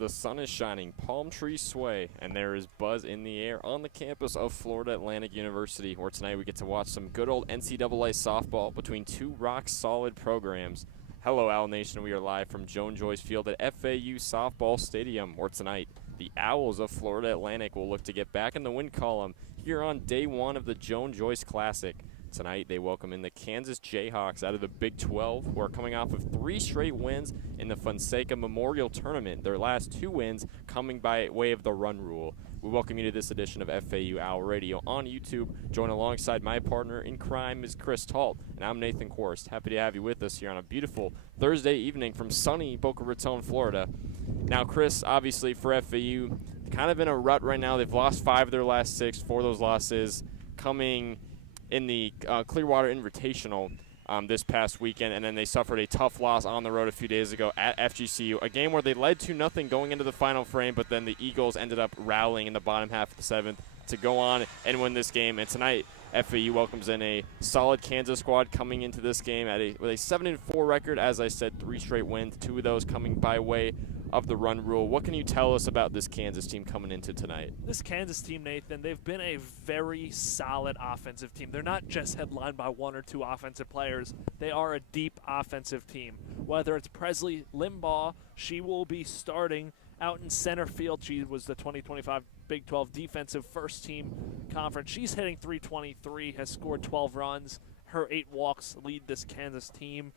The sun is shining, palm trees sway, and there is buzz in the air on the campus of Florida Atlantic University, where tonight we get to watch some good old NCAA softball between two rock-solid programs. Hello, Owl Nation. We are live from Joyce Field at FAU Softball Stadium, where tonight the Owls of Florida Atlantic will look to get back in the win column here on day one of the Joyce Classic. Tonight, they welcome in the Kansas Jayhawks out of the Big 12, who are coming off of 3 straight wins in the Fonseca Memorial Tournament, their last 2 wins coming by way of the run rule. We welcome you to this edition of FAU Owl Radio on YouTube. Join alongside my partner in crime is Chris Talt, and I'm Nathan Korst. Happy to have you with us here on a beautiful Thursday evening from sunny Boca Raton, Florida. Now, Chris, obviously for FAU, kind of in a rut right now. They've lost 5 of their last 6, 4 of those losses coming in the Clearwater Invitational this past weekend, and then they suffered a tough loss on the road a few days ago at FGCU, a game where they led 2-0 going into the final frame, but then the Eagles ended up rallying in the bottom half of the 7th to go on and win this game. And tonight, FAU welcomes in a solid Kansas squad coming into this game with a 7-4 record. As I said, 3 straight wins, 2 of those coming by way of the run rule. What can you tell us about this Kansas team coming into tonight? This Kansas team, Nathan, they've been a very solid offensive team. They're not just headlined by 1 or 2 offensive players. They are a deep offensive team. Whether it's Presley Limbaugh, she will be starting out in center field. She was the 2025 Big 12 Defensive First Team Conference. She's hitting .323, has scored 12 runs. Her 8 walks lead this Kansas team.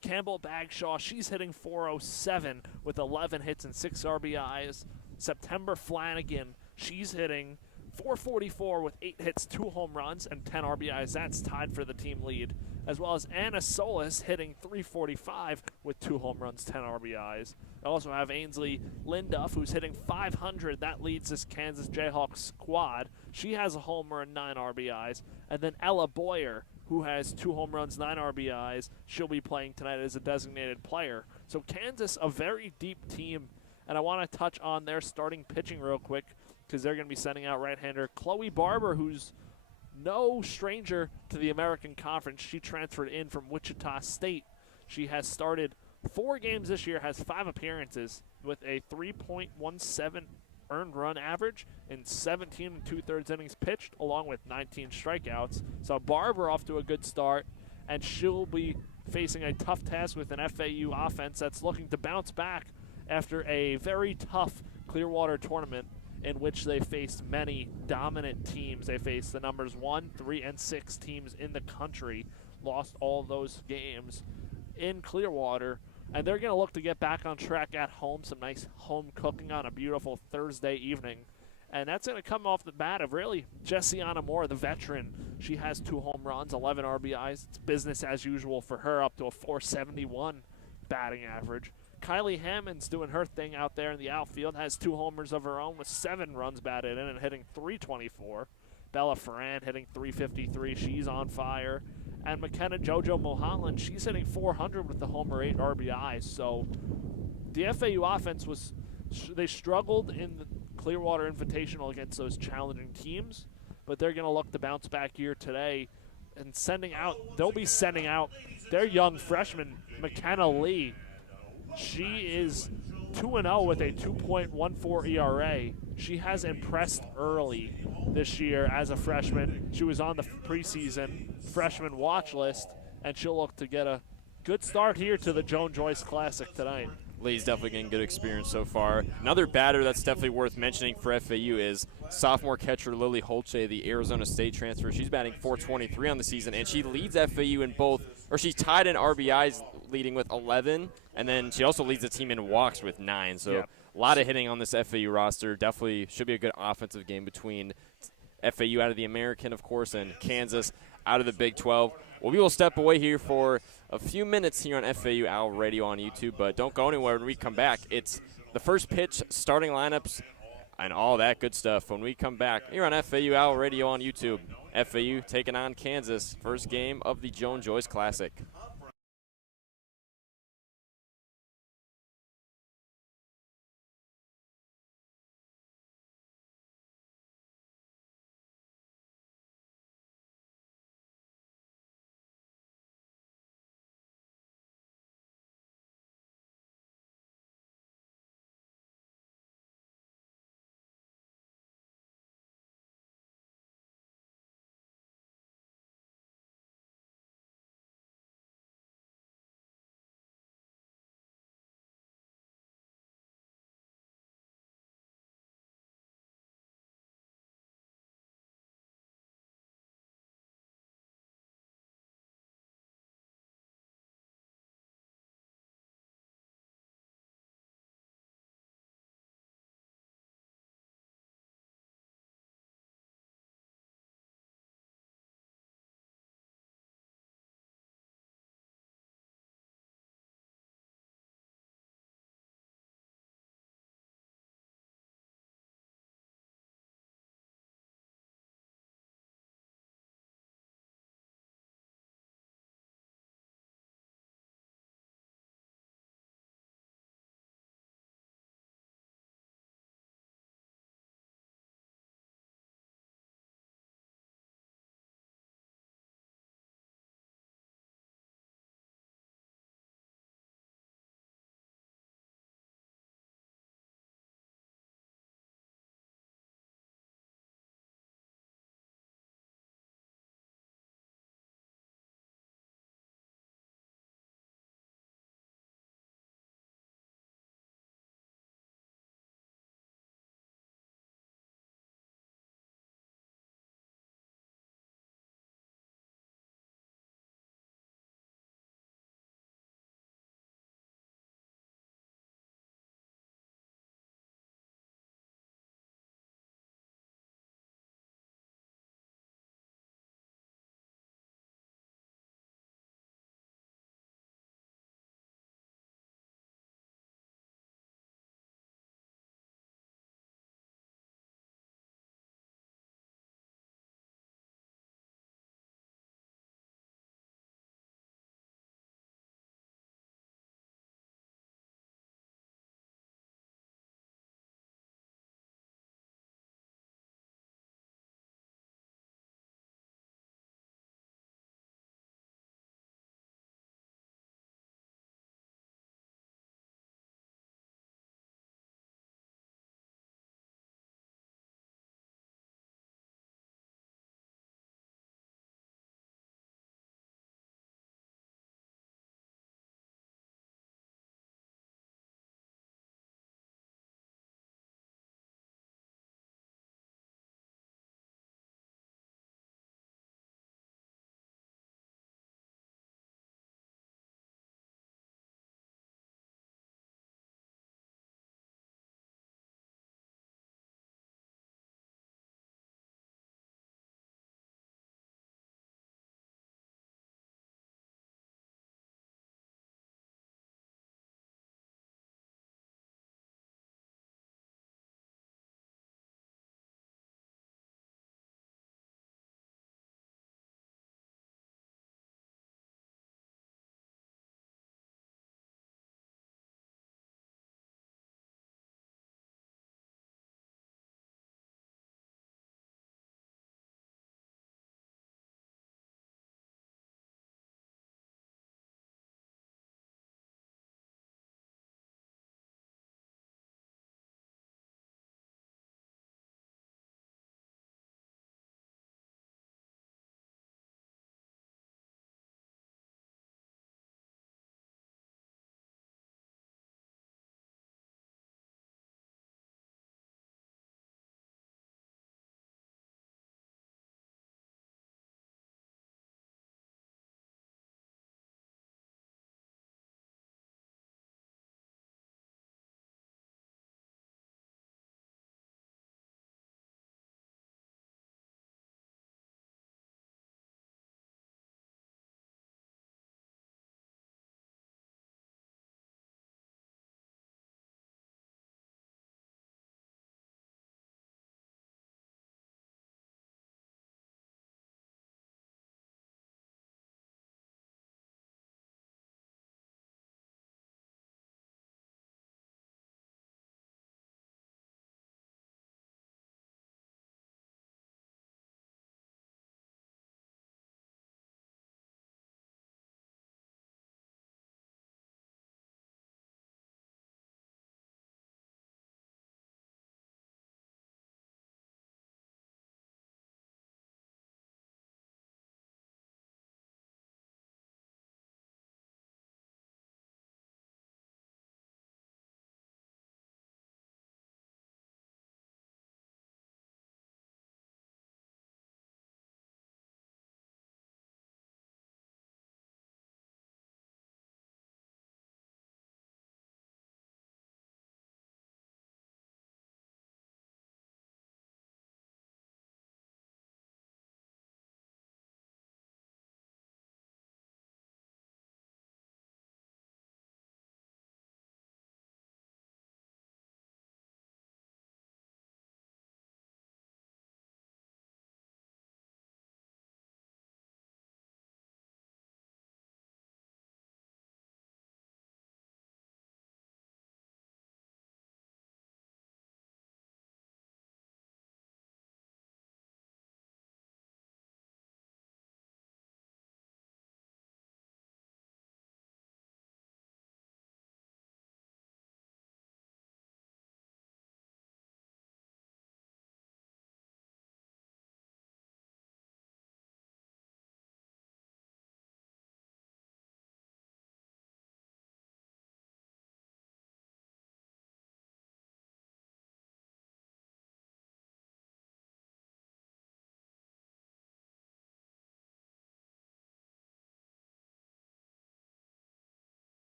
Campbell Bagshaw, she's hitting .407 with 11 hits and 6 RBIs. September Flanagan, she's hitting .444 with 8 hits, 2 home runs, and 10 RBIs. That's tied for the team lead. As well as Anna Solis hitting .345 with 2 home runs, 10 RBIs. I also have Ainsley Linduff, who's hitting .500. That leads this Kansas Jayhawks squad. She has a homer and 9 RBIs. And then Ella Boyer, who has 2 home runs, 9 RBIs. She'll be playing tonight as a designated player. So Kansas, a very deep team. And I want to touch on their starting pitching real quick because they're going to be sending out right-hander Chloe Barber, who's no stranger to the American Conference. She transferred in from Wichita State. She has started 4 games this year, has 5 appearances with a 3.17 earned run average in 17 2/3 innings pitched, along with 19 strikeouts. So Barber off to a good start, and she'll be facing a tough task with an FAU offense that's looking to bounce back after a very tough Clearwater tournament in which they faced many dominant teams. They faced the numbers 1, 3, and 6 teams in the country, lost all those games in Clearwater. And they're going to look to get back on track at home, some nice home cooking on a beautiful Thursday evening. And that's going to come off the bat of really Jessiana Moore, the veteran. She has 2 home runs, 11 RBIs. It's business as usual for her, up to a .471 batting average. Kylie Hammond's doing her thing out there in the outfield, has 2 homers of her own with 7 runs batted in and hitting .324. Bella Ferran hitting .353. She's on fire. And McKenna JoJo Mulholland, she's hitting .400 with the homer, 8 RBIs. So the FAU offense they struggled in the Clearwater Invitational against those challenging teams, but they're going to look to bounce back here today and they'll be sending out their young freshman, McKenna Lee. She is 2-0 with a 2.14 ERA. She has impressed early this year as a freshman. She was on the preseason freshman watch list, and she'll look to get a good start here to the Joyce Classic tonight. Lee's definitely getting good experience so far. Another batter that's definitely worth mentioning for FAU is sophomore catcher Lily Holche, the Arizona State transfer. She's batting .423 on the season, and she leads FAU in she's tied in RBIs, leading with 11, and then she also leads the team in walks with 9. So a lot of hitting on this FAU roster. Definitely should be a good offensive game between FAU out of the American, of course, and Kansas out of the Big 12. Well, we will step away here for a few minutes here on FAU Owl Radio on YouTube, but don't go anywhere. When we come back, it's the first pitch, starting lineups, and all that good stuff when we come back here on FAU Owl Radio on YouTube. FAU taking on Kansas, first game of the Joyce Classic.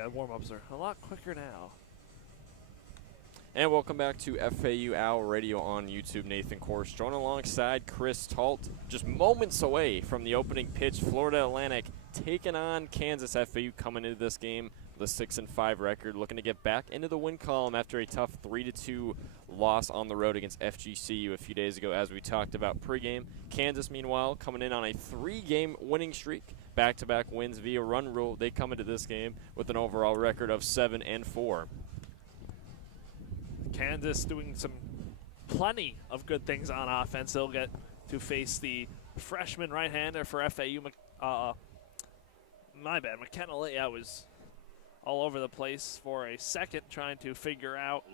Yeah, warm-ups are a lot quicker now. And welcome back to FAU Owl Radio on YouTube. Nathan Korst, Joan alongside Chris Talt. Just moments away from the opening pitch, Florida Atlantic taking on Kansas. FAU coming into this game with a 6-5 record, looking to get back into the win column after a tough 3-2 loss on the road against FGCU a few days ago, as we talked about pregame. Kansas, meanwhile, coming in on a 3-game winning streak, back-to-back wins via run rule. They come into this game with an overall record of 7-4. Kansas doing some plenty of good things on offense. They'll get to face the freshman right-hander for FAU. My bad, McKenna Lee. I was all over the place for a second trying to figure out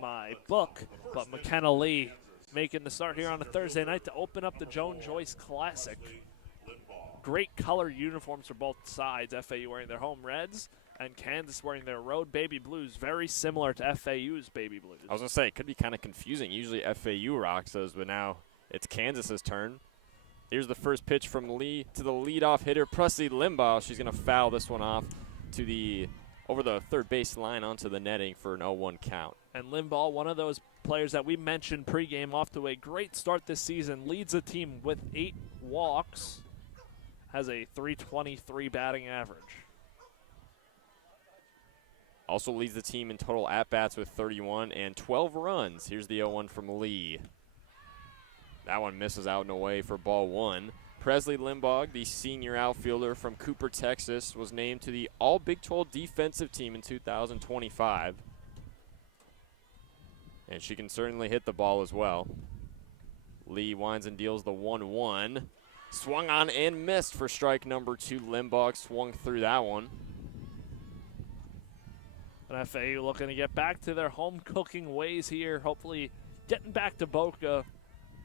my book, but McKenna Lee making the start here on a Thursday night to open up the Joyce Classic. Great color uniforms for both sides. FAU wearing their home reds and Kansas wearing their road baby blues, very similar to FAU's baby blues. I was going to say, it could be kind of confusing. Usually FAU rocks those, but now it's Kansas's turn. Here's the first pitch from Lee to the leadoff hitter, Presley Limbaugh. She's going to foul this one off to over the third base line onto the netting for an 0-1 count. And Limbaugh, one of those players that we mentioned pregame, off to a great start this season, leads the team with 8 walks, has a .323 batting average. Also leads the team in total at-bats with 31 and 12 runs. Here's the 0-1 from Lee. That one misses out and away for ball 1. Presley Limbaugh, the senior outfielder from Cooper, Texas, was named to the All-Big 12 defensive team in 2025. And she can certainly hit the ball as well. Lee winds and deals the 1-1. Swung on and missed for strike number 2. Limbaugh swung through that one. And FAU looking to get back to their home cooking ways here, hopefully getting back to Boca.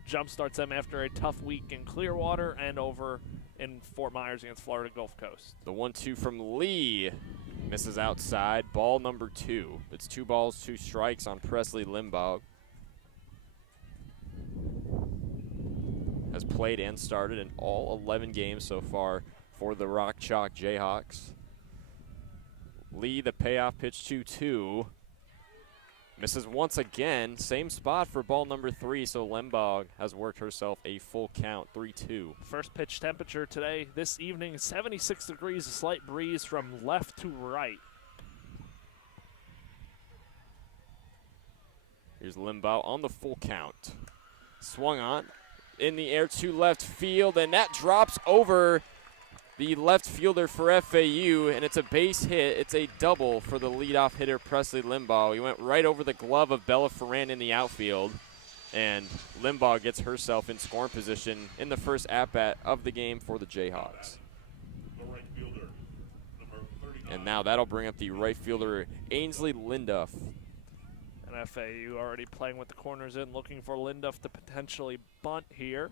Jumpstarts them after a tough week in Clearwater and over in Fort Myers against Florida Gulf Coast. The 1-2 from Lee misses outside. Ball number 2. It's 2 balls, 2 strikes on Presley Limbaugh. Has played and started in all 11 games so far for the Rock Chalk Jayhawks. Lee, the payoff pitch 2-2. Misses once again. Same spot for ball number 3, so Limbaugh has worked herself a full count, 3-2. First pitch temperature today, this evening, 76 degrees, a slight breeze from left to right. Here's Limbaugh on the full count. Swung on, in the air to left field, and that drops over the left fielder for FAU, and it's a base hit. It's a double for the leadoff hitter, Presley Limbaugh. He went right over the glove of Bella Ferrand in the outfield, and Limbaugh gets herself in scoring position in the first at-bat of the game for the Jayhawks. And now that'll bring up the right fielder, Ainsley Linduff. And FAU already playing with the corners in, looking for Linduff to potentially bunt here.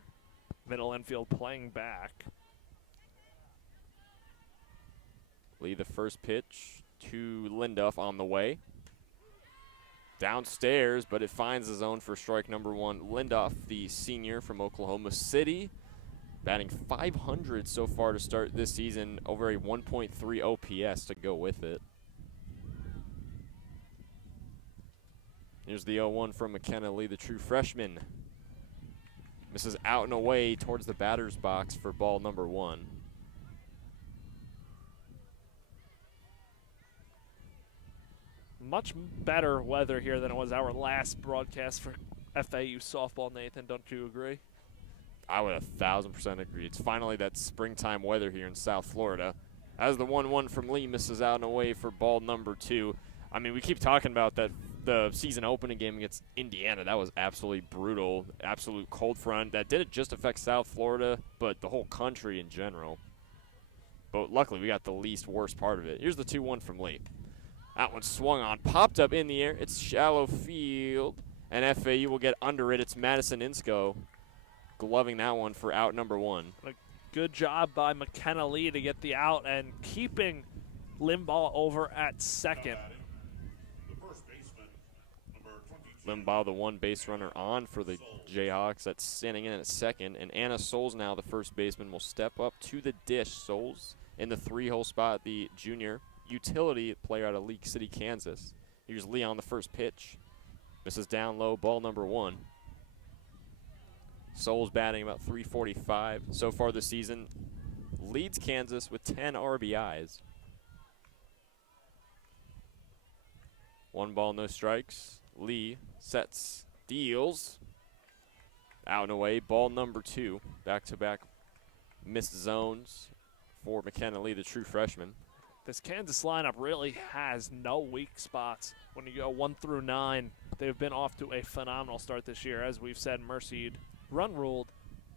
Middle infield playing back. Lee, the first pitch to Linduff on the way. Downstairs, but it finds the zone for strike number 1. Linduff, the senior from Oklahoma City, batting .500 so far to start this season, over a 1.3 OPS to go with it. Here's the 0-1 from McKenna Lee, the true freshman. Misses out and away towards the batter's box for ball number 1. Much better weather here than it was our last broadcast for FAU softball, Nathan. Don't you agree? I would 1,000% agree. It's finally that springtime weather here in South Florida. As the 1-1 from Lee misses out and away for ball number 2. I mean, we keep talking about that the season opening game against Indiana. That was absolutely brutal, absolute cold front. That didn't just affect South Florida, but the whole country in general. But luckily, we got the least worst part of it. Here's the 2-1 from Lee. That one swung on, popped up in the air. It's shallow field, and FAU will get under it. It's Madison Insco gloving that one for out number 1. A good job by McKenna Lee to get the out and keeping Limbaugh over at second. Limbaugh, the 1 base runner on for the Jayhawks. That's standing in at second. And Anna Souls now, the first baseman, will step up to the dish. Souls in the 3-hole spot, the junior, utility player out of League City, Kansas. Here's Lee on the first pitch. Misses down low, ball number 1. Souls batting about .345 so far this season. Leads Kansas with 10 RBIs. 1 ball, no strikes. Lee sets, deals. Out and away, ball number 2. Back-to-back missed zones for McKenna Lee, the true freshman. This Kansas lineup really has no weak spots. When you go 1 through 9, they've been off to a phenomenal start this year. As we've said, Mercied run-ruled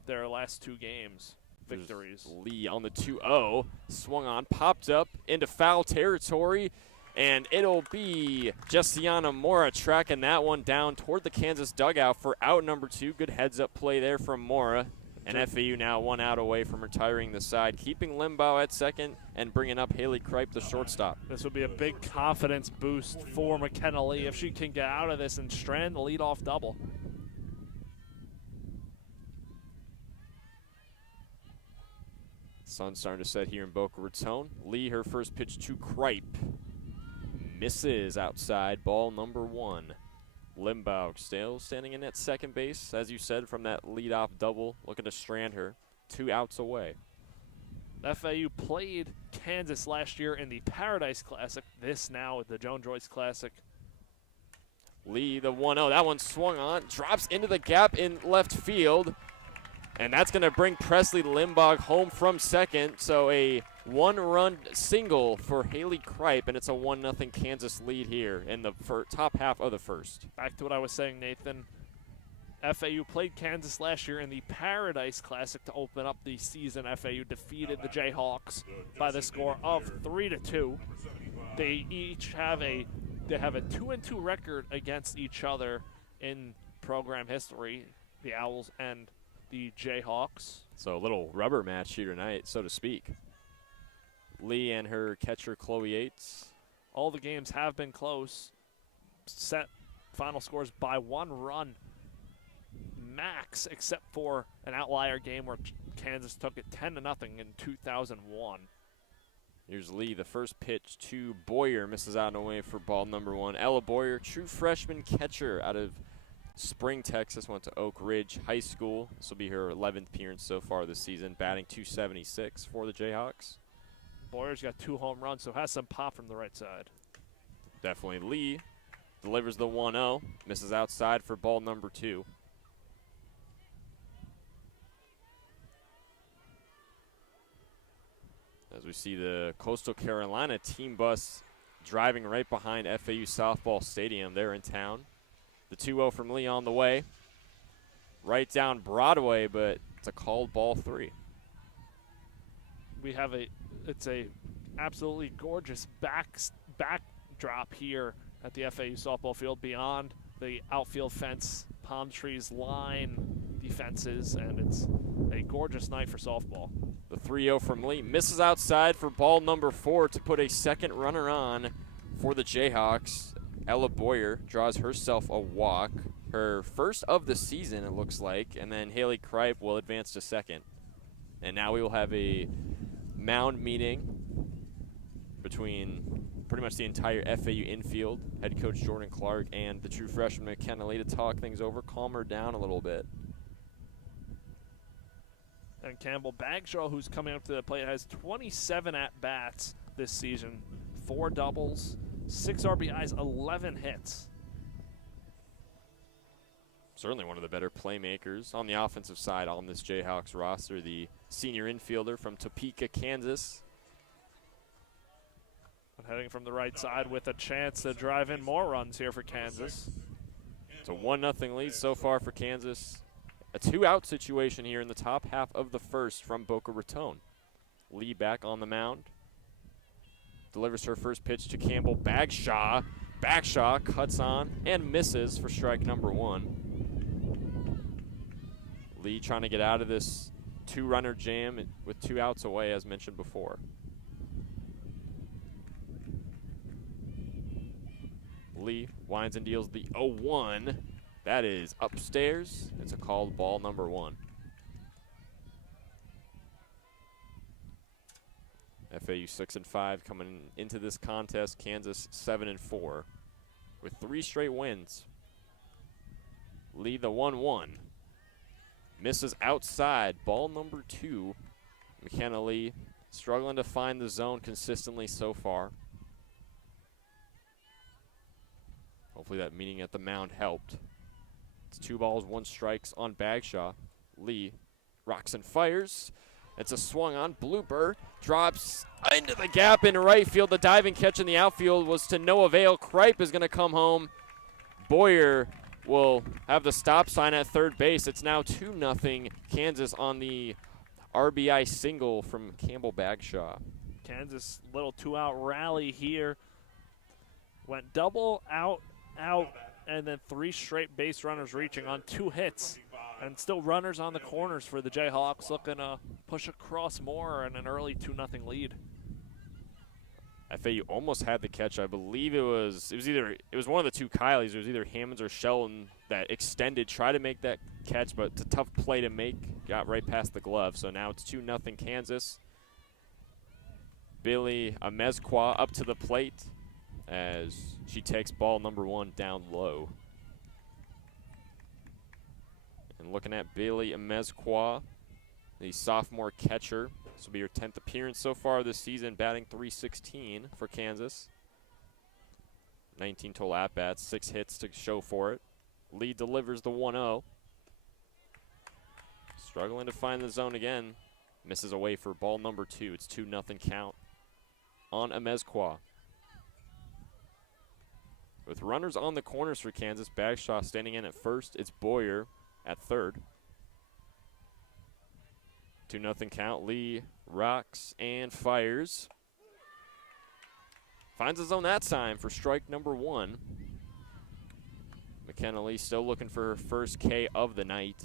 their last 2 games. Victories. There's Lee on the 2-0. Swung on, popped up into foul territory. And it'll be Jessiana Mora tracking that one down toward the Kansas dugout for out number 2. Good heads-up play there from Mora. And FAU now 1 out away from retiring the side, keeping Limbaugh at second and bringing up Haley Kripe, the shortstop. This would be a big confidence boost for McKenna Lee if she can get out of this and strand the leadoff double. Sun's starting to set here in Boca Raton. Lee, her first pitch to Kripe. Misses outside, ball number 1. Limbaugh still standing in at second base, as you said, from that leadoff double, looking to strand her. 2 outs away. FAU played Kansas last year in the Paradise Classic. This now with the Joyce Classic. Lee, the 1-0. That one swung on, drops into the gap in left field. And that's going to bring Presley Limbaugh home from second. So a 1-run single for Haley Kripe, and it's a 1-0 Kansas lead here in the top half of the first. Back to what I was saying, Nathan. FAU played Kansas last year in the Paradise Classic to open up the season. FAU defeated the Jayhawks by the score of 3-2. They each have a 2-2 record against each other in program history, the Owls and the Jayhawks. So a little rubber match here tonight, so to speak. Lee and her catcher, Chloe Yates. All the games have been close. Set final scores by 1 run max, except for an outlier game where Kansas took it 10-0 in 2001. Here's Lee, the first pitch to Boyer. Misses out and away for ball number 1. Ella Boyer, true freshman catcher out of Spring, Texas, went to Oak Ridge High School. This will be her 11th appearance so far this season, batting .276 for the Jayhawks. Boyer's got 2 home runs, so has some pop from the right side. Definitely. Lee delivers the 1-0, misses outside for ball number 2. As we see the Coastal Carolina team bus driving right behind FAU Softball Stadium. They're in town. The 2-0 from Lee on the way. Right down Broadway, but it's a called ball 3. It's a absolutely gorgeous backdrop here at the FAU softball field beyond the outfield fence, palm trees line defenses, and it's a gorgeous night for softball. The 3-0 from Lee misses outside for ball number 4 to put a second runner on for the Jayhawks. Ella Boyer draws herself a walk, her first of the season, it looks like, and then Haley Kripe will advance to second. And now we will have a mound meeting between pretty much the entire FAU infield, head coach Jordan Clark and the true freshman McKenna Lee to talk things over, calm her down a little bit. And Campbell Bagshaw, who's coming up to the plate, has 27 at-bats this season, 4 doubles, 6 RBIs, 11 hits. Certainly one of the better playmakers on the offensive side on this Jayhawks roster, the senior infielder from Topeka, Kansas. But heading from the right side with a chance to drive in more runs here for Kansas. It's a 1-0 lead so far for Kansas. A 2-out situation here in the top half of the first from Boca Raton. Lee back on the mound. Delivers her first pitch to Campbell Bagshaw. Bagshaw cuts on and misses for strike number 1. Lee trying to get out of this 2-runner jam with 2 outs away, as mentioned before. Lee winds and deals the 0-1. That is upstairs. It's a called ball number 1. FAU 6-5 coming into this contest. Kansas 7-4 with 3 straight wins. Lead the 1-1. Misses outside. Ball number 2. McKenna Lee struggling to find the zone consistently so far. Hopefully that meeting at the mound helped. It's 2 balls, 1 strikes on Bagshaw. Lee rocks and fires. It's a swung on. Blooper drops into the gap in right field. The diving catch in the outfield was to no avail. Kripe is going to come home. Boyer will have the stop sign at third base. It's now 2-0 Kansas on the RBI single from Campbell Bagshaw. Kansas little 2-out rally here. Went double, out, and then 3 straight base runners reaching on 2 hits. And still runners on the corners for the Jayhawks, looking to push across more and an early 2-0 lead. FAU almost had the catch. I believe it was one of the 2 Kylies. It was either Hammonds or Shelton that extended, tried to make that catch, but it's a tough play to make. Got right past the glove. So now it's 2-0 Kansas. Billy Amezqua up to the plate as she takes ball number 1 down low. And looking at Billy Amezqua, the sophomore catcher. This will be her 10th appearance so far this season, batting .316 for Kansas. 19 total at-bats, 6 hits to show for it. Lee delivers the 1-0. Struggling to find the zone again. Misses away for ball number 2. It's 2-0 count on Amezqua. With runners on the corners for Kansas, Bagshaw standing in at first. It's Boyer at third. 2-0 count. Lee rocks and fires. Finds the zone that time for strike number 1. McKenna Lee still looking for her first K of the night.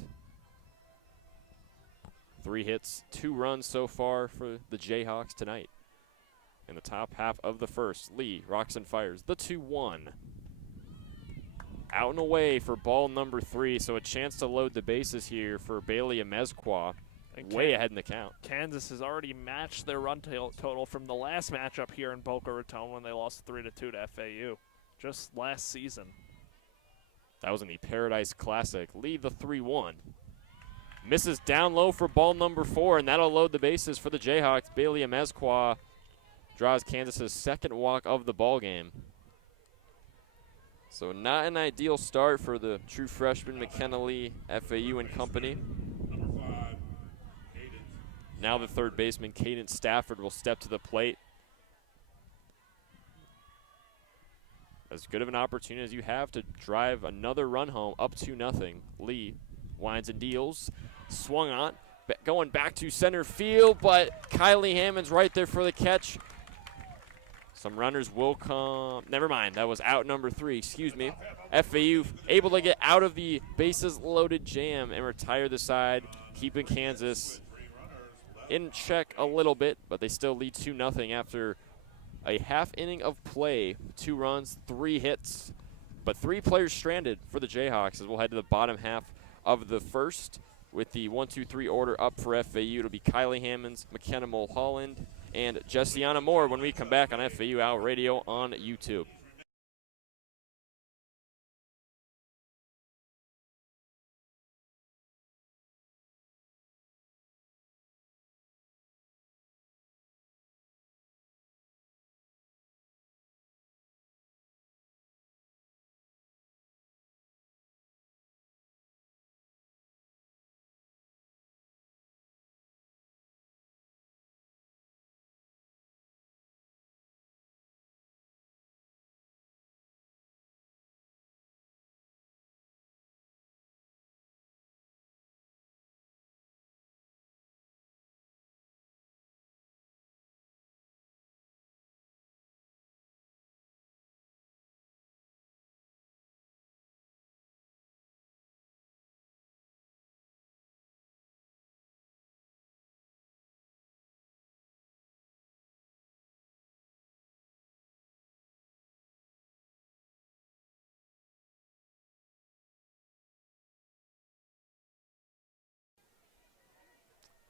3 hits, 2 runs so far for the Jayhawks tonight. In the top half of the first, Lee rocks and fires the 2-1. Out and away for ball number 3, so a chance to load the bases here for Bailey Amezqua. Way ahead in the count. Kansas has already matched their run total from the last matchup here in Boca Raton when they lost 3-2 to FAU just last season. That was in the Paradise Classic. Lead the 3-1. Misses down low for ball number 4, and that'll load the bases for the Jayhawks. Bailey Amezqua draws Kansas's 2nd walk of the ball game. So not an ideal start for the true freshman McKenna Lee, FAU and company. Now the third baseman, Cadence Stafford, will step to the plate. As good of an opportunity as you have to drive another run home, up 2-0. Lee winds and deals. Swung on, going back to center field, but Kylie Hammond's right there for the catch. Some runners will come. Never mind, that was out number 3, excuse me. FAU able to get out of the bases loaded jam and retire the side, keeping Kansas in check a little bit, but they still lead 2-0 after a half inning of play. 2 runs, 3 hits, but 3 players stranded for the Jayhawks as we'll head to the bottom half of the first with the 1-2-3 order up for FAU. It'll be Kylie Hammonds, McKenna Mulholland, and Jessiana Moore when we come back on FAU Out Radio on YouTube.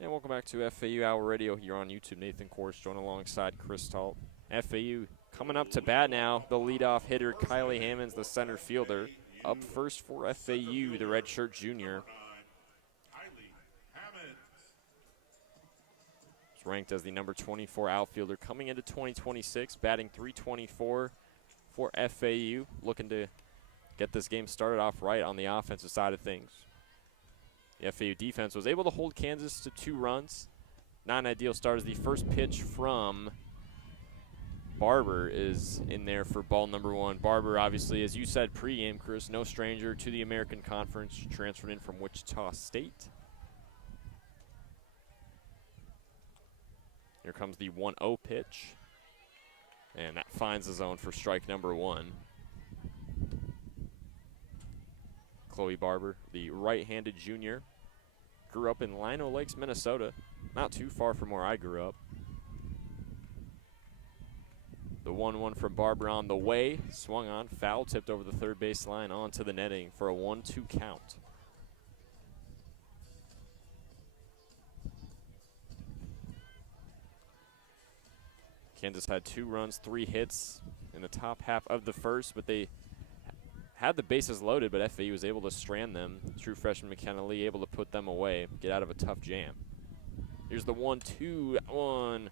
And welcome back to FAU Hour Radio here on YouTube. Nathan Korst, Joan alongside Chris Talt. FAU coming up to bat now. The leadoff hitter, Kylie Hammonds, the center fielder. Up first for FAU, the redshirt junior. He's ranked as the number 24 outfielder coming into 2026, batting .324 for FAU. Looking to get this game started off right on the offensive side of things. The FAU defense was able to hold Kansas to 2 runs. Not an ideal start as the first pitch from Barber is in there for ball number 1. Barber, obviously, as you said pregame, Chris, no stranger to the American Conference, transferred in from Wichita State. Here comes the 1-0 pitch. And that finds the zone for strike number 1. Chloe Barber, the right-handed junior, grew up in Lino Lakes, Minnesota, not too far from where I grew up. The 1-1 from Barber on the way, swung on, foul, tipped over the third base line onto the netting for a 1-2 count. Kansas had 2 runs, 3 hits in the top half of the first, but they had the bases loaded, but FAU was able to strand them. True freshman McKenna Lee able to put them away, get out of a tough jam. Here's the 1-2-1.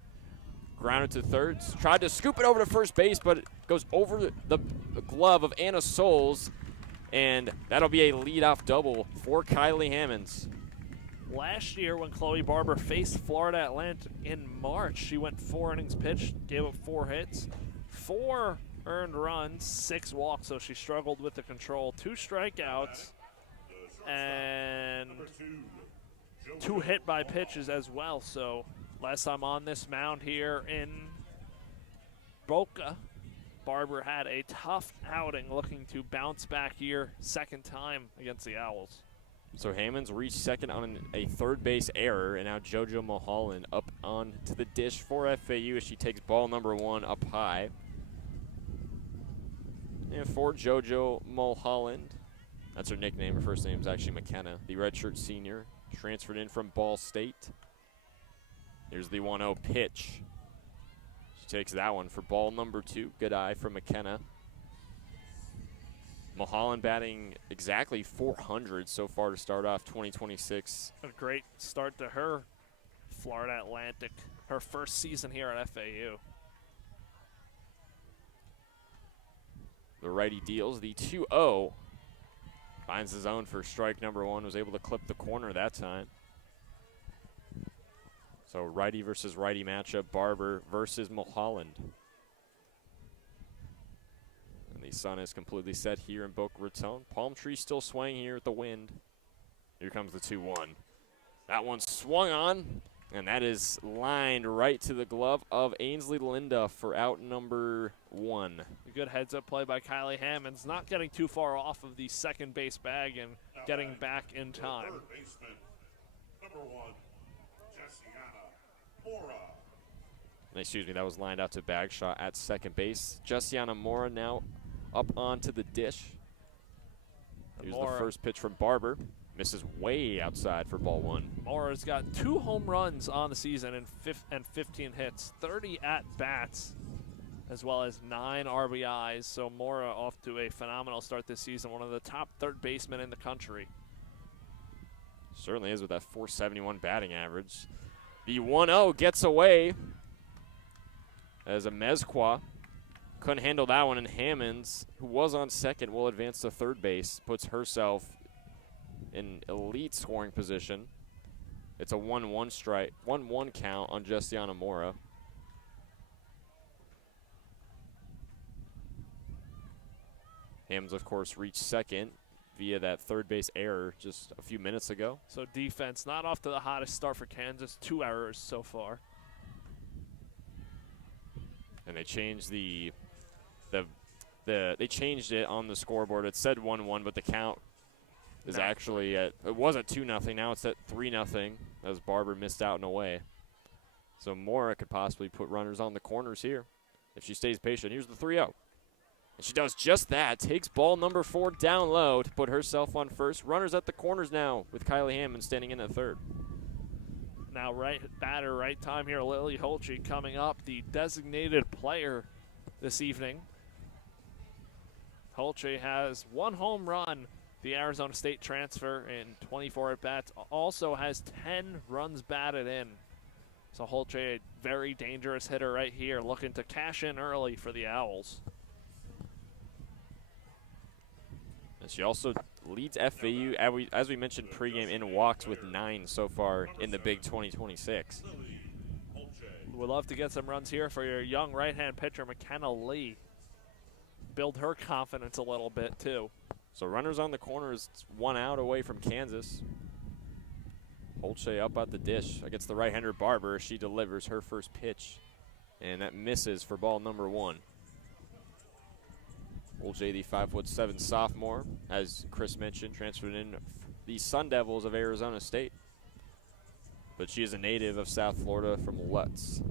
Grounded to third. Tried to scoop it over to first base, but it goes over the glove of Anna Souls, and that'll be a leadoff double for Kylie Hammonds. Last year when Chloe Barber faced Florida Atlantic in March, she went 4 innings pitched, gave up 4 hits, 4 earned runs, 6 walks, so she struggled with the control. 2 strikeouts and 2 hit by pitches as well. So last time on this mound here in Boca, Barber had a tough outing, looking to bounce back here, second time against the Owls. So Hammonds reached second on a third base error, and now JoJo Mulholland up on to the dish for FAU as she takes ball number 1 up high. And for JoJo Mulholland, that's her nickname. Her first name is actually McKenna, the redshirt senior, transferred in from Ball State. Here's the 1-0 pitch. She takes that one for ball number 2. Good eye from McKenna. Mulholland batting exactly .400 so far to start off 2026. A great start to her Florida Atlantic, her first season here at FAU. The righty deals the 2-0. Finds the zone for strike number 1. Was able to clip the corner that time. So righty versus righty matchup. Barber versus Mulholland. And the sun is completely set here in Boca Raton. Palm tree still swaying here at the wind. Here comes the 2-1. That one swung on, and that is lined right to the glove of Ainsley Linda for out number 1. A good heads-up play by Kylie Hammonds, not getting too far off of the second base bag and getting back in time. Third baseman, number 1, Jessiana Mora. Excuse me, that was lined out to bag shot at second base. Jessiana Mora now up onto the dish. Here's the first pitch from Barber. Misses way outside for ball 1. Mora's got 2 home runs on the season and 15 hits, 30 at-bats, as well as 9 RBIs. So Mora off to a phenomenal start this season, one of the top third basemen in the country. Certainly is with that .471 batting average. The 1-0 gets away as a Mezqua couldn't handle that one, and Hammonds, who was on second, will advance to third base, puts herself in elite scoring position. It's a 1-1 strike, 1-1 count on Jessiana Mora. Hammonds, of course, reached second via that third base error just a few minutes ago. So defense not off to the hottest start for Kansas. 2 errors so far. And they changed they changed it on the scoreboard. It said 1-1, but the count is actually at, it was at 2-0. Now it's at 3-0 as Barber missed out and away. So Mora could possibly put runners on the corners here if she stays patient. Here's the 3-0. And she does just that. Takes ball number 4 down low to put herself on first. Runners at the corners now with Kylie Hammond standing in at third. Now right batter, right time here. Lily Holtry coming up, the designated player this evening. Holtry has 1 home run, the Arizona State transfer, in 24 at-bats. Also has 10 runs batted in. So Holtry, a very dangerous hitter right here, looking to cash in early for the Owls. And she also leads FAU, as we mentioned pregame, in walks with 9 so far in the Big 2026. We'd love to get some runs here for your young right-hand pitcher, McKenna Lee. Build her confidence a little bit, too. So runners on the corners, 1 out away from Kansas. Holtry up at the dish against the right-hander Barber. She delivers her first pitch, and that misses for ball number 1. Holtry, the 5'7" sophomore, as Chris mentioned, transferred in the Sun Devils of Arizona State. But she is a native of South Florida from Lutz.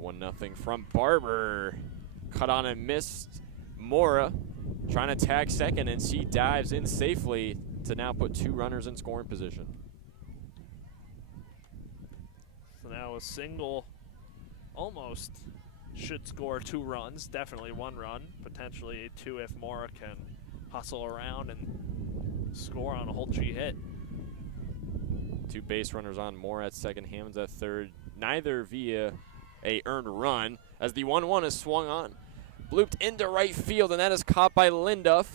1-0 from Barber. Cut on and missed. Mora trying to tag second, and she dives in safely to now put 2 runners in scoring position. So now a single almost should score 2 runs, definitely 1 run, potentially 2 if Mora can hustle around and score on a Holtry hit. 2 base runners on, Mora at second, Hammonds at third, neither via a earned run, as the 1-1 is swung on. Blooped into right field, and that is caught by Linduff.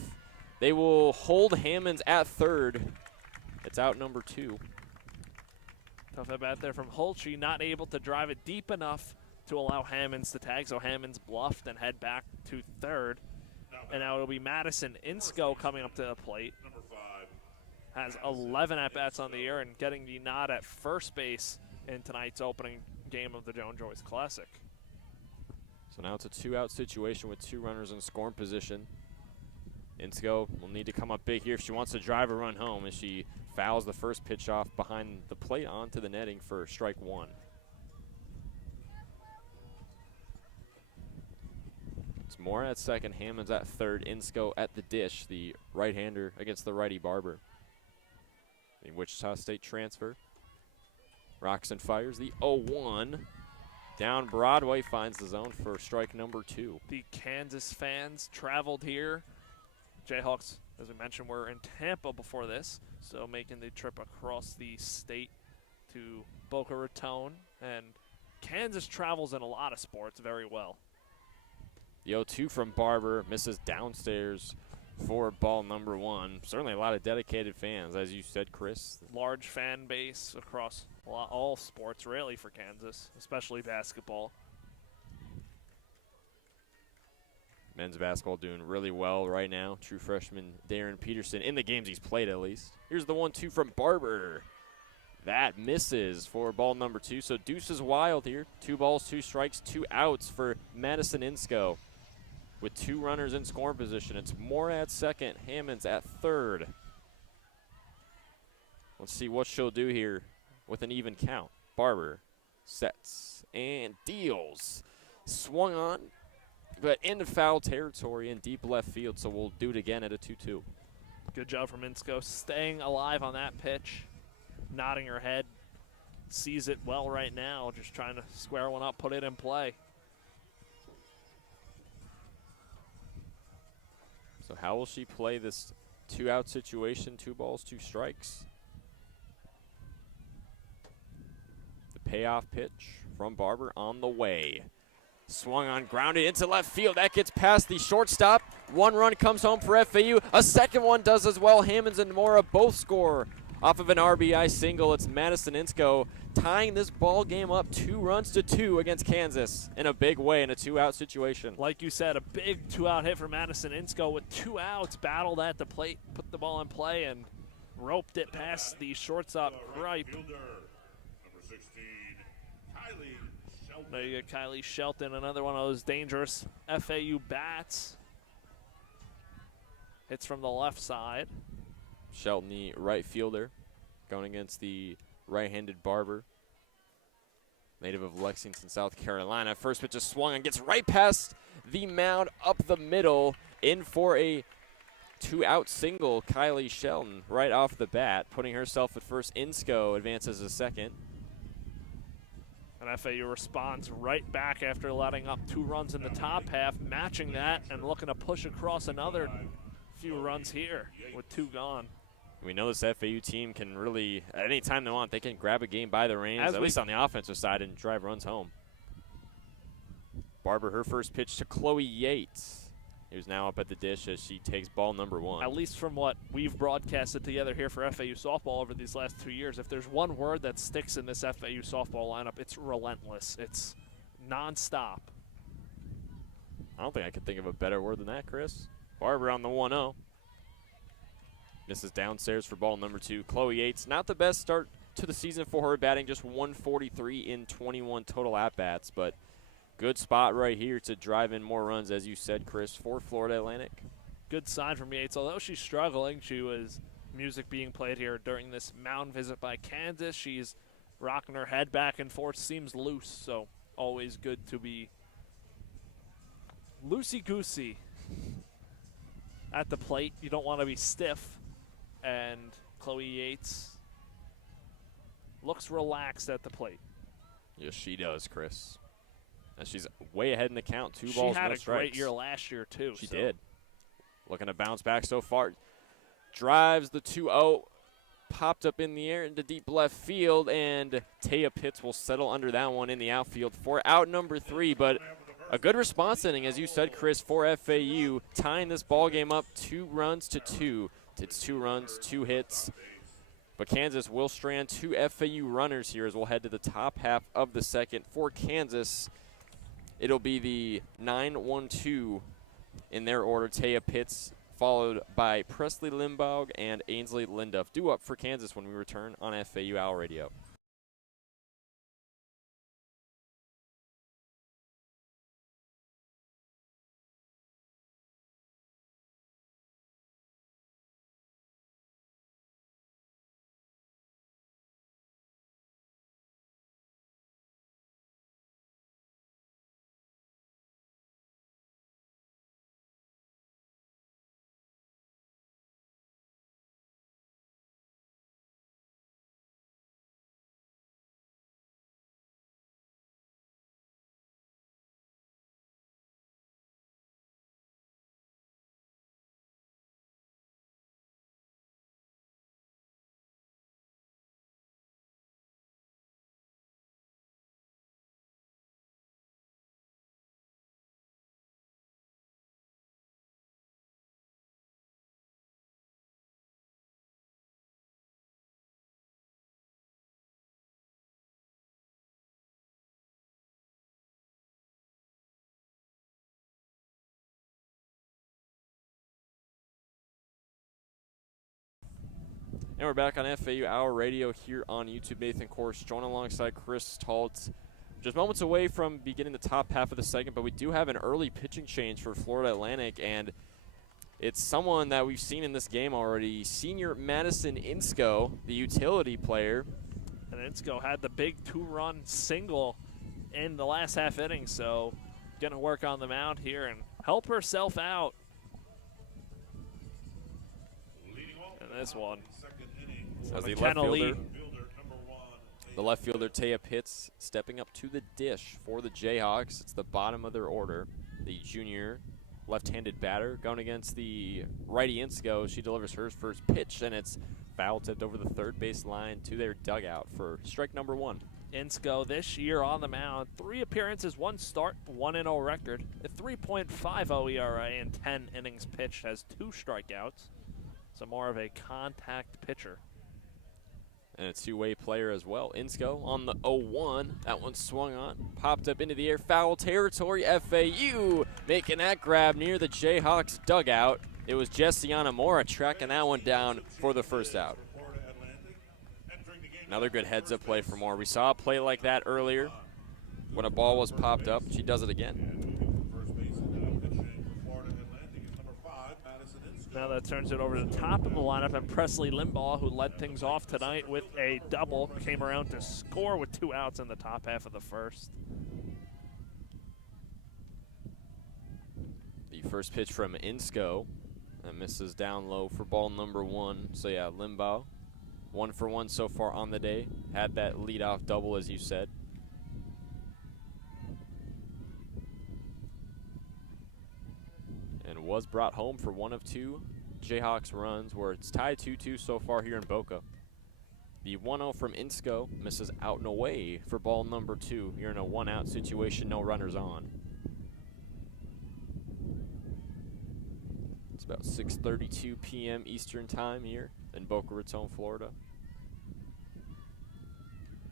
They will hold Hammonds at third. It's out number 2. Tough at bat there from Holtry, not able to drive it deep enough to allow Hammonds to tag, so Hammonds bluffed and head back to third. And now it'll be Madison Insco coming up to the plate. Has 11 at-bats on the year and getting the nod at first base in tonight's opening game of the Joan-Joyce Classic. So now it's a 2-out situation with 2 runners in scoring position. Insco will need to come up big here if she wants to drive a run home, as she fouls the first pitch off behind the plate onto the netting for strike 1. It's Mora at second, Hammonds at third, Insco at the dish, the right-hander against the righty Barber. The Wichita State transfer. Rocks and fires the 0-1. Down Broadway, finds the zone for strike number 2. The Kansas fans traveled here. Jayhawks, as we mentioned, were in Tampa before this, so making the trip across the state to Boca Raton. And Kansas travels in a lot of sports very well. The 0-2 from Barber misses downstairs for ball number 1. Certainly a lot of dedicated fans, as you said, Chris. Large fan base across all sports, really, for Kansas, especially basketball. Men's basketball doing really well right now. True freshman Darren Peterson in the games he's played, at least. Here's the 1-2 from Barber. That misses for ball number 2. So deuce is wild here. 2 balls, 2 strikes, 2 outs for Madison Insco. With 2 runners in scoring position, it's Mora at second, Hammonds at third. Let's see what she'll do here with an even count. Barber sets and deals. Swung on, but into foul territory in deep left field, so we'll do it again at a 2-2. Good job from Insco, staying alive on that pitch, nodding her head. Sees it well right now, just trying to square one up, put it in play. So how will she play this 2-out situation, 2 balls, 2 strikes? The payoff pitch from Barber on the way. Swung on, grounded into left field. That gets past the shortstop. 1 run comes home for FAU. A second one does as well. Hammonds and Mora both score off of an RBI single. It's Madison Insco tying this ball game up 2-2 against Kansas in a big way in a 2-out situation. Like you said, a big 2-out hit for Madison Insco with 2 outs, battled at the plate, put the ball in play, and roped it past the shortstop Gripe. There you get Kylie Shelton, another one of those dangerous FAU bats. Hits from the left side. Shelton, the right fielder, going against the right-handed Barber. Native of Lexington, South Carolina. First pitch is swung and gets right past the mound, up the middle, in for a two-out single Kylie Shelton right off the bat, putting herself at first. Insko advances to second. And FAU responds right back after letting up 2 runs in the top half, matching that and looking to push across another few runs here with 2 gone. We know this FAU team can really, at any time they want, they can grab a game by the reins, at least on the offensive side, and drive runs home. Barber, her first pitch to Chloe Yates, who's now up at the dish as she takes ball number 1. At least from what we've broadcasted together here for FAU softball over these last 2 years, if there's one word that sticks in this FAU softball lineup, it's relentless. It's nonstop. I don't think I could think of a better word than that, Chris. Barber on the 1-0. Misses downstairs for ball number 2. Chloe Yates, not the best start to the season for her, batting just 143 in 21 total at-bats, but good spot right here to drive in more runs, as you said, Chris, for Florida Atlantic. Good sign from Yates. Although she's struggling, she was music being played here during this mound visit by Kansas. She's rocking her head back and forth, seems loose, so always good to be loosey-goosey at the plate. You don't want to be stiff. And Chloe Yates looks relaxed at the plate. Yes, she does, Chris. And she's way ahead in the count. 2 balls, She had no a strikes. great year last year, too. She did. Looking to bounce back so far. Drives the 2-0. Popped up in the air into deep left field, and Taya Pitts will settle under that one in the outfield for out number 3. But a good response inning, as you said, Chris, for FAU, tying this ball game up 2 runs to 2. It's 2 runs, 2 hits. But Kansas will strand 2 FAU runners here as we'll head to the top half of the second. For Kansas, it'll be the 9-1-2 in their order. Taya Pitts, followed by Presley Limbaugh and Ainsley Linduff. Due up for Kansas when we return on FAU Owl Radio. And we're back on FAU Hour Radio here on YouTube. Nathan Korst, Joan alongside Chris Talt. Just moments away from beginning the top half of the second, but we do have an early pitching change for Florida Atlantic, and it's someone that we've seen in this game already, senior Madison Insko, the utility player. And Insko had the big 2-run single in the last half inning, so going to work on the mound here and help herself out in this one. As the McKenna left Lee. fielder, the left fielder Taya Pitts stepping up to the dish for the Jayhawks. It's the bottom of their order. The junior left-handed batter going against the righty Insko. She delivers her first pitch, and it's foul tipped over the third base line to their dugout for strike number 1. Insko this year on the mound, 3 appearances, 1 start, 1-0 record, a 3.50 ERA in 10 innings pitched, has 2 strikeouts. So more of a contact pitcher. And a two-way player as well. Insko on the 0-1. That one swung on. Popped up into the air. Foul territory. FAU making that grab near the Jayhawks dugout. It was Jessiana Mora tracking that one down for the first out. Another good heads-up play for Moore. We saw a play like that earlier when a ball was popped up. She does it again. Now that turns it over to the top of the lineup, and Presley Limbaugh, who led things off tonight with a double, came around to score with 2 outs in the top half of the first. The first pitch from Insko That misses down low for ball number 1. So yeah, Limbaugh, 1 for 1 so far on the day. Had that leadoff double, as you said. And was brought home for 1 of 2 Jayhawks runs, where it's tied 2-2 so far here in Boca. The 1-0 from Insco misses out and away for ball number 2. You're in a 1-out situation, no runners on. It's about 6:32 p.m. Eastern time here in Boca Raton, Florida.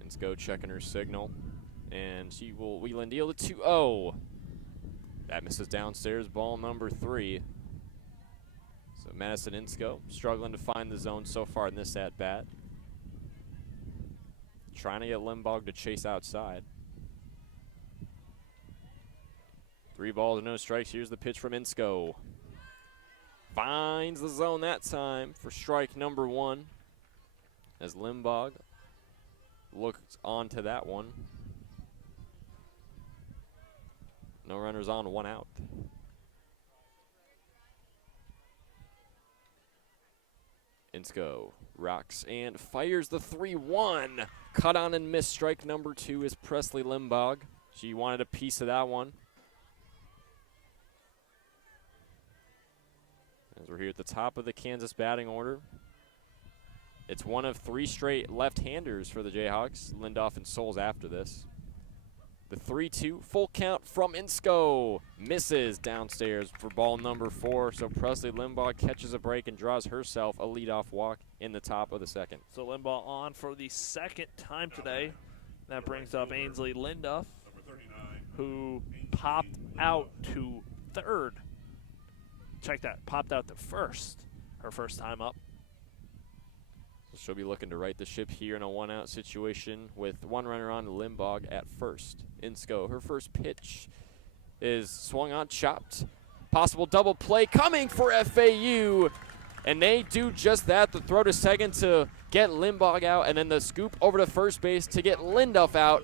Insco checking her signal, and she will wheel and deal to 2-0. That misses downstairs, ball number 3. So Madison Insco struggling to find the zone so far in this at-bat. Trying to get Limbaugh to chase outside. 3 balls, no strikes. Here's the pitch from Insco. Finds the zone that time for strike number 1. As Limbaugh looks on to that one. No runners on, 1 out. Insco rocks and fires the 3-1. Cut on and miss. Strike number 2 is Presley Limbaugh. She wanted a piece of that one. As we're here at the top of the Kansas batting order. It's 1 of 3 straight left-handers for the Jayhawks. Lindoff and Souls after this. The 3-2 full count from Insco. Misses downstairs for ball number 4. So Presley Limbaugh catches a break and draws herself a leadoff walk in the top of the 2nd. So Limbaugh on for the 2nd time today. That brings up Ainsley Linduff, who popped out to 3rd. Check that, popped out to 1st, her first time up. So she'll be looking to right the ship here in a 1-out situation with 1 runner on to Limbaugh at 1st. Insco, her first pitch is swung on, chopped. Possible double play coming for FAU. And they do just that, the throw to 2nd to get Limbaugh out, and then the scoop over to 1st base to get Linduff out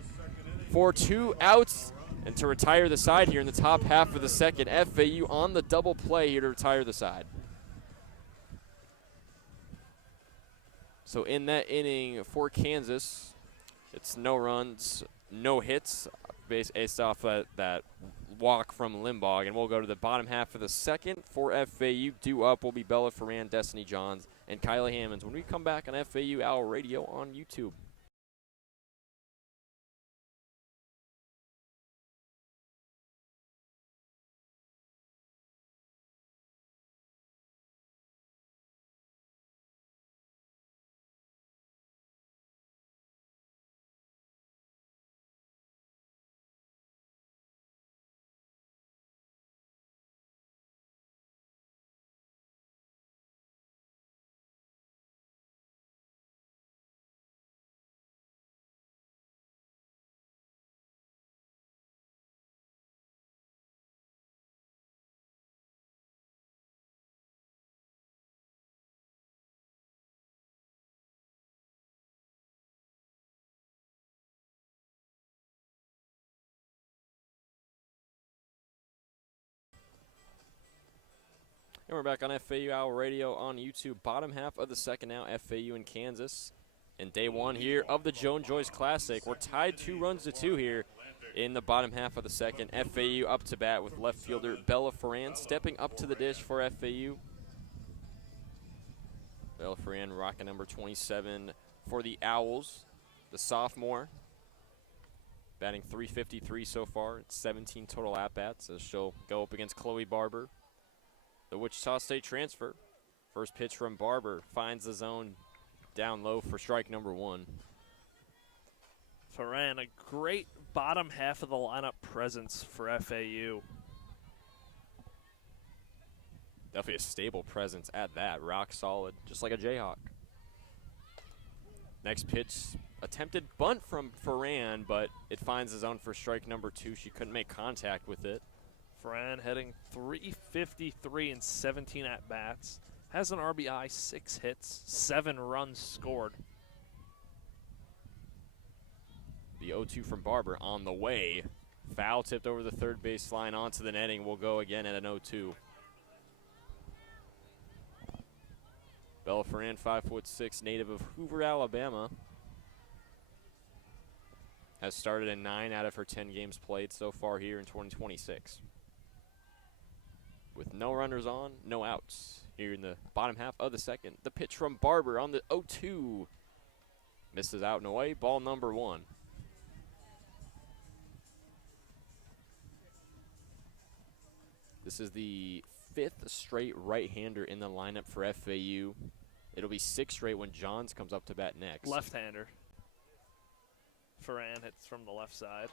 for 2 outs. And to retire the side here in the top half of the 2nd, FAU on the double play here to retire the side. So in that inning for Kansas, it's no runs, no hits, based off that walk from Limbaugh. And we'll go to the bottom half of the 2nd for FAU. Due up will be Bella Ferran, Destiny Johns, and Kyla Hammonds when we come back on FAU Owl Radio on YouTube. And we're back on FAU Owl Radio on YouTube. Bottom half of the 2nd now, FAU and Kansas. And day 1 here of the Joan-Joyce Classic. We're tied 2-2 here in the bottom half of the 2nd. FAU up to bat with left fielder Bella Ferran stepping up to the dish for FAU. Bella Ferran rocking number 27 for the Owls, the sophomore. Batting .353 so far. It's 17 total at-bats as she'll go up against Chloe Barber, the Wichita State transfer. First pitch from Barber finds the zone down low for strike number 1. Ferran, a great bottom half of the lineup presence for FAU. Definitely a stable presence at that. Rock solid, just like a Jayhawk. Next pitch, attempted bunt from Ferran, but it finds the zone for strike number 2. She couldn't make contact with it. Ferran heading .353 in 17 at-bats. Has an RBI, 6 hits, 7 runs scored. The 0-2 from Barber on the way. Foul tipped over the 3rd base line onto the netting. Will go again at an 0-2. Bella Ferran, 5'6", native of Hoover, Alabama. Has started in 9 out of her 10 games played so far here in 2026. With no runners on, no outs. Here in the bottom half of the second, the pitch from Barber on the 0-2. Misses out and away, ball number 1. This is the 5th straight right-hander in the lineup for FAU. It'll be 6 straight when Johns comes up to bat next. Left-hander. Ferran hits from the left side.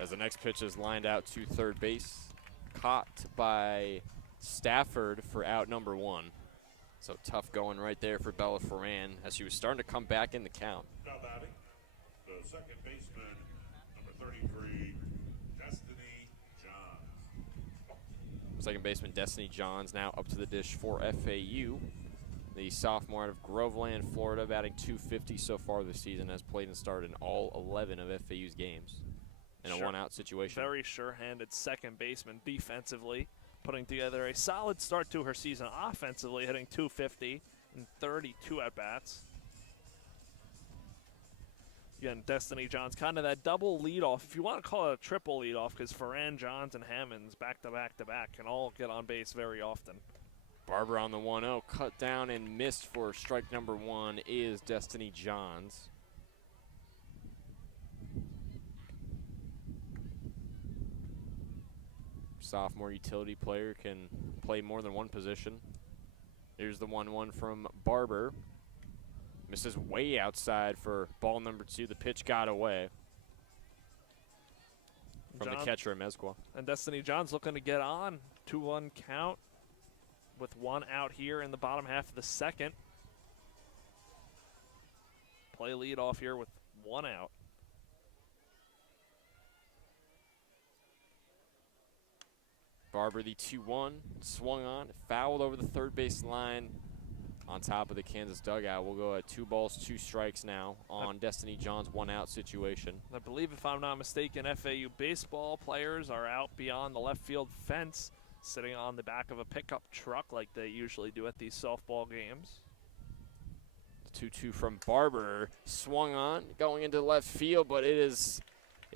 As the next pitch is lined out to third base. Caught by Stafford for out number 1. So tough going right there for Bella Ferran as she was starting to come back in the count. Now batting, the second baseman, number 33, Destiny Johns. Second baseman Destiny Johns now up to the dish for FAU. The sophomore out of Groveland, Florida, batting .250 so far this season, has played and started in all 11 of FAU's games in a one-out situation. Very sure-handed second baseman defensively, putting together a solid start to her season offensively, hitting .250 in 32 at-bats. Again, Destiny Johns, kind of that double leadoff, if you want to call it a triple leadoff, because Ferran, Johns, and Hammonds back-to-back-to-back can all get on base very often. Barber on the 1-0, cut down and missed for strike number 1 is Destiny Johns. Sophomore utility player can play more than one position. Here's the 1-1 from Barber. Misses way outside for ball number 2. The pitch got away from the catcher, Mezqua. And Destiny Johns looking to get on. 2-1 count with 1 out here in the bottom half of the second. Play lead off here with 1 out. Barber, the 2-1, swung on, fouled over the third base line on top of the Kansas dugout. We'll go at 2 balls, 2 strikes now on Destiny Johns' 1-out situation. I believe, if I'm not mistaken, FAU baseball players are out beyond the left field fence, sitting on the back of a pickup truck like they usually do at these softball games. 2-2 from Barber, swung on, going into left field, but it is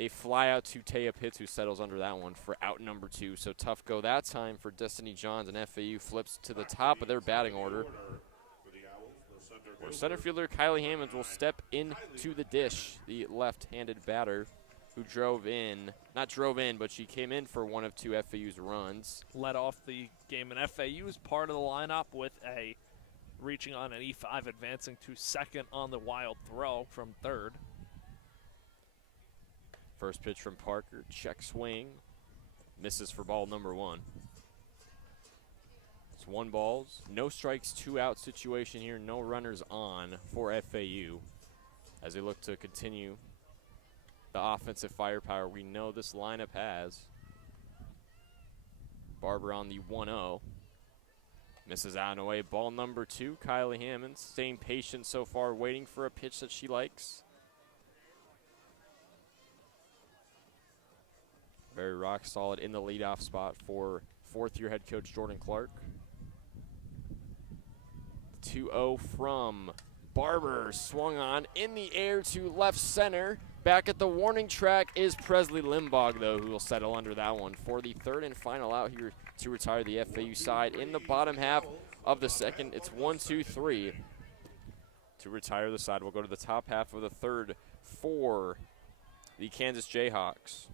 a fly out to Taya Pitts, who settles under that one for out number 2. So tough go that time for Destiny Johns, and FAU flips to the top of their batting order, where center fielder Kylie Hammonds will step into the dish, the left-handed batter who not drove in, but she came in for one of 2 FAU's runs. Led off the game, and FAU is part of the lineup with a reaching on an E5, advancing to second on the wild throw from third. First pitch from Parker, check swing, misses for ball number 1. It's 1 balls, no strikes, 2 out situation here, no runners on for FAU as they look to continue the offensive firepower we know this lineup has. Barber on the 1-0. Misses out and away. Ball number 2, Kylie Hammonds staying patient so far, waiting for a pitch that she likes. Very rock solid in the leadoff spot for 4th-year head coach Jordan Clark. 2-0 from Barber, swung on in the air to left center. Back at the warning track is Presley Limbaugh, though, who will settle under that one for the 3rd and final out here to retire the FAU side. In the bottom half of the second, it's 1-2-3 to retire the side. We'll go to the top half of the 3rd for the Kansas Jayhawks.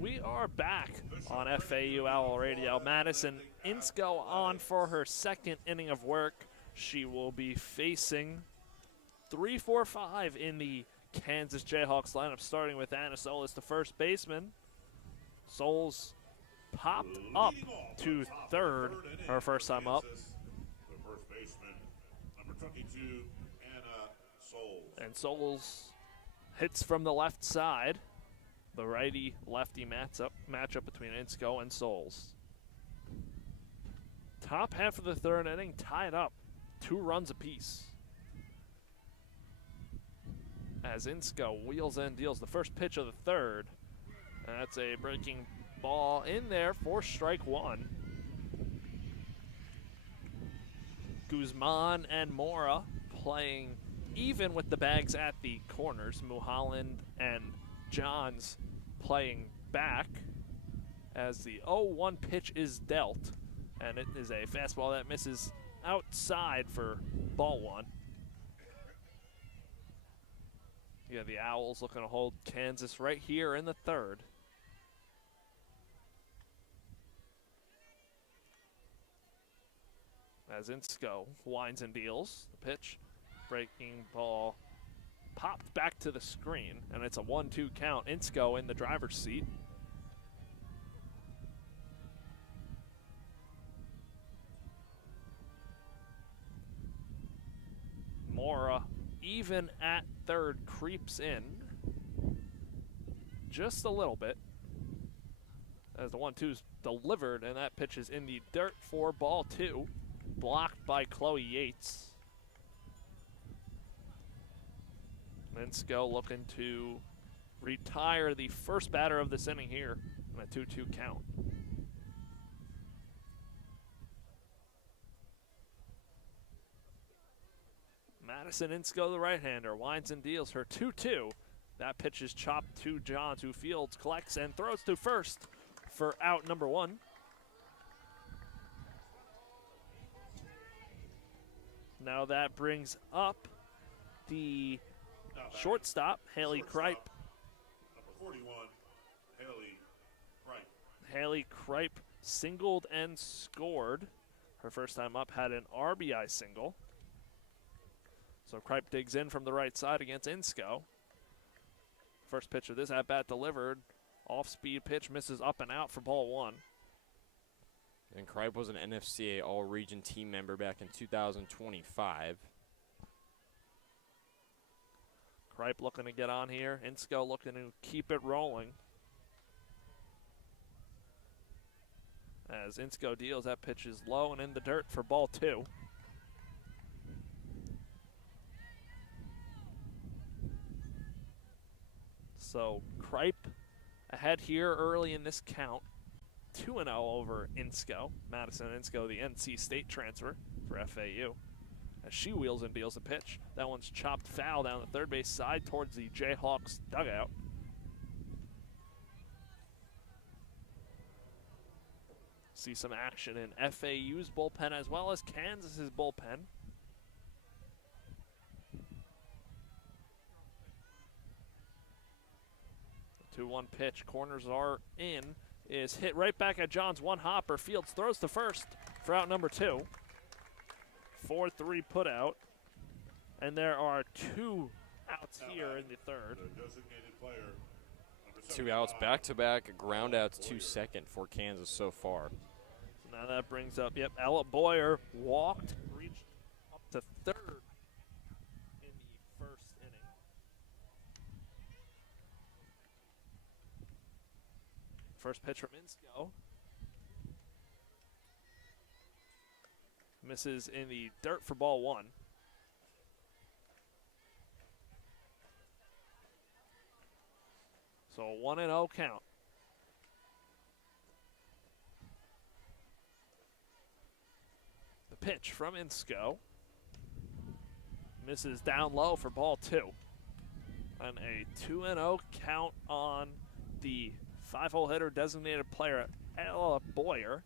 We are back on FAU Owl Radio. Madison Insko on for her second inning of work. She will be facing 3-4-5 in the Kansas Jayhawks lineup, starting with Anna Solis, the first baseman. Solis popped up to third her first time up. The first baseman, number 22, Anna Solis. And Solis hits from the left side. The righty-lefty matchup between Insko and Solis. Top half of the third inning tied up, 2 runs apiece. As Insko wheels and deals the first pitch of the third. And that's a breaking ball in there for strike 1. Guzman and Mora playing even with the bags at the corners. Mulholland and Johns playing back as the 0-1 pitch is dealt. And it is a fastball that misses outside for ball 1. Yeah, the Owls looking to hold Kansas right here in the third. As Insko winds and deals the pitch. Breaking ball popped back to the screen, and it's a 1-2 count. Insko in the driver's seat. Mora, even at third, creeps in just a little bit as the 1-2's delivered, and that pitch is in the dirt for ball 2, blocked by Chloe Yates. Insko looking to retire the first batter of this inning here in a 2-2 count. Madison Insko, the right-hander, winds and deals her 2-2. That pitch is chopped to Johns, who fields, collects, and throws to first for out number 1. Now that brings up the shortstop, Haley Kripe. Number 41, Haley Kripe. Haley Kripe singled and scored. Her first time up had an RBI single. So Kripe digs in from the right side against Insko. First pitch of this at-bat delivered. Off-speed pitch misses up and out for ball 1. And Kripe was an NFCA All-Region team member back in 2025. Kripe looking to get on here. Insko looking to keep it rolling. As Insko deals, that pitch is low and in the dirt for ball 2. So Kripe ahead here early in this count. 2-0 over Insko. Madison Insko, the NC State transfer for FAU. As she wheels and deals a pitch. That one's chopped foul down the third base side towards the Jayhawks dugout. See some action in FAU's bullpen as well as Kansas's bullpen. The 2-1 pitch, corners are in, is hit right back at Johns. One hopper, Fields throws to first for out number 2. 4-3 put out. And there are 2 outs here in the third. The designated player, number 2 outs 75, back-to-back, ground outs to second for Kansas so far. Now that brings up, Ella Boyer walked, reached up to third in the first inning. First pitch from Insko. Misses in the dirt for ball 1. So a 1-0 count. The pitch from Insko. Misses down low for ball 2. And a 2-0 count on the 5-hole hitter designated player, Ella Boyer.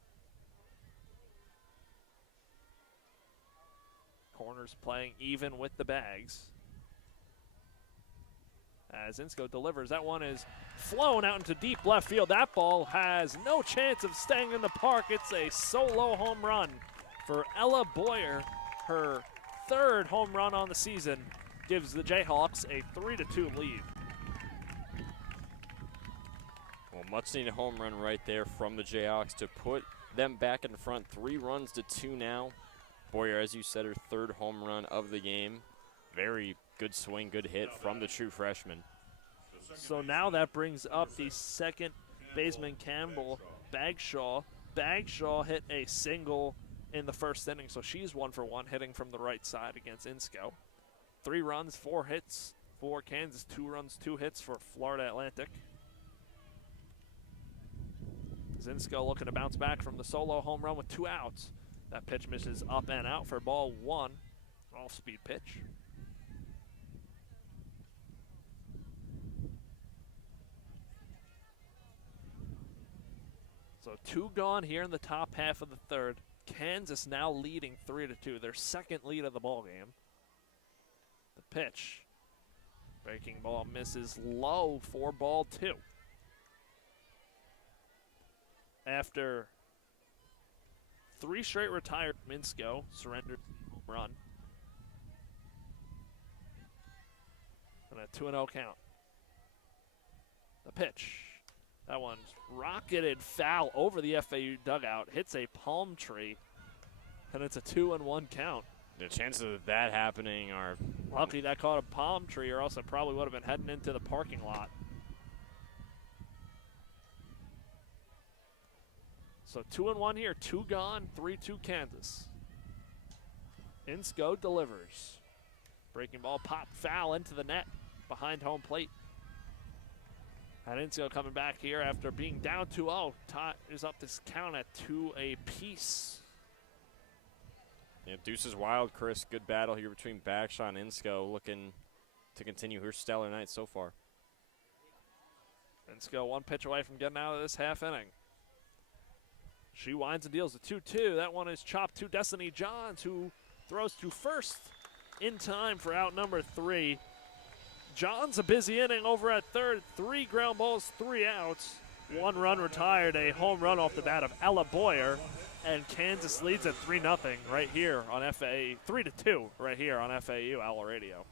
Corners playing even with the bags. as Insco delivers. That one is flown out into deep left field. That ball has no chance of staying in the park. It's a solo home run for Ella Boyer. Her third home run on the season gives the Jayhawks a 3-2 lead. Well, much needed home run right there from the Jayhawks to put them back in front. 3-2 now. Boyer, as you said, her third home run of the game. Very good swing, good hit from the true freshman. So now that brings up the second baseman, Campbell Bagshaw. Bagshaw hit a single in the first inning, so she's 1 for 1 hitting from the right side against Insco. 3 runs, 4 hits for Kansas, 2 runs, 2 hits for Florida Atlantic. Insco looking to bounce back from the solo home run with 2 outs. That pitch misses up and out for ball 1. Off-speed pitch. So 2 gone here in the top half of the third. Kansas now leading 3-2, their second lead of the ball game. The pitch. Breaking ball misses low for ball 2. After 3 straight retired, Insco surrendered home run. And a 2-0 count. The pitch. That one's rocketed foul over the FAU dugout, hits a palm tree, and it's a 2-1 count. The chances of that happening are lucky that caught a palm tree, or else it probably would have been heading into the parking lot. So 2-1 here, 2 gone, 3-2 Kansas. Insco delivers. Breaking ball popped foul into the net behind home plate. And Insco coming back here after being down 2-0. Ties up this count at 2 apiece. Yeah, Deuce is wild, Chris. Good battle here between Bagshaw and Insco, looking to continue her stellar night so far. Insco 1 pitch away from getting out of this half inning. She winds and deals a 2-2. That one is chopped to Destiny Johns, who throws to first in time for out number 3. Johns a busy inning over at third. 3 ground balls, 3 outs. 1 run retired, a home run off the bat of Ella Boyer. And Kansas leads at 3-0 right here on FAU. 3-2 right here on FAU Owl Radio.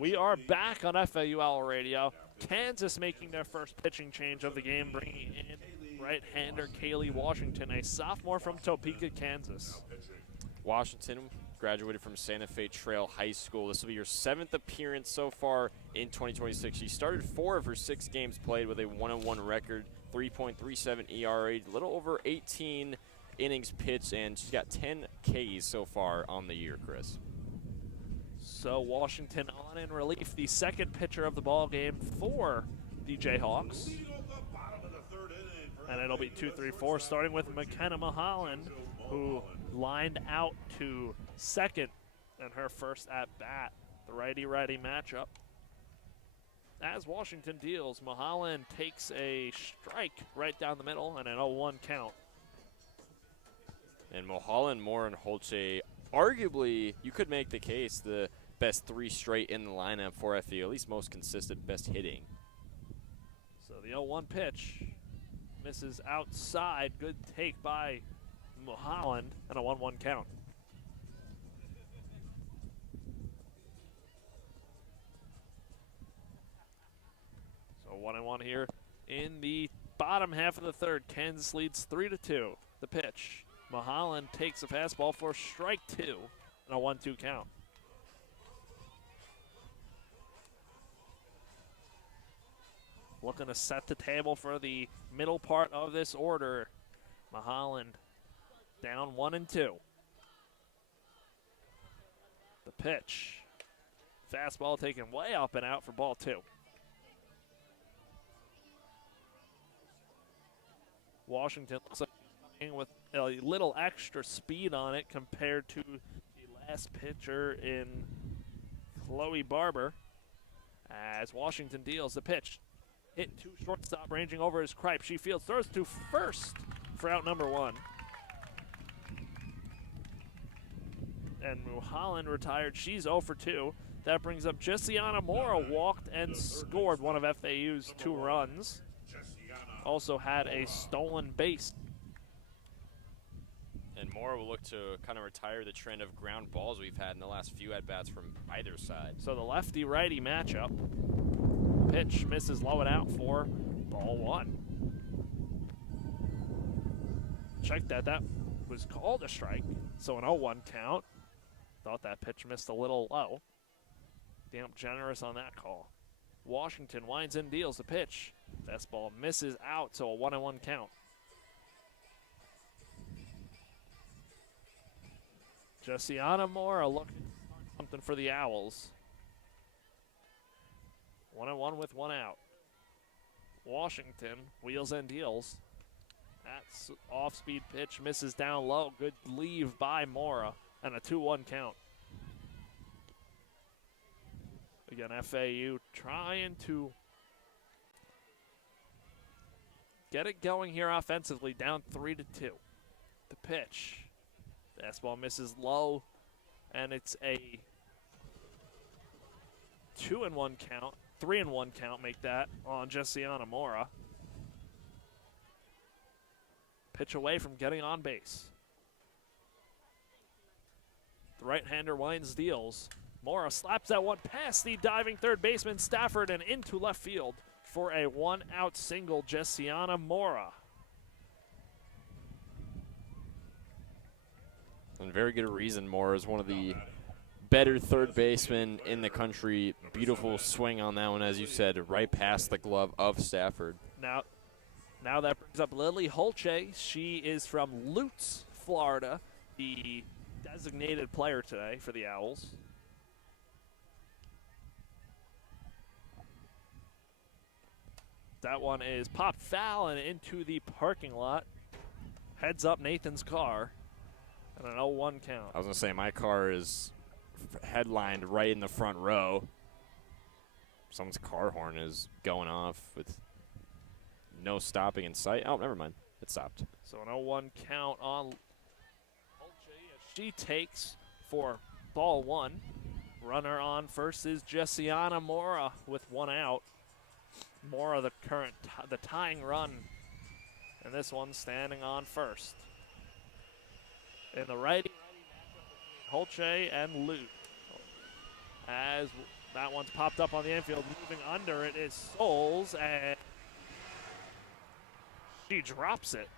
We are back on FAU Owl Radio. Kansas making their first pitching change of the game, bringing in right-hander Kaylee Washington, a sophomore from Topeka, Kansas. Washington graduated from Santa Fe Trail High School. This will be her 7th appearance so far in 2026. She started 4 of her 6 games played with a 1-1 record, 3.37 ERA, a little over 18 innings pitched, and she's got 10 Ks so far on the year, Chris. So Washington on in relief, the second pitcher of the ball game for the Jayhawks. And it'll be 2-3-4, starting with McKenna Mulholland, who lined out to second in her first at-bat. The righty-righty matchup. As Washington deals, Mulholland takes a strike right down the middle and an 0-1 count. And Mulholland, Moore, and Holche, arguably, you could make the case, the best 3 straight in the lineup for FAU, at least most consistent, best hitting. So the 0-1 pitch misses outside. Good take by Mulholland and a 1-1 count. So 1-1 here in the bottom half of the third. Kansas leads 3-2. The pitch. Mulholland takes a fastball for strike 2 and a 1-2 count. Looking to set the table for the middle part of this order. Mulholland down 1-2. The pitch. Fastball taken way up and out for ball 2. Washington looks like he's with a little extra speed on it compared to the last pitcher in Chloe Barber. As Washington deals the pitch. Hit to shortstop, ranging over his Kripe. She fields, throws to first for out number 1. And Mulholland retired. She's 0 for 2. That brings up Jessiana Mora, walked and scored one of FAU's 2 runs. Also had a stolen base. And Mora will look to kind of retire the trend of ground balls we've had in the last few at-bats from either side. So the lefty-righty matchup. Pitch misses low and out for ball 1. Check that. That was called a strike. So an 0-1 count. Thought that pitch missed a little low. Damn generous on that call. Washington winds and deals the pitch. Fastball misses out, so a 1-1 count. Jessiana Mora looking for something for the Owls. 1-1 with 1 out. Washington wheels and deals. That's off-speed pitch, misses down low. Good leave by Mora, and a 2-1 count. Again, FAU trying to get it going here offensively, down 3-2. The pitch. Fastball misses low, and it's a 2-1 count. 3-1 count, make that, on Jessiana Mora. Pitch away from getting on base. The right-hander winds, deals. Mora slaps that one past the diving third baseman Stafford and into left field for a 1-out single, Jessiana Mora. And very good reason. Mora is one of the better third basemen in the country. Beautiful swing on that one, as you said, right past the glove of Stafford. Now that brings up Lily Holche. She is from Lutz, Florida, the designated player today for the Owls. That one is popped foul and into the parking lot. Heads up Nathan's car. And an 0-1 count. I was going to say, my car is headlined right in the front row. Someone's car horn is going off with no stopping in sight. Oh, never mind. It stopped. So an 0-1 count on Holche as she takes for ball 1. Runner on first is Jessiana Mora with 1 out. Mora, the tying run, and this one standing on first. In the righty Holche and Lute. As that one's popped up on the infield, moving under it is Souls, and she drops it.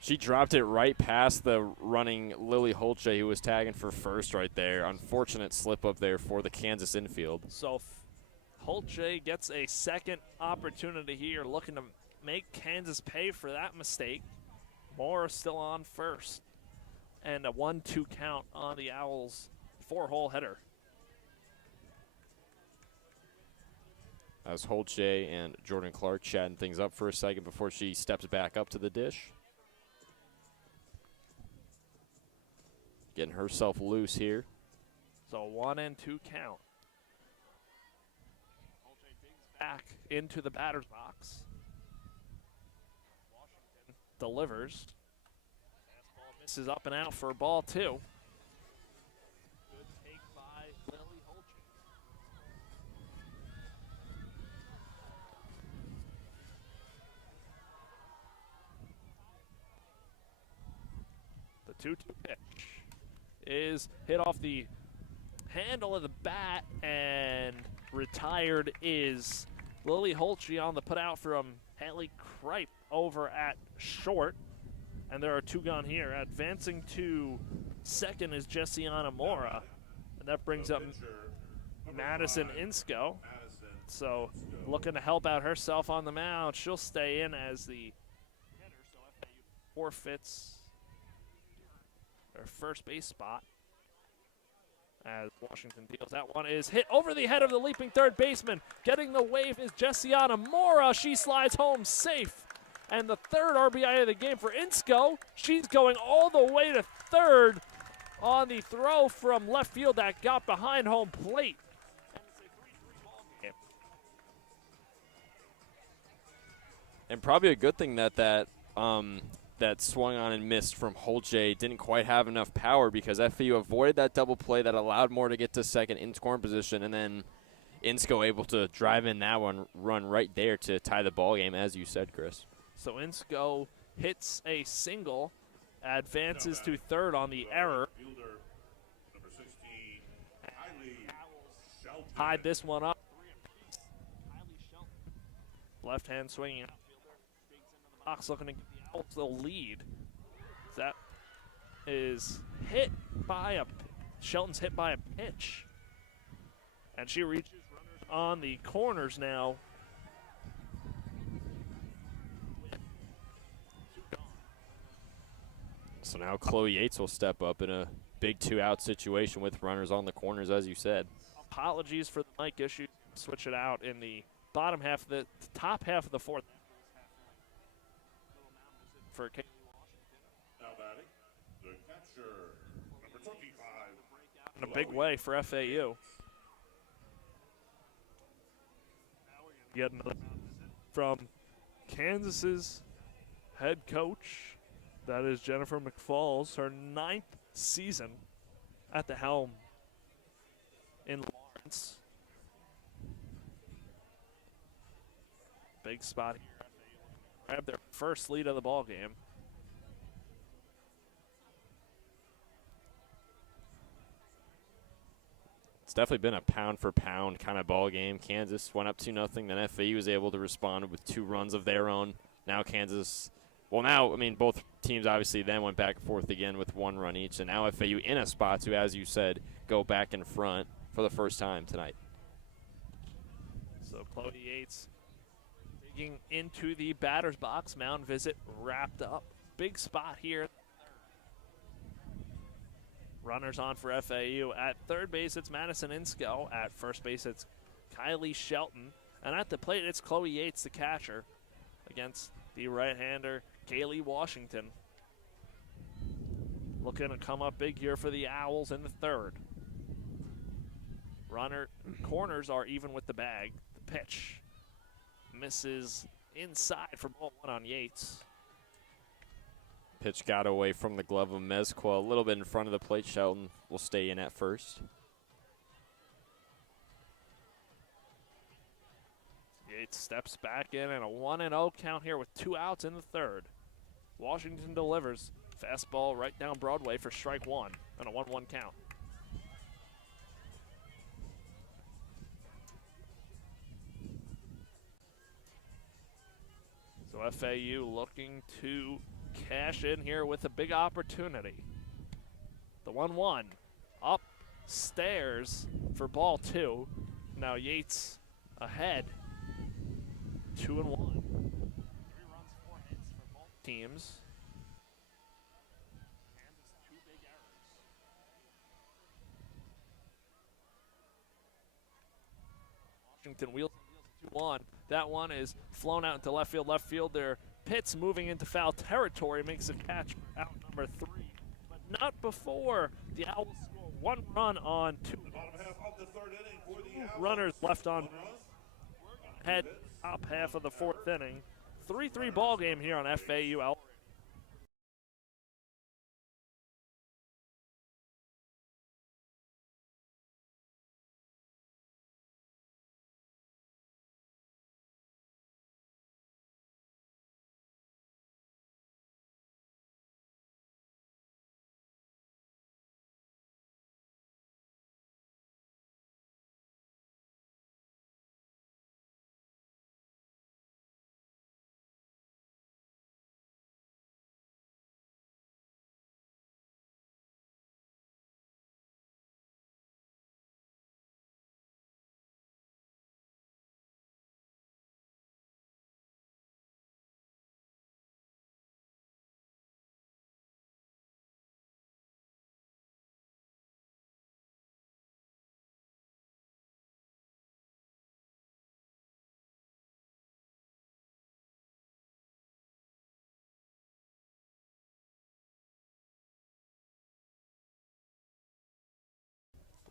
She dropped it right past the running Lily Holche, who was tagging for first right there. Unfortunate slip up there for the Kansas infield. So Holche gets a second opportunity here, looking to make Kansas pay for that mistake. Moore still on first. And a 1-2 count on the Owls' 4-hole header. As Holche and Jordan Clark chatting things up for a second before she steps back up to the dish. Getting herself loose here. So 1-2 count. Back into the batter's box. Washington delivers. Fastball misses up and out for ball 2. Good take by Lily Holche. The 2-2 pitch is hit off the handle of the bat, and retired is Lily Holtry on the putout from Haley Kripe over at short. And there are two gone here. Advancing to second is Jessiana Mora. And that brings up Madison Insko. So looking to help out herself on the mound. She'll stay in as the hitter, so FAU forfeits her first base spot. As Washington deals, that one is hit over the head of the leaping third baseman. Getting the wave is Jessiana Mora. She slides home safe. And the third RBI of the game for Insko. She's going all the way to third on the throw from left field that got behind home plate. And probably a good thing that that swung on and missed from Holtje didn't quite have enough power, because FAU avoided that double play that allowed Moore to get to second in scoring position, and then Insko able to drive in that one, run right there to tie the ball game, as you said, Chris. So Insko hits a single, advances to third on the error. Number 16, Kylie Tied this one up. Left hand swinging. Box looking to give the Owls the lead. That is hit by a Shelton's hit by a pitch. And she reaches runners on the corners now. So now Chloe Yates will step up in a big two-out situation with runners on the corners, as you said. Apologies for the mic issue. Switch it out in the bottom half of the top half of the fourth. For now batting, the catcher, number 25. In a big way for FAU. Yet another from Kansas's head coach. That is Jennifer McFalls, her 9th season at the helm in Lawrence. Big spot here. Grab their first lead of the ball game. It's definitely been a pound-for-pound kind of ball game. Kansas went up 2-0, then FAU was able to respond with 2 runs of their own. Now Kansas, well now, I mean, both teams obviously then went back and forth again with 1 run each, and now FAU in a spot to, as you said, go back in front for the first time tonight. So Chloe Yates digging into the batter's box. Mound visit wrapped up. Big spot here. Runners on for FAU. At third base, it's Madison Insko. At first base, it's Kylie Shelton. And at the plate, it's Chloe Yates, the catcher, against the right-hander, Kaylee Washington. Looking to come up big here for the Owls in the third. Corners are even with the bag. The pitch misses inside for ball 1 on Yates. Pitch got away from the glove of Mezqua, a little bit in front of the plate. Shelton will stay in at first. Yates steps back in, and a 1-0 count here with 2 outs in the third. Washington delivers. Fastball right down Broadway for strike 1 and a 1-1 count. So FAU looking to cash in here with a big opportunity. The 1-1 upstairs for ball 2. Now Yates ahead, 2-1. 3 runs, 4 hits for both teams. Kansas 2 big errors. Washington wheels 2-1. That one is flown out into left field. Left fielder Pitts moving into foul territory makes a catch for out number 3, but not before the Owls score 1 run on 2 runners left on head top half of the 4th inning. 3-3 ball game here on FAU.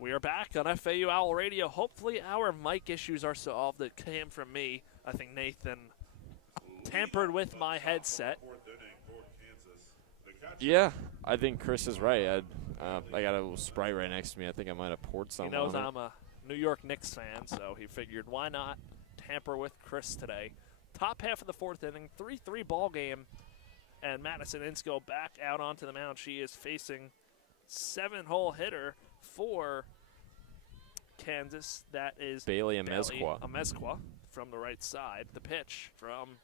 We are back on FAU Owl Radio. Hopefully our mic issues are solved. It came from me. I think Nathan tampered with my headset. Yeah, I think Chris is right. I got a little Sprite right next to me. I think I might have poured some He knows on it. I'm a New York Knicks fan, so he figured why not tamper with Chris today. Top half of the fourth inning, 3-3 ball game, and Madison Insko back out onto the mound. She is facing 7-hole hitter for Kansas. That is Bailey Amezcua. Amezcua from the right side. The pitch from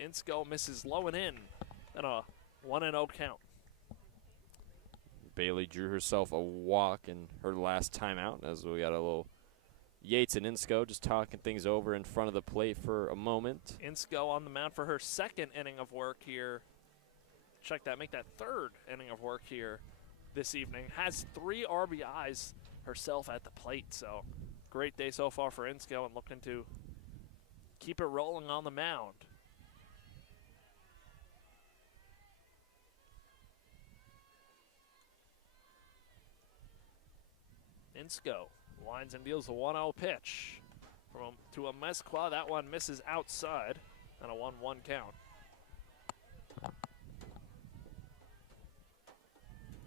Insko misses low and in, and a 1-0 count. Bailey drew herself a walk in her last time out, as we got a little Yates and Insko just talking things over in front of the plate for a moment. Insko on the mound for her second inning of work here. Check that, make that third inning of work here this evening. Has 3 RBIs herself at the plate, so great day so far for Insko and looking to keep it rolling on the mound. Insko lines and deals the 1-0 pitch to Amezcua. That one misses outside, and a 1-1 count.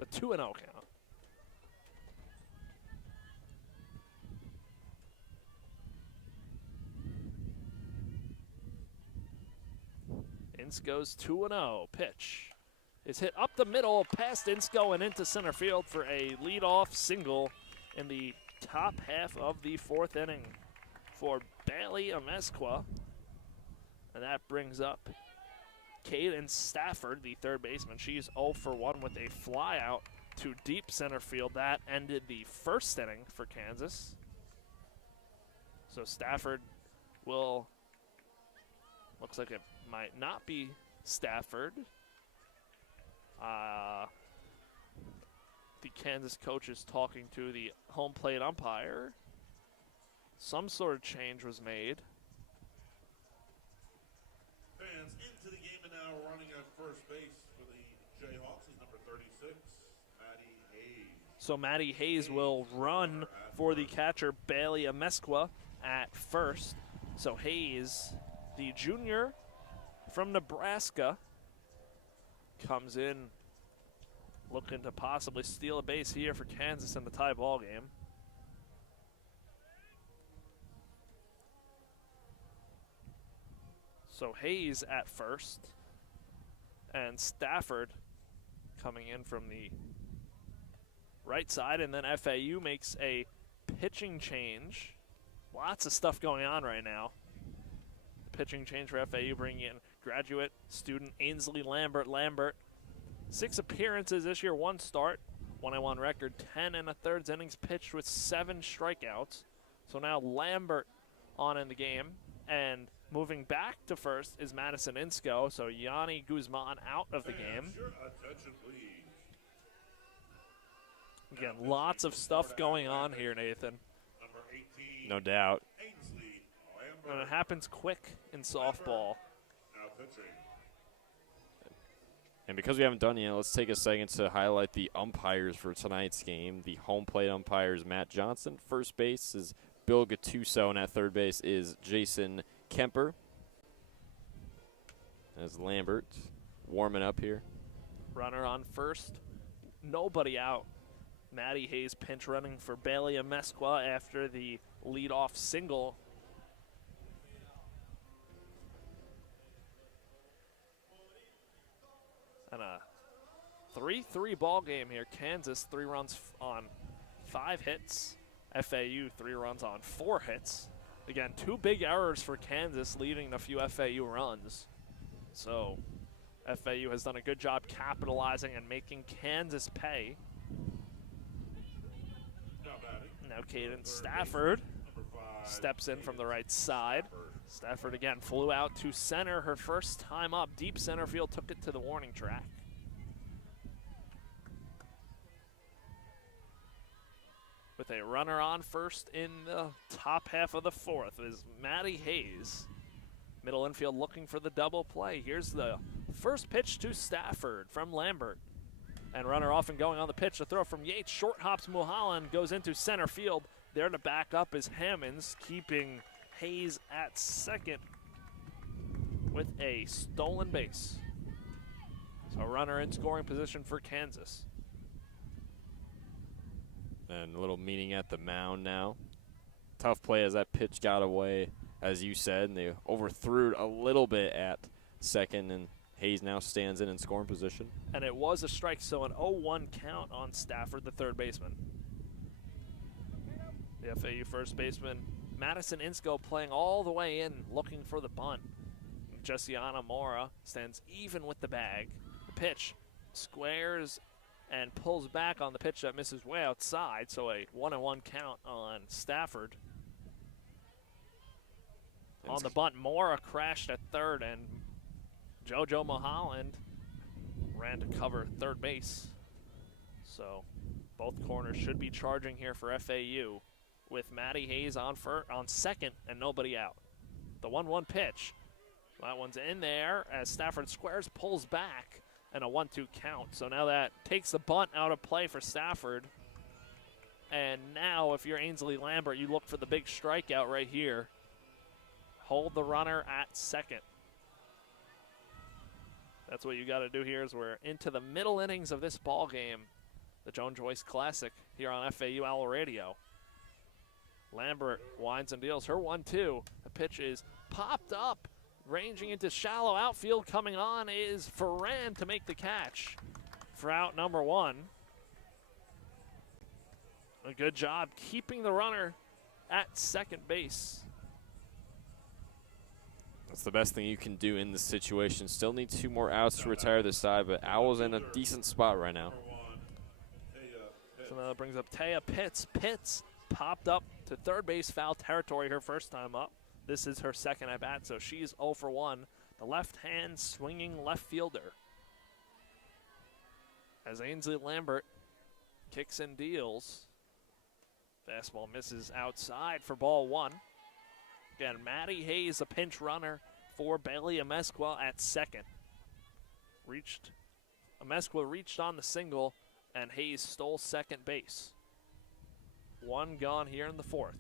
A 2-0 count. Insko's 2-0 pitch is hit up the middle, past Insko and into center field for a leadoff single in the top half of the fourth inning for Bailey Amezcua. And that brings up Caden Stafford, the third baseman. She's 0 for 1 with a fly out to deep center field. That ended the first inning for Kansas. So Stafford will, looks like it might not be Stafford. The Kansas coach is talking to the home plate umpire. Some sort of change was made. Fans into the game and now running at first base for the Jayhawks is number 36, Maddie Hayes. So Maddie Hayes will run for the catcher Bailey Amezcua at first. So Hayes, the junior from Nebraska, comes in looking to possibly steal a base here for Kansas in the tie ball game. So Hayes at first, and Stafford coming in from the right side, and then FAU makes a pitching change. Lots of stuff going on right now. Pitching change for FAU, bringing in graduate student Ainsley Lambert. Lambert, 6 appearances this year, 1 start, 1-1 record, 10 1/3 innings pitched with 7 strikeouts. So now Lambert on in the game, and moving back to first is Madison Insko. So Yanni Guzman out of the game. Your attention, please. Again, lots of stuff going on here, Nathan. Number 18, No doubt. Ainsley And it Lambert. happens quick in softball. Now pitching. And because we haven't done it yet, let's take a second to highlight the umpires for tonight's game. The home plate umpires, Matt Johnson. First base is Bill Gattuso, and at third base is Jason Kemper. As Lambert warming up here. Runner on first, nobody out. Maddie Hayes pinch running for Bailey Amezcua after the leadoff single. And a 3-3 ball game here. Kansas 3 runs on 5 hits. FAU 3 runs on 4 hits. Again, 2 big errors for Kansas, leading a few FAU runs. So FAU has done a good job capitalizing and making Kansas pay. Now batting. Now Caden Stafford Number 5. steps in from the right side. Stafford again flew out to center her first time up. Deep center field, took it to the warning track. With a runner on first in the top half of the fourth is Maddie Hayes. Middle infield looking for the double play. Here's the first pitch to Stafford from Lambert. And runner off and going on the pitch. The throw from Yates. Short hops Mulholland. Goes into center field. There to back up is Hammonds, keeping Hayes at second with a stolen base. So runner in scoring position for Kansas. And a little meeting at the mound now. Tough play as that pitch got away, as you said, and they overthrew it a little bit at second, and Hayes now stands in scoring position. And it was a strike, so an 0-1 count on Stafford, the third baseman. The FAU first baseman, Madison Insco, playing all the way in, looking for the bunt. Jessiana Mora stands even with the bag. The pitch squares and pulls back on the pitch that misses way outside, so a 1-1 count on Stafford. On the bunt, Mora crashed at third, and JoJo Mulholland ran to cover third base. So both corners should be charging here for FAU, with Maddie Hayes on second and nobody out. The 1-1 pitch. That one's in there as Stafford squares, pulls back, and a 1-2 count. So now that takes the bunt out of play for Stafford. And now if you're Ainsley Lambert, you look for the big strikeout right here. Hold the runner at second. That's what you got to do here as we're into the middle innings of this ball game. The Joan-Joyce Classic here on FAU Owl Radio. Lambert winds and deals her 1-2. The pitch is popped up, ranging into shallow outfield. Coming on is Ferran to make the catch for out number one. A good job keeping the runner at second base. That's the best thing you can do in this situation. Still need 2 more outs to retire this side, but Owls in a decent spot right now. So now that brings up Taya Pitts. Pitts popped up to third base, foul territory her first time up. This is her second at bat, so she's 0 for 1. The left-hand swinging left fielder. As Ainsley Lambert kicks and deals. Fastball misses outside for ball 1. Again, Maddie Hayes, a pinch runner for Bailey Amesqua at second. Amesqua reached on the single, and Hayes stole second base. 1 gone here in the 4th.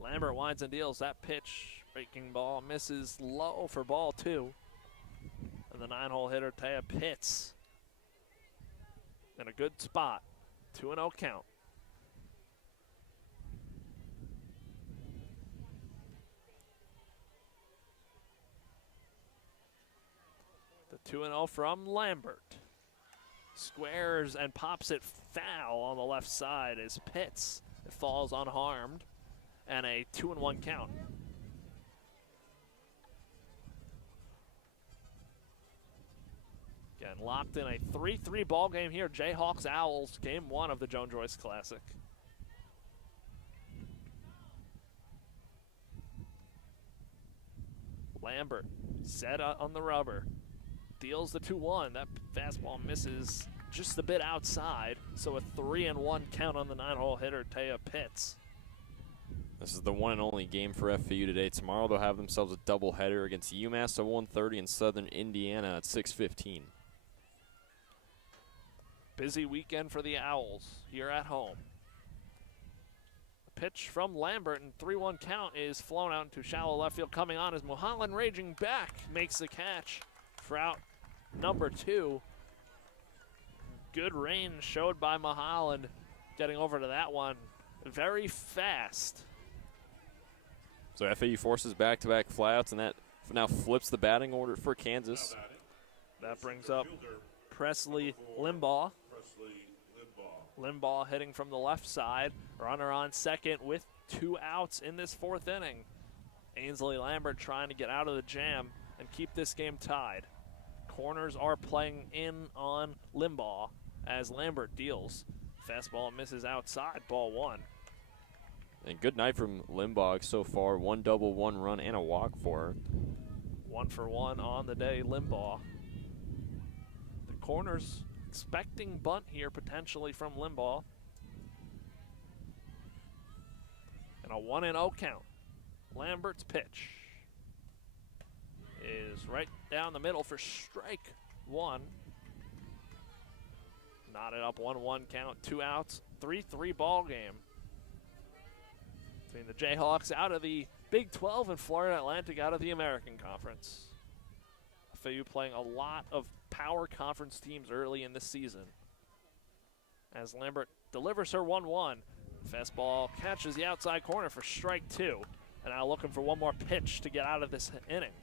Lambert winds and deals. That pitch, breaking ball, misses low for ball 2. And the 9-hole hitter, Taya Pitts, in a good spot. 2-0 count. The 2-0 from Lambert. Squares and pops it foul on the left side as Pitts. It falls unharmed. And a 2-1 count. Again, locked in a 3-3 ball game here. Jayhawks Owls, game 1 of the Joan-Joyce Classic. Lambert set on the rubber. Deals the 2-1. That fastball misses just a bit outside. So a 3-1 count on the 9-hole hitter, Taya Pitts. This is the one and only game for FAU today. Tomorrow they'll have themselves a doubleheader against UMass at 1:30 and Southern Indiana at 6:15. Busy weekend for the Owls here at home. The pitch from Lambert and 3-1 count is flown out into shallow left field. Coming on is Mulholland, raging back, makes the catch for out number 2. Good range showed by Mulholland, getting over to that one very fast. So FAU forces back-to-back flyouts, and that now flips the batting order for Kansas. That brings up Presley Limbaugh. Limbaugh hitting from the left side. Runner on second with 2 outs in this 4th inning. Ainsley Lambert trying to get out of the jam and keep this game tied. Corners are playing in on Limbaugh as Lambert deals. Fastball misses outside, ball 1. And good night from Limbaugh so far. 1 double, 1 run, and a walk for her. 1 for 1 on the day, Limbaugh. The corners expecting bunt here potentially from Limbaugh. And a 1-0 count. Lambert's pitch. is right down the middle for strike one. Knotted up 1-1 count, 2 outs, 3-3 ball game. Between the Jayhawks out of the Big 12 and Florida Atlantic out of the American Conference. FAU playing a lot of power conference teams early in the season. As Lambert delivers her 1-1. Fastball catches the outside corner for strike 2. And now looking for one more pitch to get out of this inning.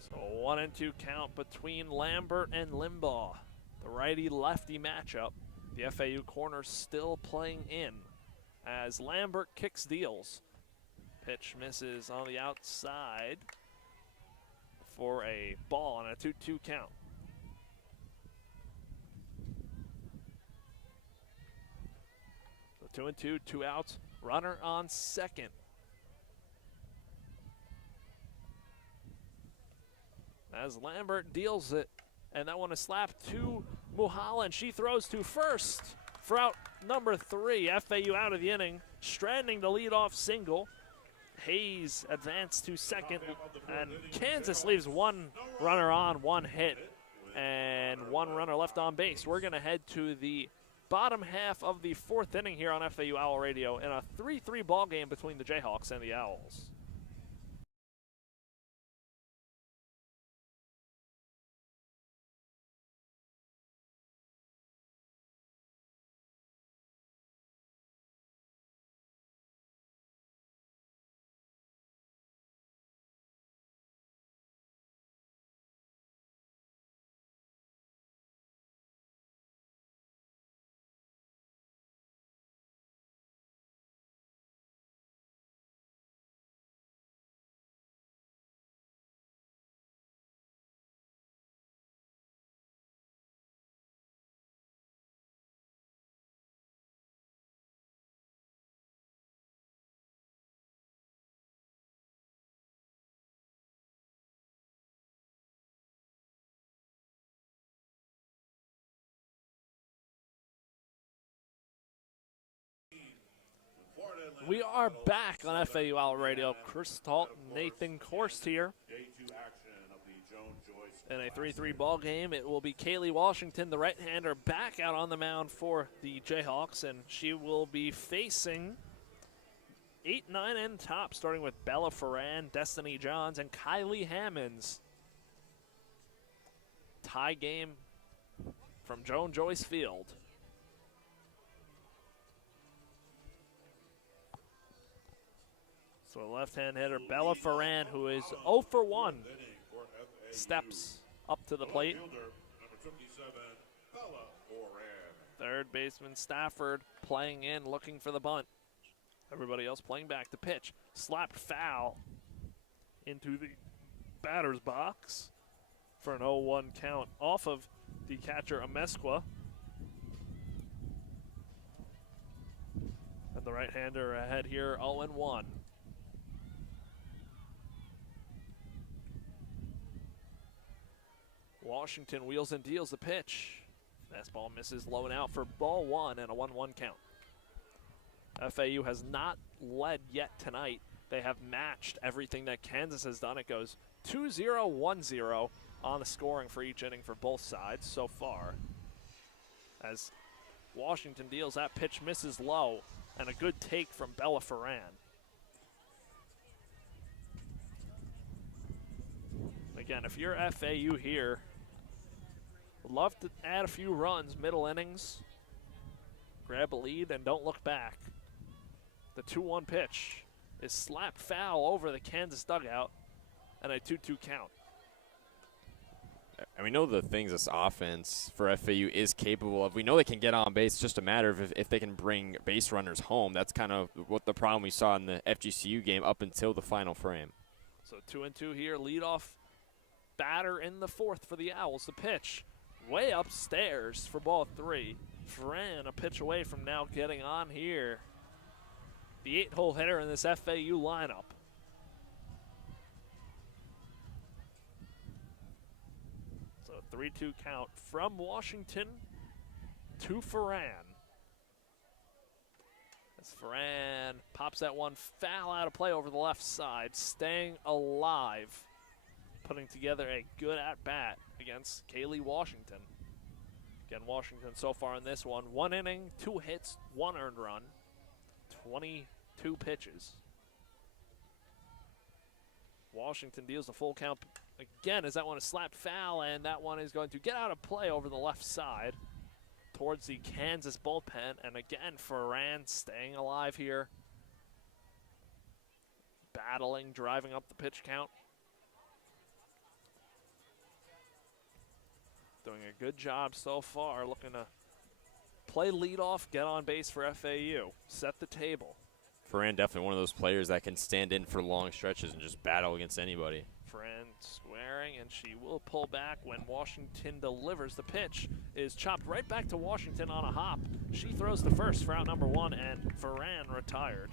So 1-2 count between Lambert and Limbaugh. The righty-lefty matchup. The FAU corner still playing in as Lambert kicks deals. Pitch misses on the outside for a ball on a 2-2 count. So 2-2, 2 outs, runner on second. As Lambert deals it, and that one is slapped to Mulholland. She throws to first for out number 3. FAU out of the inning, stranding the leadoff single. Hayes advanced to second, and Kansas leaves one runner on, 1 hit, and 1 runner left on base. We're going to head to the bottom half of the 4th inning here on FAU Owl Radio in a 3-3 ball game between the Jayhawks and the Owls. We are back on FAU Owl Radio. Chris Talt, Nathan Korst here. In a 3-3 ball game, it will be Kaylee Washington, the right-hander, back out on the mound for the Jayhawks, and she will be facing 8, 9, and top, starting with Bella Ferran, Destiny Johns, and Kylie Hammonds. Tie game from Joyce Field. So left-hand hitter Bella Ferran, who is 0 for 1, steps up to the plate. Third baseman Stafford playing in, looking for the bunt. Everybody else playing back. The pitch slapped foul into the batter's box for an 0-1 count off of the catcher Amesqua. And the right-hander ahead here, 0-1. Washington wheels and deals the pitch. Fastball misses low and out for ball 1 and a 1-1 count. FAU has not led yet tonight. They have matched everything that Kansas has done. It goes 2-0, 1-0 on the scoring for each inning for both sides so far. As Washington deals that pitch, misses low, and a good take from Bella Ferran. Again, if you're FAU here, would love to add a few runs, middle innings, grab a lead, and don't look back. The 2-1 pitch is slapped foul over the Kansas dugout, and a 2-2 count. And we know the things this offense for FAU is capable of. We know they can get on base. It's just a matter of if they can bring base runners home. That's kind of what the problem we saw in the FGCU game up until the final frame. So 2-2 here, leadoff batter in the 4th for the Owls. The pitch way upstairs for ball 3. Ferran a pitch away from now getting on here. The 8-hole hitter in this FAU lineup. So 3-2 count from Washington to Ferran. As Ferran pops that one foul out of play over the left side, staying alive, putting together a good at-bat against Kaylee Washington. Again, Washington so far in this one, 1 inning, 2 hits, 1 earned run, 22 pitches. Washington deals the full count again as that one is slapped foul, and that one is going to get out of play over the left side towards the Kansas bullpen. And again, Ferran staying alive here, battling, driving up the pitch count. Doing a good job so far, looking to play leadoff, get on base for FAU, set the table. Ferran definitely one of those players that can stand in for long stretches and just battle against anybody. Ferran squaring, and she will pull back when Washington delivers. The pitch is chopped right back to Washington on a hop. She throws the first for out number 1, and Ferran retired.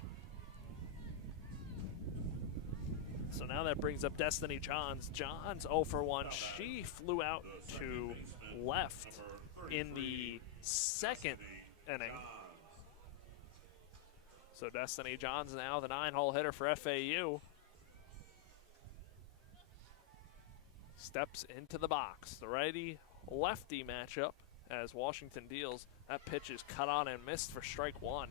So now that brings up Destiny Johns. Johns 0 for 1. She flew out to left in the 2nd inning. So Destiny Johns now the 9-hole hitter for FAU. Steps into the box. The righty-lefty matchup as Washington deals. That pitch is cut on and missed for strike 1.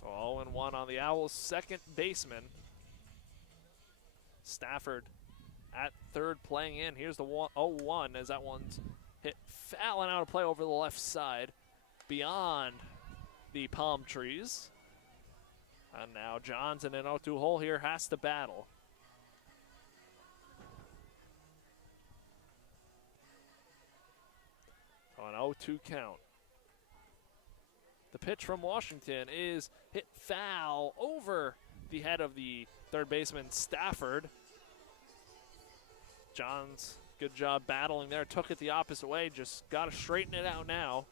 So 0-1 on the Owls' second baseman. Stafford at third playing in. Here's the 0-1 as that one's hit foul and out of play over the left side beyond the palm trees. And now Johns in an 0-2 hole here has to battle. So an 0-2 count. The pitch from Washington is hit foul over the head of the third baseman Stafford. Johns, good job battling there. Took it the opposite way. Just got to straighten it out now.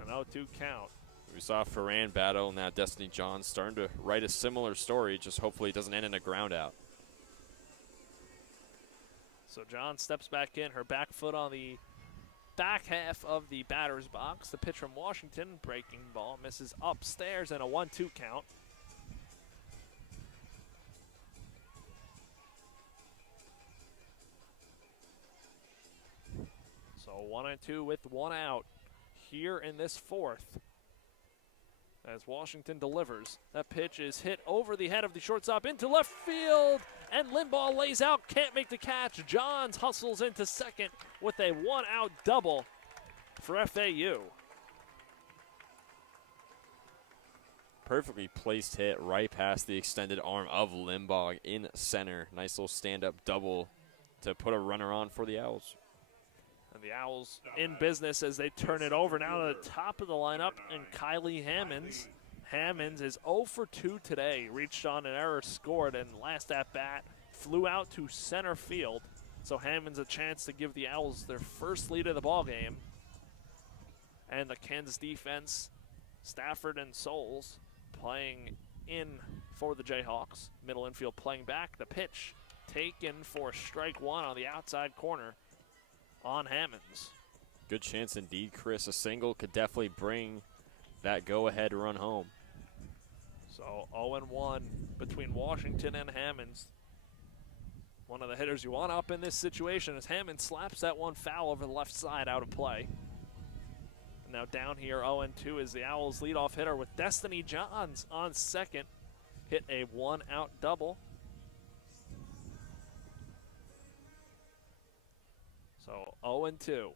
An 0-2 count. We saw Ferran battle. Now Destiny Johns starting to write a similar story. Just hopefully it doesn't end in a ground out. So John steps back in. Her back foot on the back half of the batter's box. The pitch from Washington. Breaking ball. Misses upstairs and a 1-2 count. So 1-2 with 1 out here in this 4th. As Washington delivers, that pitch is hit over the head of the shortstop into left field, and Limbaugh lays out, can't make the catch. Johns hustles into second with a 1-out double for FAU. Perfectly placed hit right past the extended arm of Limbaugh in center. Nice little stand-up double to put a runner on for the Owls. And the Owls in business as they turn it over now to the top of the lineup, and Kylie Hammonds. Hammonds is 0 for 2 today. Reached on an error, scored, and last at bat flew out to center field. So Hammonds a chance to give the Owls their first lead of the ball game. And the Kansas defense, Stafford and Souls playing in for the Jayhawks. Middle infield playing back. The pitch taken for strike 1 on the outside corner on Hammonds. Good chance indeed, Chris. A single could definitely bring that go-ahead run home. So 0-1 between Washington and Hammonds. One of the hitters you want up in this situation as Hammonds slaps that one foul over the left side out of play. And now down here 0-2 is the Owls leadoff hitter with Destiny Johns on second. Hit a 1-out double. So 0-2.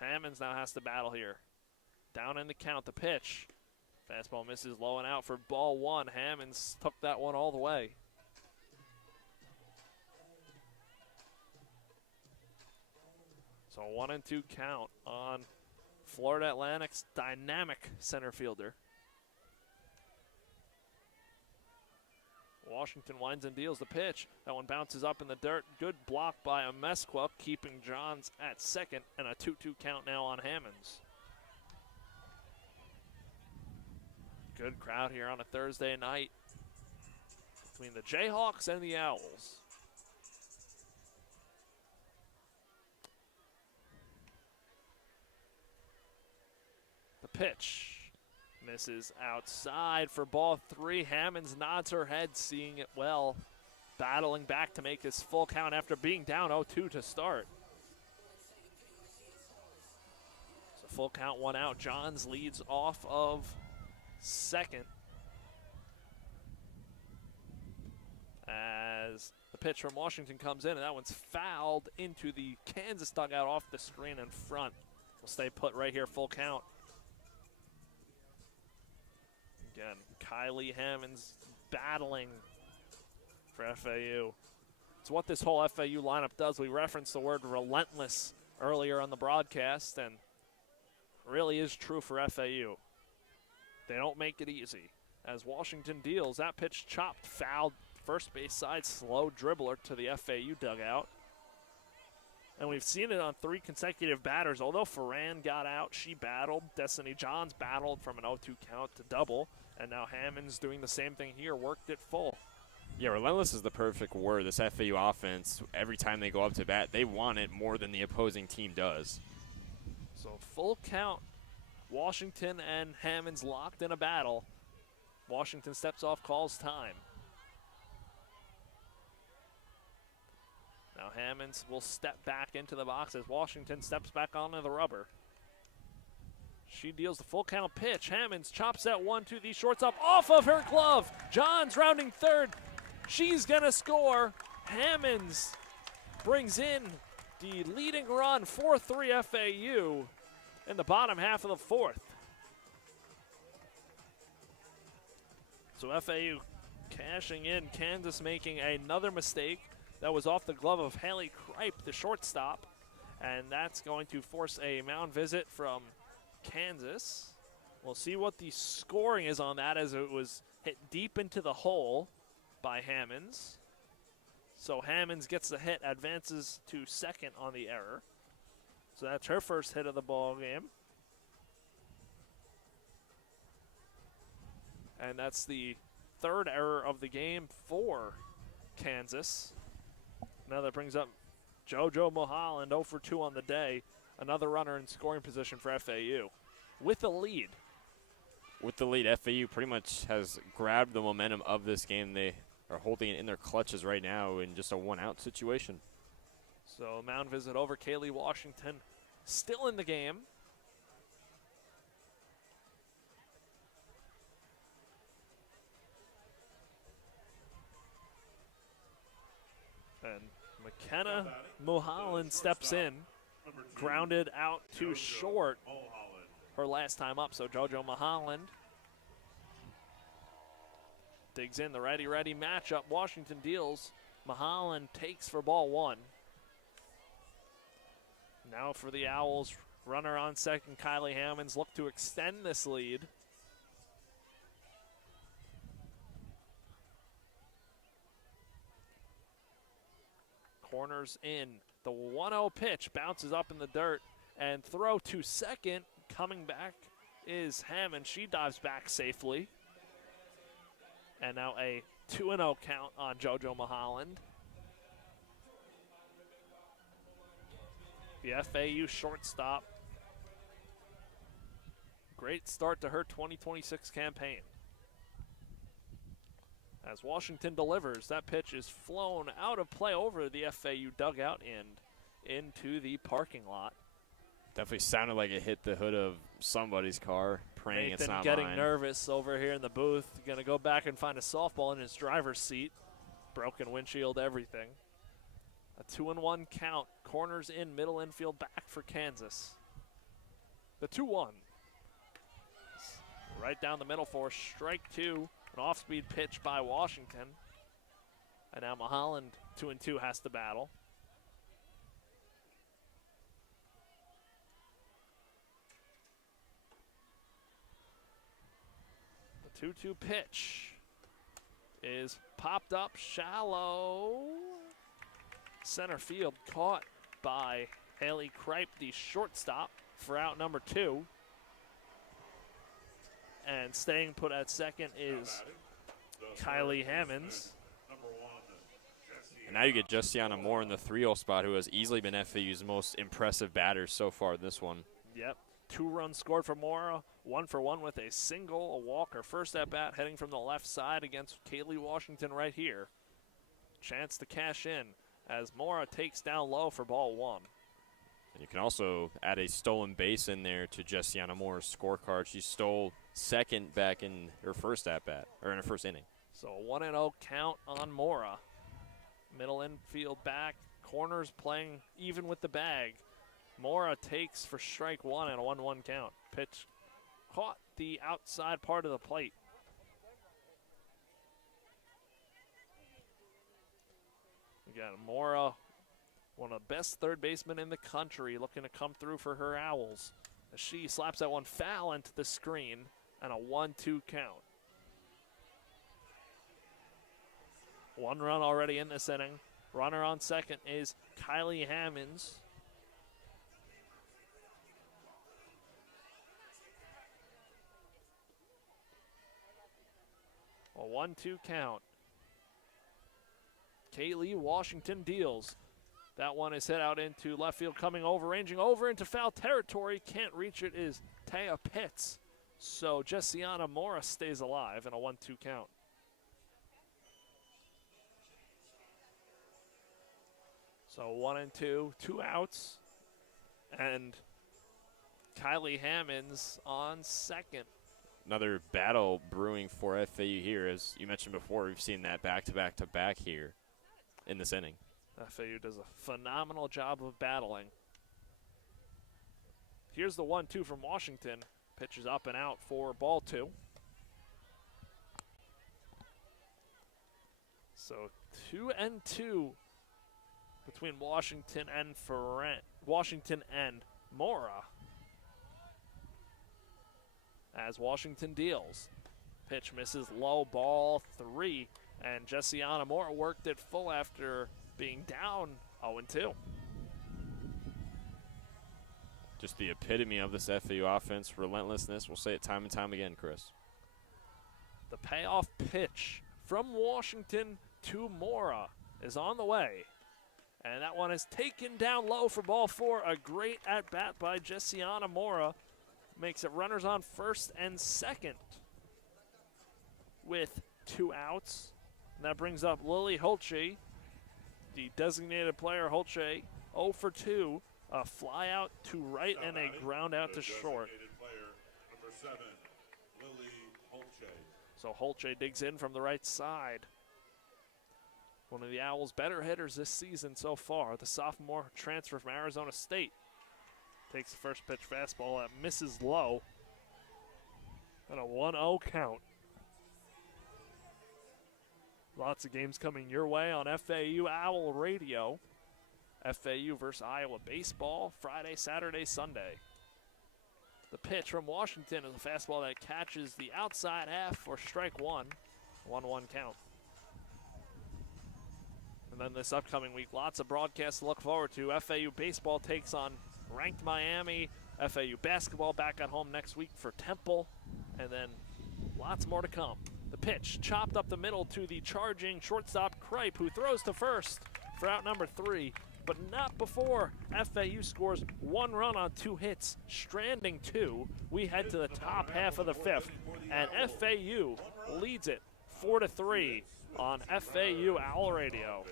Hammonds now has to battle here. Down in the count, the pitch. Fastball misses low and out for ball 1. Hammonds took that one all the way. So 1-2 count on Florida Atlantic's dynamic center fielder. Washington winds and deals the pitch. That one bounces up in the dirt. Good block by Amesqua, keeping Johns at second, and a 2-2 count now on Hammonds. Good crowd here on a Thursday night between the Jayhawks and the Owls. The pitch misses outside for ball 3. Hammonds nods her head, seeing it well, battling back to make this full count after being down 0-2 to start. So full count, 1 out. Johns leads off of second as the pitch from Washington comes in, and that one's fouled into the Kansas dugout off the screen in front. We'll stay put right here, full count. Again, Kylie Hammonds battling for FAU. It's what this whole FAU lineup does. We referenced the word relentless earlier on the broadcast, and really is true for FAU. They don't make it easy. As Washington deals, that pitch chopped, fouled, first base side, slow dribbler to the FAU dugout. And we've seen it on 3 consecutive batters. Although Ferran got out, she battled. Destiny Johns battled from an 0-2 count to double. And now Hammond's doing the same thing here, worked it full. Yeah, relentless is the perfect word. This FAU offense, every time they go up to bat, they want it more than the opposing team does. So full count. Washington and Hammonds locked in a battle. Washington steps off, calls time. Now Hammonds will step back into the box as Washington steps back onto the rubber. She deals the full count pitch. Hammonds chops that one to the shortstop off of her glove. Johns rounding third. She's going to score. Hammonds brings in the leading run, 4-3 FAU in the bottom half of the 4th. So FAU cashing in. Kansas making another mistake. That was off the glove of Haley Kripe, the shortstop. And that's going to force a mound visit from Kansas. We'll see what the scoring is on that, as it was hit deep into the hole by Hammonds. So Hammonds gets the hit, advances to second on the error. So that's her first hit of the ball game. And that's the 3rd error of the game for Kansas. Now that brings up JoJo Mulholland, 0 for 2 on the day. Another runner in scoring position for FAU with the lead. With the lead, FAU pretty much has grabbed the momentum of this game. They are holding it in their clutches right now in just a 1-out situation. So mound visit over. Kaylee Washington still in the game. And McKenna Mulholland steps in, grounded out to short her last time up. So JoJo Mulholland digs in the righty-righty matchup. Washington deals. Mulholland takes for ball 1. Now for the Owls, runner on second. Kylie Hammonds look to extend this lead. Corners in. The 1-0 pitch bounces up in the dirt, and throw to second. Coming back is Hammond. She dives back safely. And now a 2-0 count on JoJo Mulholland. The FAU shortstop. Great start to her 2026 campaign. As Washington delivers, that pitch is flown out of play over the FAU dugout and into the parking lot. Definitely sounded like it hit the hood of somebody's car, praying Nathan it's not getting mine. nervous over here in the booth. Going to go back and find a softball in his driver's seat. Broken windshield, everything. A 2-1 count. Corners in, middle infield back for Kansas. The 2-1. Right down the middle for strike 2. An off-speed pitch by Washington. And now Mulholland, 2-2, has to battle. The 2-2 pitch is popped up shallow. Center field, caught by Haley Kripe, the shortstop, for out number 2. And staying put at second is Kylie Hammonds. And now you get Justiana Moore in the 3-0 spot, who has easily been FAU's most impressive batter so far this one. Yep. 2 runs scored for Mora, 1 for 1 with a single, a walk. Her first at bat heading from the left side against Kaylee Washington right here. Chance to cash in as Mora takes down low for ball 1. And you can also add a stolen base in there to Justiana Moore's scorecard. She stole second back in her first at bat, or in her first inning. So a 1-0 count on Mora. Middle infield back, corners playing even with the bag. Mora takes for strike 1 and a 1-1 count. Pitch caught the outside part of the plate. Again, Mora, one of the best third basemen in the country, looking to come through for her Owls. As she slaps that one foul into the screen and a 1-2 count. 1 run already in this inning. Runner on second is Kylie Hammonds. A 1-2 count. Kaylee Washington deals. That one is hit out into left field, coming over, ranging over into foul territory. Can't reach it is Taya Pitts. So Jessiana Mora stays alive in a 1-2 count. So 1 and 2, 2 outs. And Kylie Hammonds on second. Another battle brewing for FAU here. As you mentioned before, we've seen that back-to-back-to-back here in this inning. FAU does a phenomenal job of battling. Here's the 1-2 from Washington. Pitches up and out for ball 2. So 2 and 2 between Washington and Mora. As Washington deals. Pitch misses low, ball 3. And Jessiana Mora worked it full after being down 0-2. Just the epitome of this FAU offense, relentlessness. We'll say it time and time again, Chris. The payoff pitch from Washington to Mora is on the way. And that one is taken down low for ball 4. A great at-bat by Jessiana Mora. Makes it runners on first and second with 2 outs. And that brings up Lily Holche, the designated player. Holche 0 for 2. A fly out to right and a ground out to short. Player, number 7, Lily Holche. So Holche digs in from the right side. One of the Owls' better hitters this season so far. The sophomore transfer from Arizona State. Takes the first pitch fastball that misses low. And a 1-0 count. Lots of games coming your way on FAU Owl Radio. FAU versus Iowa baseball, Friday, Saturday, Sunday. The pitch from Washington is a fastball that catches the outside half for strike 1. 1-1 count. And then this upcoming week, lots of broadcasts to look forward to. FAU baseball takes on ranked Miami. FAU basketball back at home next week for Temple. And then lots more to come. The pitch chopped up the middle to the charging shortstop Kripe, who throws to first for out number 3. But not before FAU scores 1 run on 2 hits, stranding 2. We head to the top half of the 5th, and FAU leads it 4-3 on FAU Owl Radio.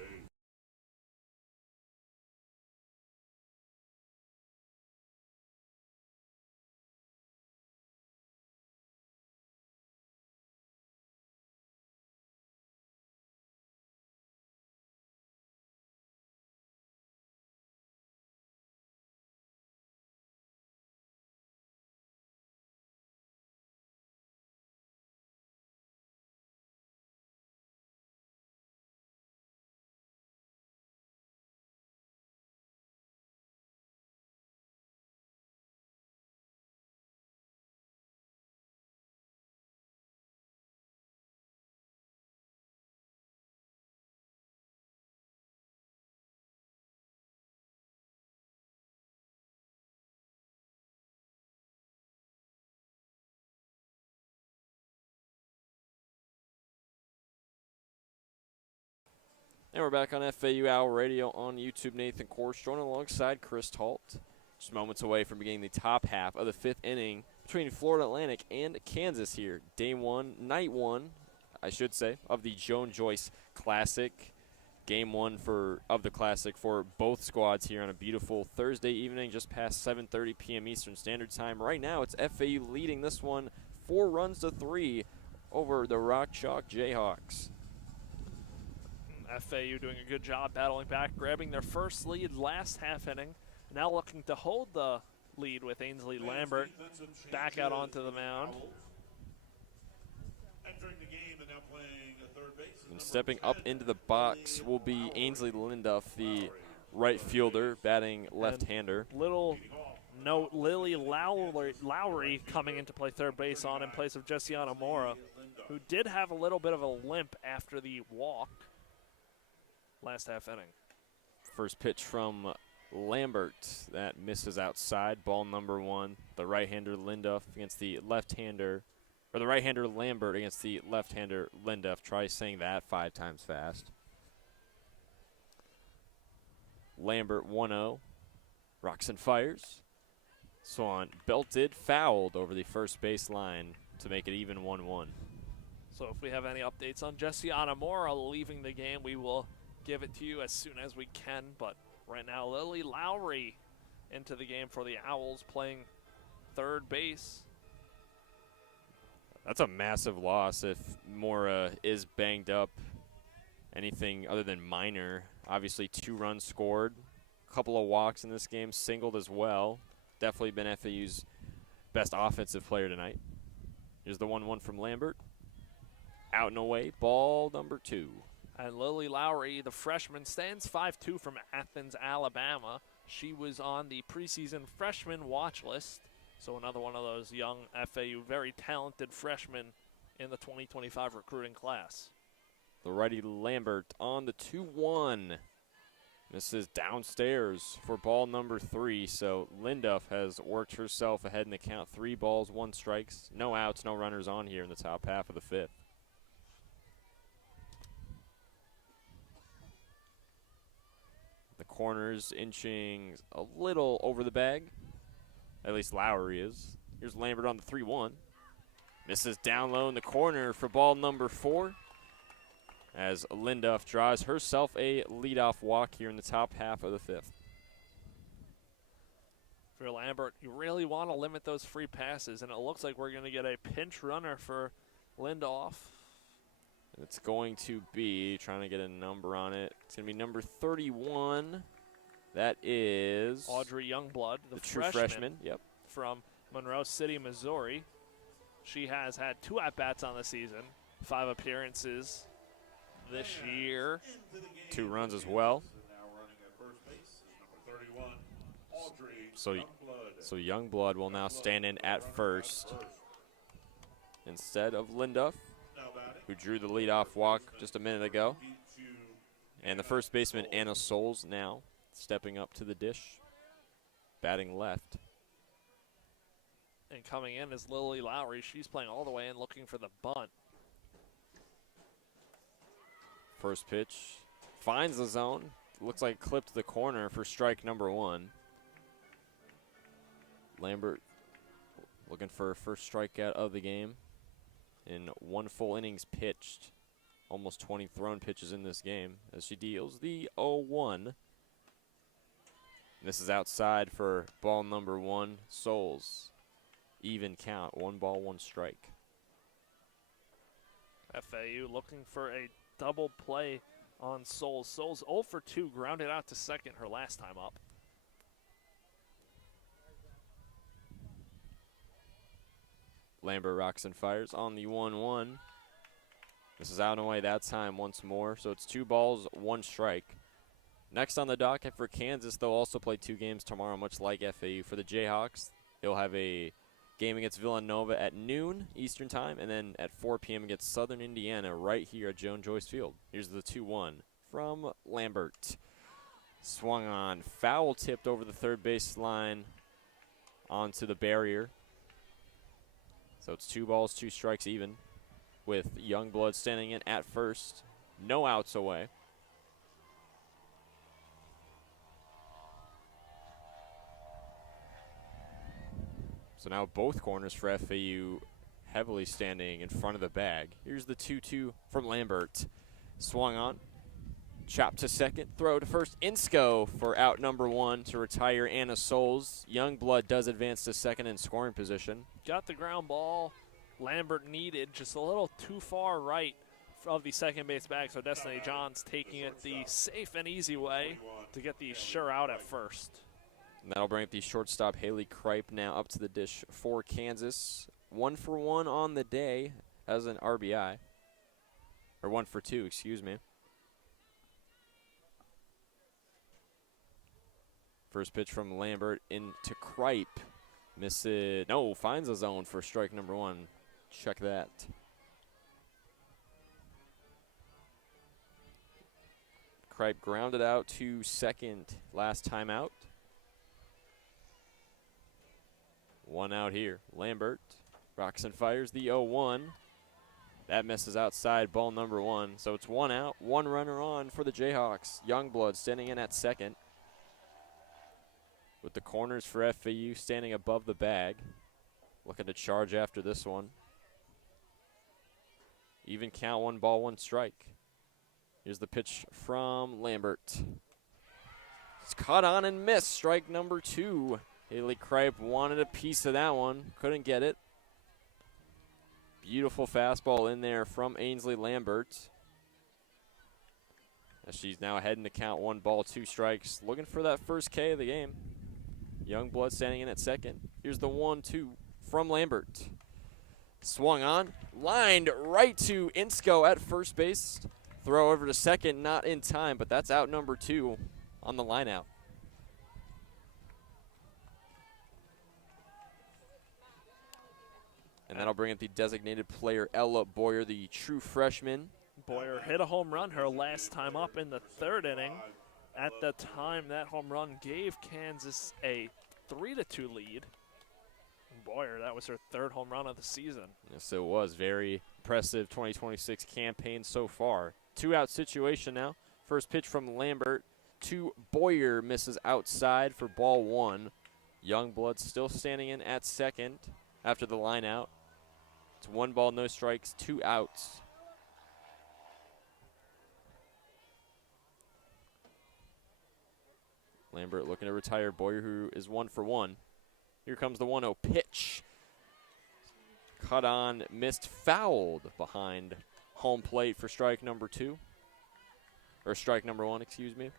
And we're back on FAU Hour Radio on YouTube. Nathan Korst joining alongside Chris Talt. Just moments away from beginning the top half of the 5th inning between Florida Atlantic and Kansas here. Night one, I should say, of the Joan-Joyce Classic. Game one of the Classic for both squads here on a beautiful Thursday evening, just past 7:30 p.m. Eastern Standard Time. Right now, it's FAU leading this one 4-3 over the Rock Chalk Jayhawks. FAU doing a good job battling back, grabbing their first lead last half inning. Now looking to hold the lead with Ainsley Lambert back out onto the mound. Entering the game and now playing third base. And stepping up into the box will be Ainsley Linduff, the right fielder, batting left-hander. Little note, Lily Lowry coming in to play third base in place of Jessiana Mora, who did have a little bit of a limp after the walk last half inning. First pitch from Lambert, that misses outside. Ball number 1. The right-hander Linduff against the left-hander, or the right-hander Lambert against the left-hander Linduff. Try saying that 5 times fast. Lambert 1-0. Rocks and fires. Swan belted, fouled over the first base line to make it even 1-1. So if we have any updates on Jessiana Mora leaving the game, we will give it to you as soon as we can. But right now, Lily Lowry into the game for the Owls, playing third base. That's a massive loss if Mora is banged up. Anything other than minor. Obviously 2 runs scored. A couple of walks in this game, singled as well. Definitely been FAU's best offensive player tonight. Here's the 1-1 from Lambert. Out and away, ball number 2. And Lily Lowry, the freshman, stands 5'2" from Athens, Alabama. She was on the preseason freshman watch list. So another one of those young FAU, very talented freshmen in the 2025 recruiting class. The righty Lambert on the 2-1. This is downstairs for ball number 3. So Linduff has worked herself ahead in the count. 3 balls, 1 strikes. No outs, no runners on here in the top half of the 5th. The corners inching a little over the bag. At least Lowry is. Here's Lambert on the 3-1. Misses down low in the corner for ball number 4. As Linduff draws herself a leadoff walk here in the top half of the 5th. For Lambert, you really want to limit those free passes, and it looks like we're going to get a pinch runner for Linduff. It's going to be, trying to get a number on it, it's going to be number 31. That is Audrey Youngblood, the true freshman. Yep. From Monroe City, Missouri. She has had 2 at-bats on the season, 5 appearances this year. 2 runs as well. So Youngblood will now stand in at first instead of Linduff, who drew the leadoff walk just a minute ago. And the first baseman, Anna Souls, now stepping up to the dish, batting left. And coming in is Lily Lowry. She's playing all the way in, looking for the bunt. First pitch finds the zone. Looks like clipped the corner for strike number 1. Lambert looking for her first strikeout of the game in 1 full innings pitched. Almost 20 thrown pitches in this game as she deals the 0-1. This is outside for ball number 1. Souls. Even count. 1 ball, 1 strike. FAU looking for a double play on Souls. Souls 0 for 2, grounded out to second her last time up. Lambert rocks and fires on the 1-1. This is out and away that time once more. So it's 2 balls, 1 strike. Next on the docket for Kansas, they'll also play 2 games tomorrow, much like FAU. For the Jayhawks, they'll have a game against Villanova at noon Eastern time, and then at 4 p.m. against Southern Indiana right here at Joan-Joyce Field. Here's the 2-1 from Lambert. Swung on, foul tipped over the third base line onto the barrier. So it's 2 balls, 2 strikes even, with Youngblood standing in at first. No outs away. So now both corners for FAU heavily standing in front of the bag. Here's the 2-2 from Lambert. Swung on. Chop to second. Throw to first. Insco for out number 1 to retire Anna Souls. Youngblood does advance to second in scoring position. Got the ground ball. Lambert needed just a little too far right of the second base bag, so Destiny John's taking it the safe and easy way to get the sure out at first. And that'll bring up the shortstop Haley Kripe now up to the dish for Kansas. 1 for 1 on the day as an RBI. Or 1 for 2, excuse me. First pitch from Lambert into Kripe. Misses. No, finds a zone for strike number 1. Check that. Kripe grounded out to second last time out. 1 out here. Lambert rocks and fires the 0-1. That misses outside, ball number 1. So it's 1 out, 1 runner on for the Jayhawks. Youngblood standing in at second. With the corners for FAU standing above the bag. Looking to charge after this one. Even count, 1 ball, 1 strike. Here's the pitch from Lambert. It's caught on and missed. Strike number 2. Haley Kripe wanted a piece of that one. Couldn't get it. Beautiful fastball in there from Ainsley Lambert. As she's now heading to count, 1 ball, 2 strikes. Looking for that first K of the game. Youngblood standing in at second. Here's the 1-2 from Lambert. Swung on, lined right to Insco at first base. Throw over to second, not in time, but that's out number 2 on the line out. And that'll bring up the designated player, Ella Boyer, the true freshman. Boyer hit a home run her last time up in the 3rd inning. At the time, that home run gave Kansas a 3-2 lead. Boyer, that was her 3rd home run of the season. Yes, it was. Very impressive 2026 campaign so far. 2-out situation now. First pitch from Lambert to Boyer, misses outside for ball 1. Youngblood still standing in at second after the line out. It's 1 ball, no strikes, 2 outs. Lambert looking to retire Boyer, who is 1 for 1. Here comes the 1-0 pitch. Cut on, missed, fouled behind home plate for strike number 2. Or strike number 1, excuse me.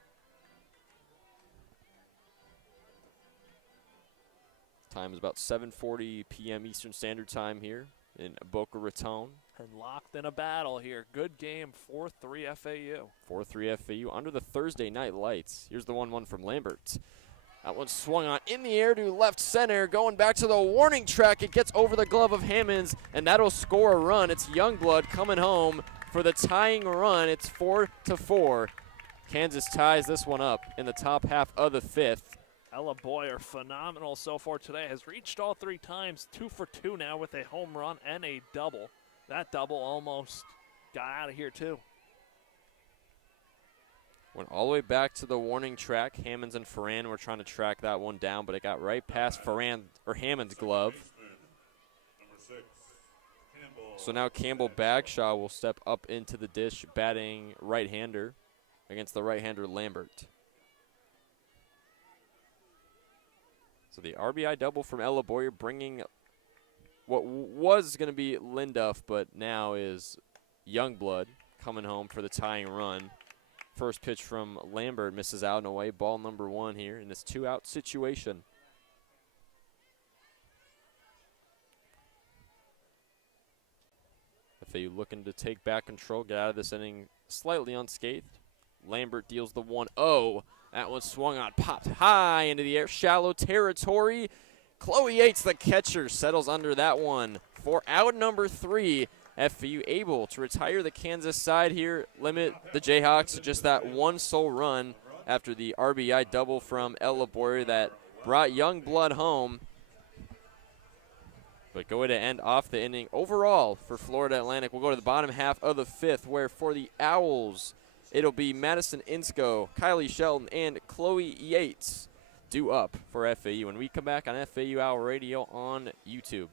Time is about 7:40 p.m. Eastern Standard Time here in Boca Raton. And locked in a battle here. Good game, 4-3 FAU. 4-3 FAU under the Thursday night lights. Here's the 1-1 from Lambert. That one swung on in the air to left center. Going back to the warning track. It gets over the glove of Hammonds, and that'll score a run. It's Youngblood coming home for the tying run. It's 4-4. Kansas ties this one up in the top half of the 5th. Ella Boyer, phenomenal so far today. Has reached all 3 times. 2 for 2 now with a home run and a double. That double almost got out of here too. Went all the way back to the warning track. Hammonds and Ferran were trying to track that one down, but it got right past Hammond's glove. So now Campbell Bagshaw will step up into the dish, batting right-hander against the right-hander Lambert. So the RBI double from Ella Boyer, bringing what was going to be Linduff, but now is Youngblood coming home for the tying run. First pitch from Lambert misses out and away. Ball number 1 here in this 2-out situation. FAU looking to take back control, get out of this inning slightly unscathed. Lambert deals the 1-0. That one swung on, popped high into the air, shallow territory. Chloe Yates, the catcher, settles under that one for out number 3. FAU able to retire the Kansas side here, limit the Jayhawks to just that 1 sole run after the RBI double from Ella Boyer that brought Youngblood home. But going to end off the inning overall for Florida Atlantic. We'll go to the bottom half of the 5th, where for the Owls, it'll be Madison Insco, Kylie Shelton, and Chloe Yates. due up for FAU when we come back on FAU Hour Radio on YouTube.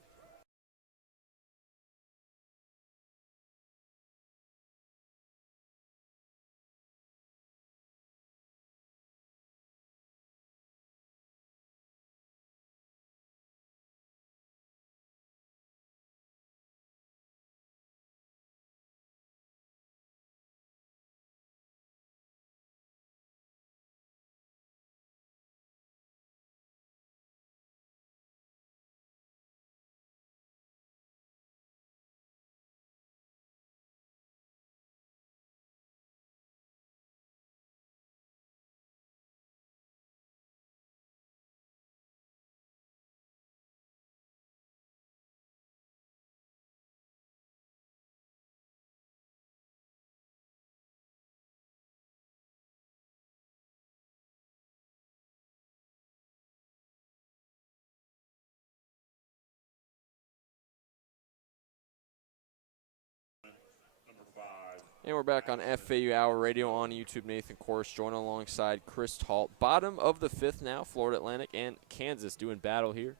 And we're back on FAU Hour Radio on YouTube. Nathan Korst, Joan alongside Chris Talt. Bottom of the 5th now, Florida Atlantic and Kansas doing battle here.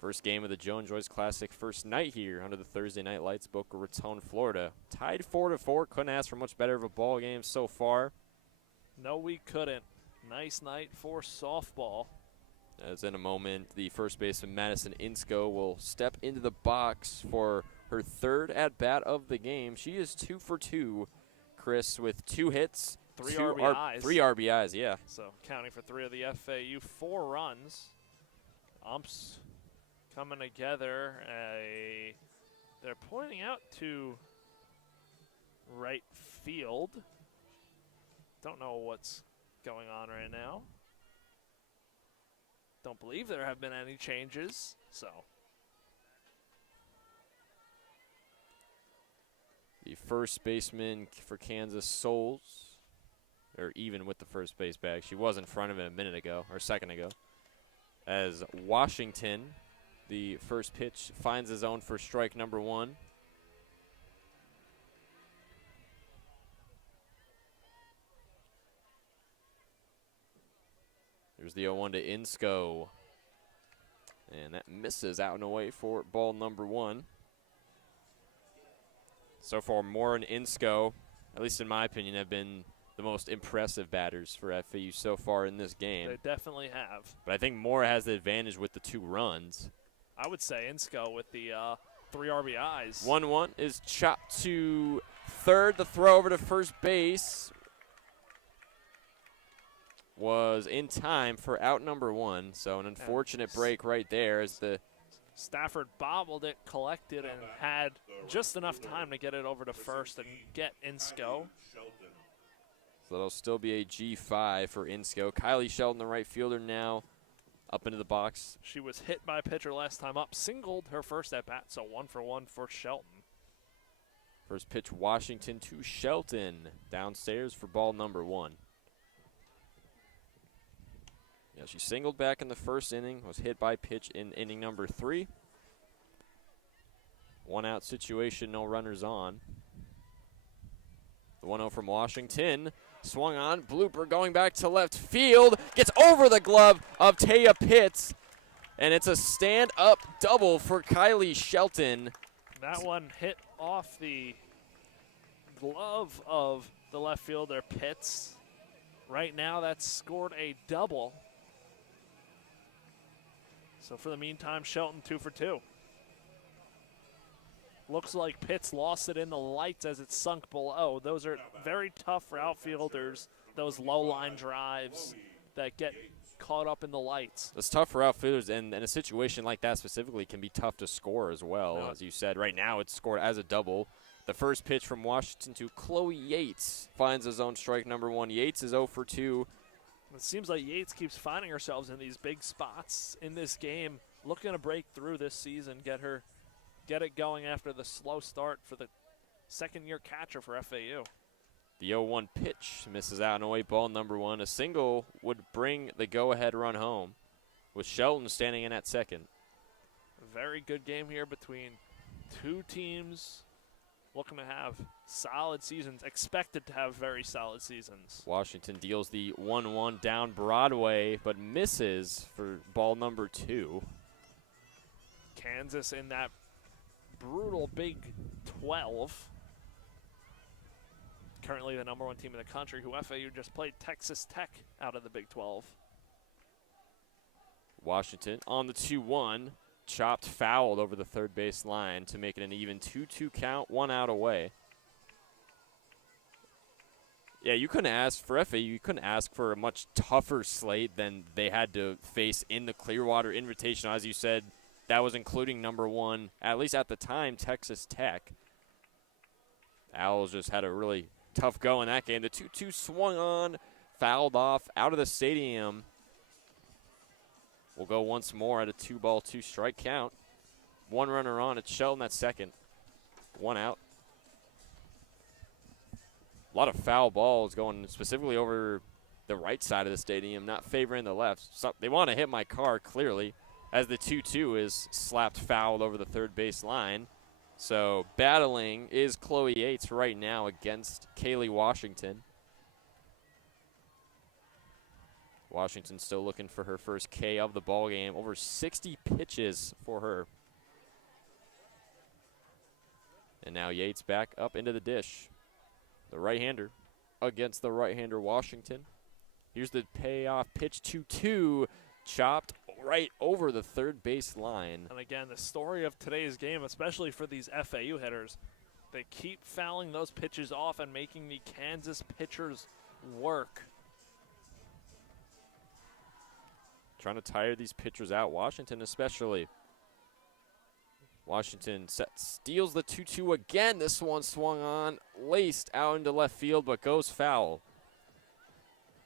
First game of the Joan Joyce Classic, first night here under the Thursday night lights, Boca Raton, Florida. Tied 4-4, couldn't ask for much better of a ball game so far. No, we couldn't. Nice night for softball. As in a moment, the first baseman Madison Insko will step into the box for her 3rd at-bat of the game. She is 2 for 2, Chris, with 2 hits. 3 RBIs. 3 RBIs, yeah. So counting for 3 of the FAU, 4 runs. Umps coming together. They're pointing out to right field. Don't know what's going on right now. Don't believe there have been any changes, so. The first baseman for Kansas Souls, or even with the first base bag. She was in front of him a minute ago, or a second ago. As Washington, the first pitch, finds his own for strike number 1. There's the 0-1 to Insko. And that misses out and away for ball number 1. So far, Moore and Insko, at least in my opinion, have been the most impressive batters for FAU so far in this game. They definitely have. But I think Moore has the advantage with the 2 runs. I would say Insko with the 3 RBIs. 1-1 is chopped to third. The throw over to first base was in time for out number 1. So an unfortunate break right there as the Stafford bobbled it, collected, and had just enough time to get it over to first and get Insko. So that'll still be a G5 for Insko. Kylie Shelton, the right fielder, now up into the box. She was hit by a pitcher last time up, singled her first at bat, so 1 for 1 for Shelton. First pitch, Washington to Shelton. Downstairs for ball number 1. Yeah, she singled back in the first inning, was hit by pitch in inning number 3. 1-out situation, no runners on. The 1-0 from Washington. Swung on, blooper going back to left field. Gets over the glove of Taya Pitts. And it's a stand-up double for Kylie Shelton. That one hit off the glove of the left fielder, Pitts. Right now, that's scored a double. So for the meantime, Shelton 2 for 2. Looks like Pitts lost it in the lights as it sunk below. Those are very tough for outfielders, those low-line drives that get caught up in the lights. It's tough for outfielders, and in a situation like that specifically can be tough to score as well. No. As you said, right now it's scored as a double. The first pitch from Washington to Chloe Yates finds his own strike number 1. Yates is 0 for 2. It seems like Yates keeps finding herself in these big spots in this game, looking to break through this season, get it going after the slow start for the second-year catcher for FAU. The 0-1 pitch misses out and away, ball number 1. A single would bring the go-ahead run home, with Shelton standing in at second. A very good game here between two teams looking to have solid seasons, expected to have very solid seasons. Washington deals the 1-1 down Broadway, but misses for ball number 2. Kansas in that brutal Big 12. Currently the #1 team in the country, who FAU just played Texas Tech out of the Big 12. Washington on the 2-1, chopped fouled over the third base line to make it an even 2-2 count, 1 out away. Yeah, you couldn't ask for FAU. You couldn't ask for a much tougher slate than they had to face in the Clearwater Invitational. As you said, that was including #1, at least at the time, Texas Tech. Owls just had a really tough go in that game. The 2-2 swung on, fouled off, out of the stadium. We'll go once more at a 2-ball, 2-strike count. 1 runner on. It's Shelton at second. 1 out. A lot of foul balls going specifically over the right side of the stadium, not favoring the left. So they want to hit my car, clearly, as the 2-2 is slapped fouled over the third base line. So battling is Chloe Yates right now against Kaylee Washington. Washington still looking for her first K of the ball game. Over 60 pitches for her. And now Yates back up into the dish. The right-hander against the right-hander Washington. Here's the payoff pitch 2-2, chopped right over the third base line. And again, the story of today's game, especially for these FAU hitters, they keep fouling those pitches off and making the Kansas pitchers work. Trying to tire these pitchers out, Washington especially. Washington steals the 2-2 again. This one swung on, laced out into left field, but goes foul.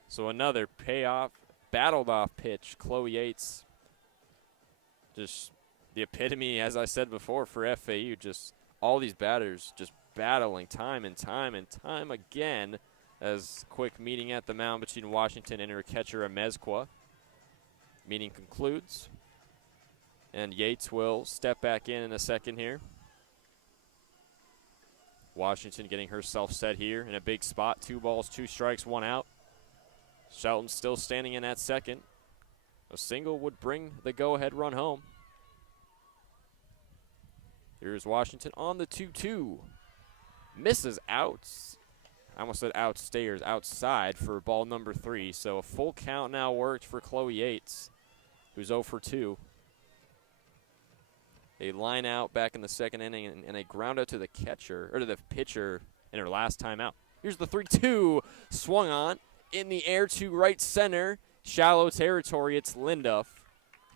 So another payoff, battled off pitch. Chloe Yates, just the epitome, as I said before, for FAU. Just all these batters just battling time and time and time again. As quick meeting at the mound between Washington and her catcher, Amezqua. Meeting concludes. And Yates will step back in a second here. Washington getting herself set here in a big spot. 2 balls, 2 strikes, 1 out. Shelton still standing in at second. A single would bring the go-ahead run home. Here's Washington on the 2-2. Misses outs. I almost said outstairs, outside for ball number 3. So a full count now worked for Chloe Yates, who's 0 for 2. A line out back in the second inning and a ground out to the catcher, or to the pitcher in her last time out. Here's the 3-2, swung on, in the air to right center, shallow territory. It's Linduff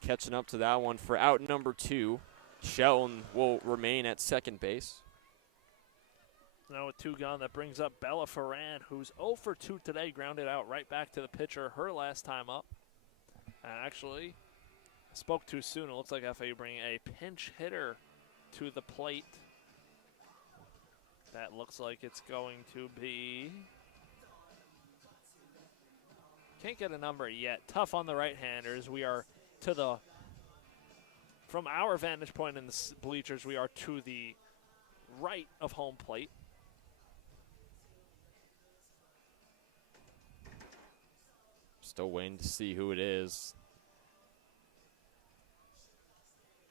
catching up to that one for out number 2. Shelton will remain at second base. Now with 2 gone, that brings up Bella Ferran, who's 0 for 2 today, grounded out right back to the pitcher her last time up. And actually, I spoke too soon. It looks like FAU bringing a pinch hitter to the plate. That looks like it's going to be... Can't get a number yet. Tough on the right-handers. We are to the... From our vantage point in the bleachers, we are to the right of home plate. Still waiting to see who it is.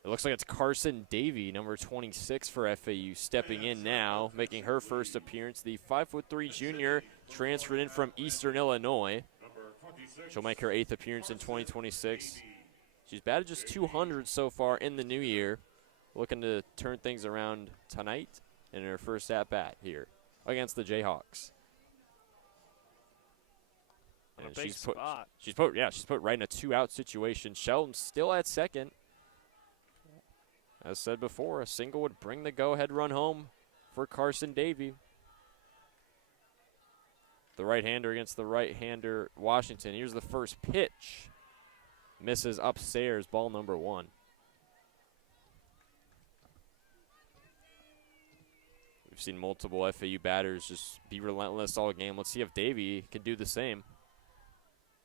It looks like it's Carson Davey, number 26 for FAU, stepping in now, making her first appearance. The 5'3" junior transferred in from Eastern Illinois. She'll make her 8th appearance in 2026. She's batted just 200 so far in the new year. Looking to turn things around tonight in her first at-bat here against the Jayhawks. And she's put right in a 2-out situation. Shelton still at second. As said before, a single would bring the go-ahead run home for Carson Davey. The right-hander against the right-hander, Washington. Here's the first pitch. Misses upstairs, ball number 1. We've seen multiple FAU batters just be relentless all game. Let's see if Davey can do the same.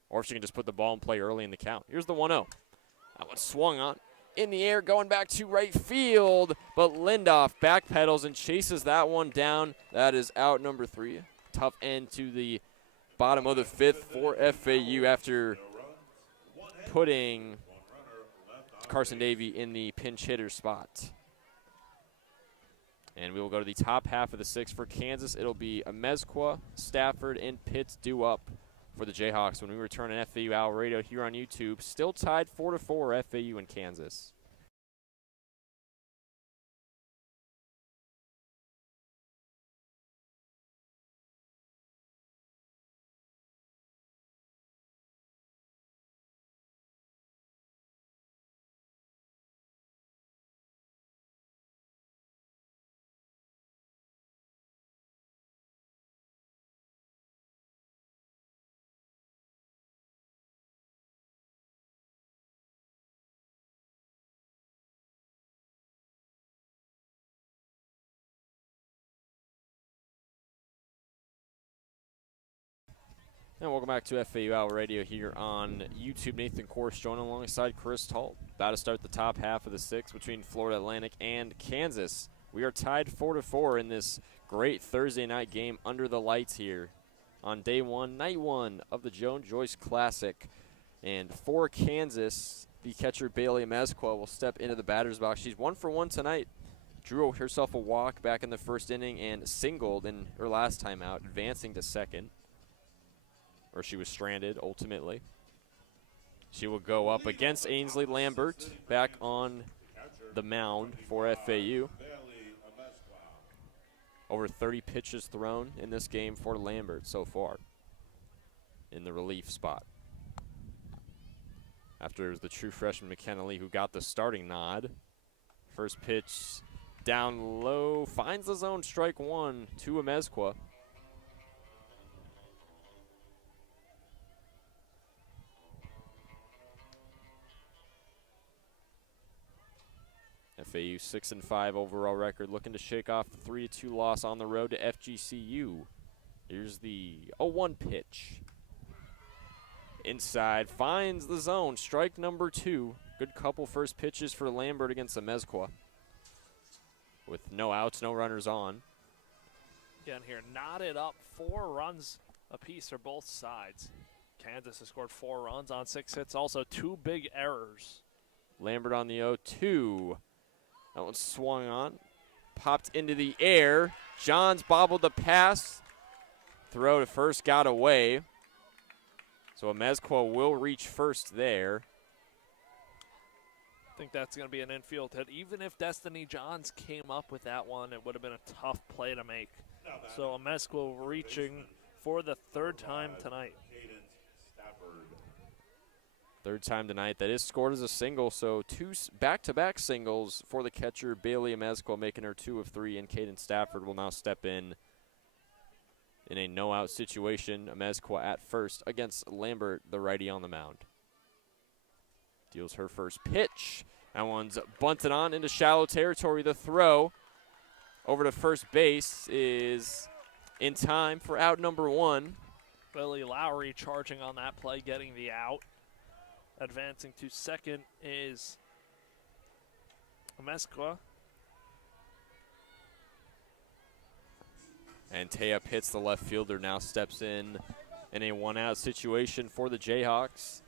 Or if she can just put the ball in play early in the count. Here's the 1-0. That one swung on. in the air, going back to right field, but Lindoff backpedals and chases that one down. That is out number 3. Tough end to the bottom of the 5th for FAU after putting Carson Davey in the pinch hitter spot. And we will go to the top half of the 6th for Kansas. It'll be Amezcua, Stafford, and Pitts due up for the Jayhawks when we return on FAU Owl Radio here on YouTube. Still tied 4-4 FAU and Kansas. And welcome back to FAU Owl Radio here on YouTube. Nathan Korst, Joan alongside Chris Talt. About to start the top half of the 6th between Florida Atlantic and Kansas. We are tied 4-4 in this great Thursday night game under the lights here on day 1, night 1 of the Joan-Joyce Classic. And for Kansas, the catcher Bailey Amezcua will step into the batter's box. She's 1 for 1 tonight. Drew herself a walk back in the first inning and singled in her last time out, advancing to second. Or she was stranded, ultimately. She will go up against Ainsley Lambert back on the mound for FAU. Over 30 pitches thrown in this game for Lambert so far in the relief spot. After it was the true freshman McKenna Lee who got the starting nod. First pitch down low, finds the zone, strike 1 to Amezcua. FAU 6-5 overall record, looking to shake off the 3-2 loss on the road to FGCU. Here's the 0-1 pitch. Inside, finds the zone, strike number 2. Good couple first pitches for Lambert against Amezcua. With no outs, no runners on. Again here, knotted up, 4 runs apiece for both sides. Kansas has scored 4 runs on 6 hits, also 2 big errors. Lambert on the 0-2. That one swung on, popped into the air. Johns bobbled the pass. Throw to first got away. So Amezcua will reach first there. I think that's going to be an infield hit. Even if Destiny Johns came up with that one, it would have been a tough play to make. So Amezcua reaching for the 3rd time tonight. 3rd time tonight. That is scored as a single, so 2 back-to-back singles for the catcher Bailey Amezcua, making her 2 of 3, and Caden Stafford will now step in a no-out situation. Amezcua at first against Lambert, the righty on the mound. Deals her first pitch. That one's bunted on into shallow territory. The throw over to first base is in time for out number 1. Billy Lowry charging on that play, getting the out. Advancing to second is Amezcua. And Taya Pitts, the left fielder, now steps in a 1-out situation for the Jayhawks.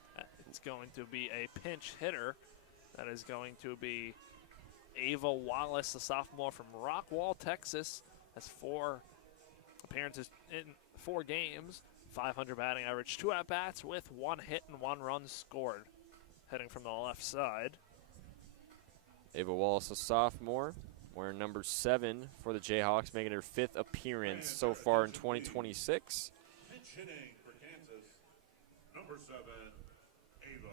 It's going to be a pinch hitter. That is going to be Ava Wallace, the sophomore from Rockwall, Texas. Has 4 appearances in 4 games. 500 batting average, 2 at-bats with 1 hit and 1 run scored. Heading from the left side. Ava Wallace, a sophomore, wearing number 7 for the Jayhawks, making her 5th appearance so far in 2026. Pitch hitting for Kansas, number 7, Ava.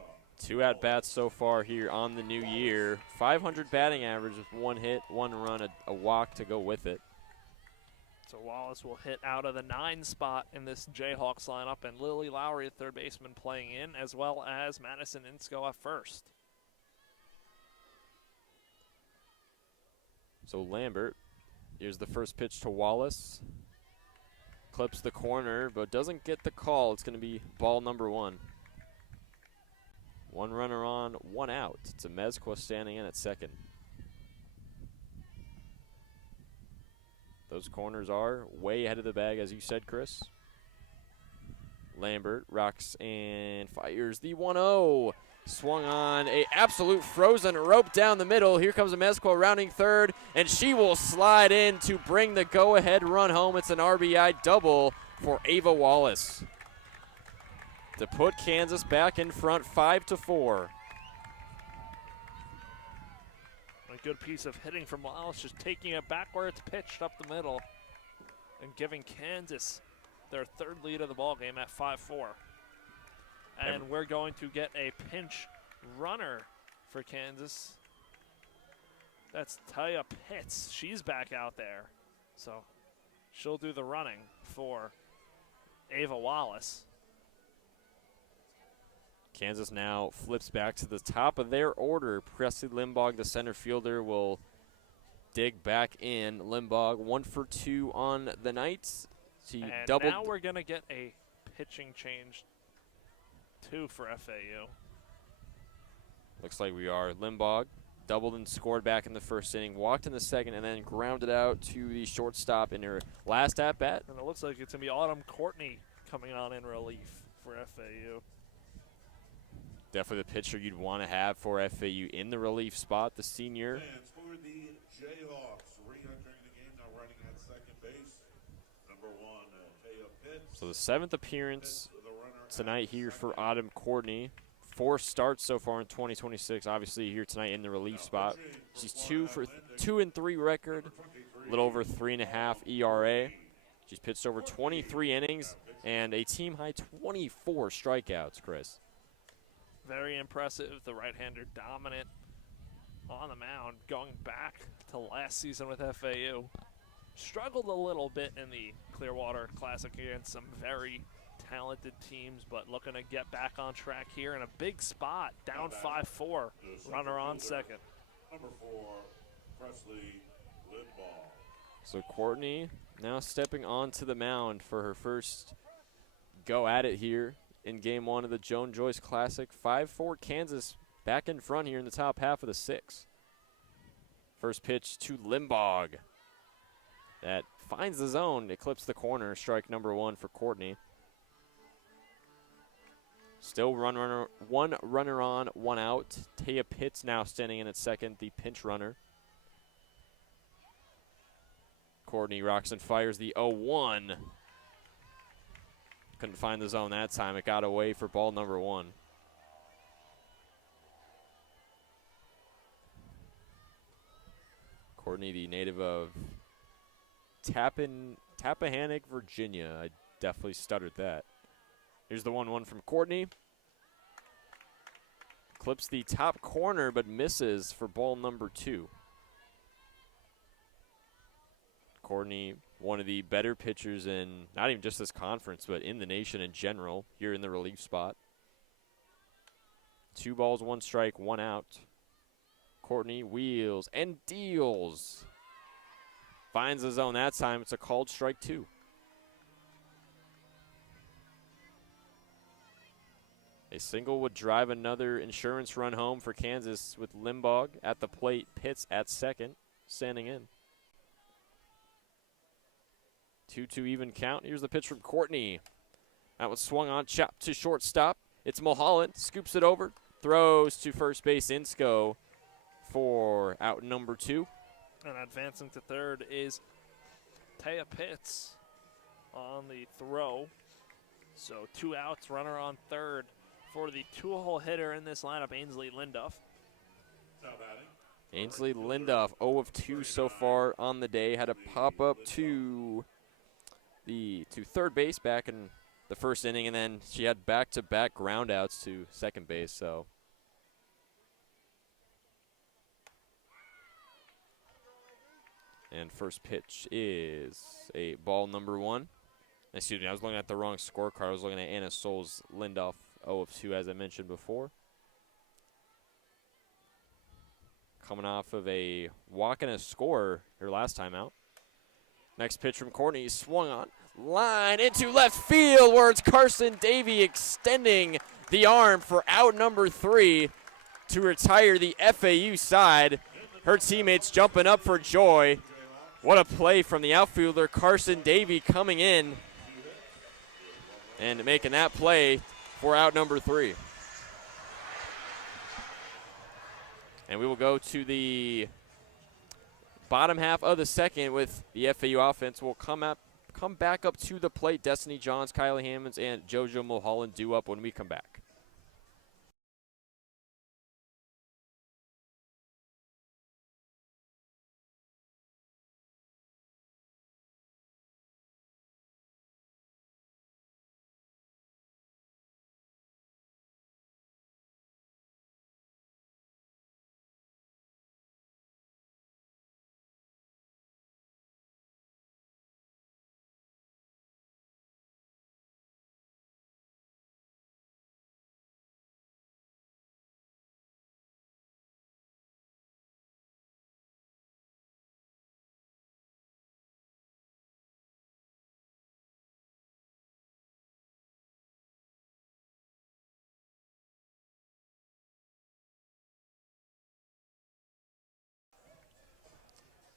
2 at-bats so far here on the new year. 500 batting average with 1 hit, 1 run, a walk to go with it. So Wallace will hit out of the 9 spot in this Jayhawks lineup, and Lily Lowry, at third baseman, playing in, as well as Madison Insko at first. So Lambert, here's the first pitch to Wallace. Clips the corner, but doesn't get the call. It's going to be ball number 1. One runner on, one out. It's a Mezqua standing in at second. Those corners are way ahead of the bag, as you said, Chris. Lambert rocks and fires the 1-0. Swung on a absolute frozen rope down the middle. Here comes a Mezqua rounding third, and she will slide in to bring the go-ahead run home. It's an RBI double for Ava Wallace to put Kansas back in front 5-4. A good piece of hitting from Wallace, just taking it back where it's pitched up the middle and giving Kansas their third lead of the ball game at 5-4. And we're going to get a pinch runner for Kansas. That's Taya Pitts. She's back out there. So she'll do the running for Ava Wallace. Kansas now flips back to the top of their order. Presley Limbog, the center fielder, will dig back in. Limbog 1 for 2 on the night. She and doubled. now we're going to get a pitching change, too, for FAU. Looks like we are. Limbog doubled and scored back in the first inning, walked in the second, and then grounded out to the shortstop in her last at-bat. And it looks like it's going to be Autumn Courtney coming on in relief for FAU. Definitely the pitcher you'd want to have for FAU in the relief spot, the senior. And for the Jayhawks, re-entering the game, now running at second base, number 1, Taya Pitts. So the 7th appearance tonight here for Autumn Courtney. 4 starts so far in 2026. Obviously here tonight in the relief spot. She's 2-3 record, a little over 3.5 ERA. She's pitched over 23 innings and a team high 24 strikeouts, Chris. Very impressive. The right-hander dominant on the mound, going back to last season with FAU. Struggled a little bit in the Clearwater Classic against some very talented teams, but looking to get back on track here in a big spot, down 5-4, runner on second. Number 4, Presley Limbaugh. So Courtney now stepping onto the mound for her first go at it here in game 1 of the Joan Joyce Classic. 5-4 Kansas back in front here in the top half of the 6th. First pitch to Limbog. That finds the zone, eclipsed the corner, strike number 1 for Courtney. Still one runner on, one out. Taya Pitts now standing in at second, the pinch runner. Courtney rocks and fires the 0-1. Couldn't find the zone that time. It got away for ball number 1. Courtney, the native of Tappahannock, Virginia. I definitely stuttered that. Here's the 1-1 from Courtney. Clips the top corner but misses for ball number 2. Courtney, one of the better pitchers in not even just this conference, but in the nation in general, here in the relief spot. 2 balls, 1 strike, 1 out. Courtney wheels and deals. Finds the zone that time. It's a called strike 2. A single would drive another insurance run home for Kansas with Limbog at the plate, Pitts at second, standing in. 2-2 even count. Here's the pitch from Courtney. That was swung on, chopped to shortstop. It's Mulholland, scoops it over, throws to first base Insco for out number 2. And advancing to third is Taya Pitts on the throw. So 2 outs, runner on third for the 2-hole hitter in this lineup, Ainsley Linduff. Ainsley Linduff, 0 of 2 so far on the day. Had a pop up to third base back in the first inning, and then she had back-to-back groundouts to second base. So and first pitch is a ball number 1. Excuse me, I was looking at the wrong scorecard. I was looking at Anna Souls Linduff, 0 of 2, as I mentioned before. Coming off of a walk and a score her last time out. Next pitch from Courtney, swung on, line into left field, where it's Carson Davey extending the arm for out number 3 to retire the FAU side. Her teammates jumping up for joy. What a play from the outfielder, Carson Davey, coming in and making that play for out number 3. And we will go to the bottom half of the second with the FAU offense. Will come back up to the plate. Destiny Johns, Kylie Hammonds, and JoJo Mulholland due up when we come back.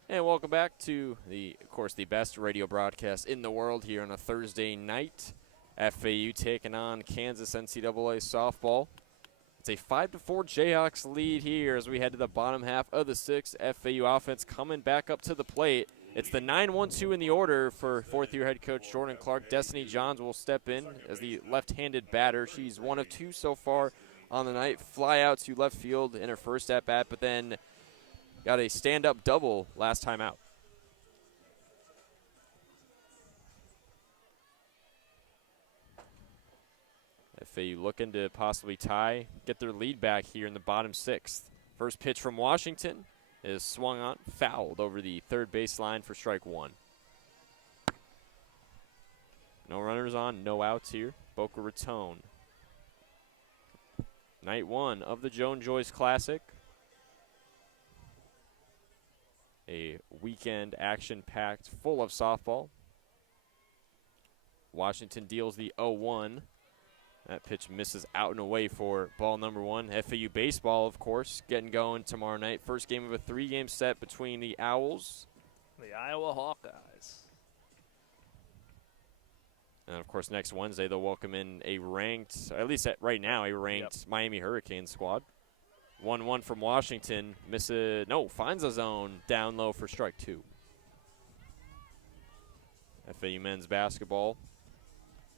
And welcome back to of course, the best radio broadcast in the world here on a Thursday night. FAU taking on Kansas NCAA softball. It's a 5-4 Jayhawks lead here as we head to the bottom half of the 6th. FAU offense coming back up to the plate. It's the 9-1-2 in the order for fourth-year head coach Jordan Clark. Destiny Johns will step in as the left-handed batter. She's 1 of 2 so far on the night. Fly out to left field in her first at-bat, but then got a stand-up double last time out. FAU looking to possibly tie, get their lead back here in the bottom 6th. First pitch from Washington is swung on, fouled over the third baseline for strike 1. No runners on, no outs here. Boca Raton. Night 1 of the Joyce Classic. A weekend action-packed, full of softball. Washington deals the 0-1. That pitch misses out and away for ball number 1. FAU baseball, of course, getting going tomorrow night. First game of a 3-game set between the Owls. The Iowa Hawkeyes. And, of course, next Wednesday they'll welcome in a ranked, at least right now, a ranked Miami Hurricane squad. 1-1 from Washington. Finds a zone down low for strike 2. FAU men's basketball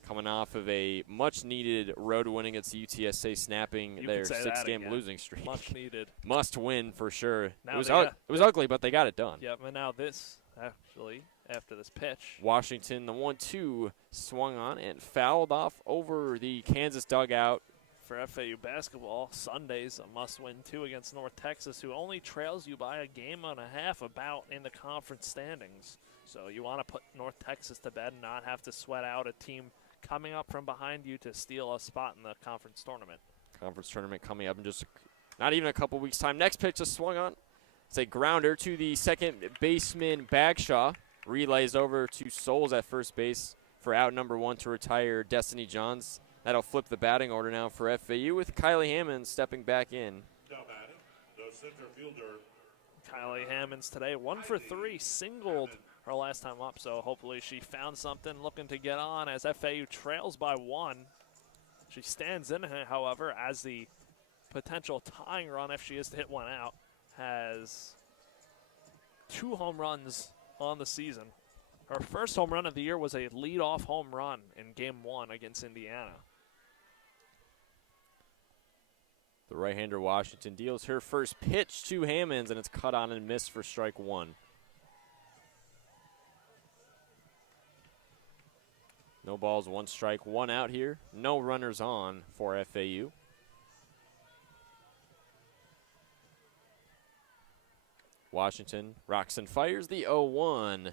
coming off of a much-needed road win against UTSA, snapping their 6-game losing streak. Much needed. Must win for sure. Now it was ugly, but they got it done. Yep, and now this, actually, after this pitch. Washington, the 1-2 swung on and fouled off over the Kansas dugout. For FAU basketball, Sunday's a must-win, too, against North Texas, who only trails you by a game and a half about in the conference standings. So you want to put North Texas to bed and not have to sweat out a team coming up from behind you to steal a spot in the conference tournament. Conference tournament coming up in just not even a couple weeks' time. Next pitch is swung on. It's a grounder to the second baseman, Bagshaw. Relays over to Souls at first base for out number 1 to retire Destiny Johns. That'll flip the batting order now for FAU with Kylie Hammonds stepping back in. Now batting, the center fielder. Kylie Hammonds today, 1 for 3, singled her last time up, so hopefully she found something looking to get on as FAU trails by 1. She stands in, however, as the potential tying run, if she is to hit one out, has 2 home runs on the season. Her first home run of the year was a leadoff home run in Game 1 against Indiana. The right-hander Washington deals her first pitch to Hammonds, and it's cut on and missed for strike 1. No balls, 1 strike, 1 out here. No runners on for FAU. Washington rocks and fires the 0-1.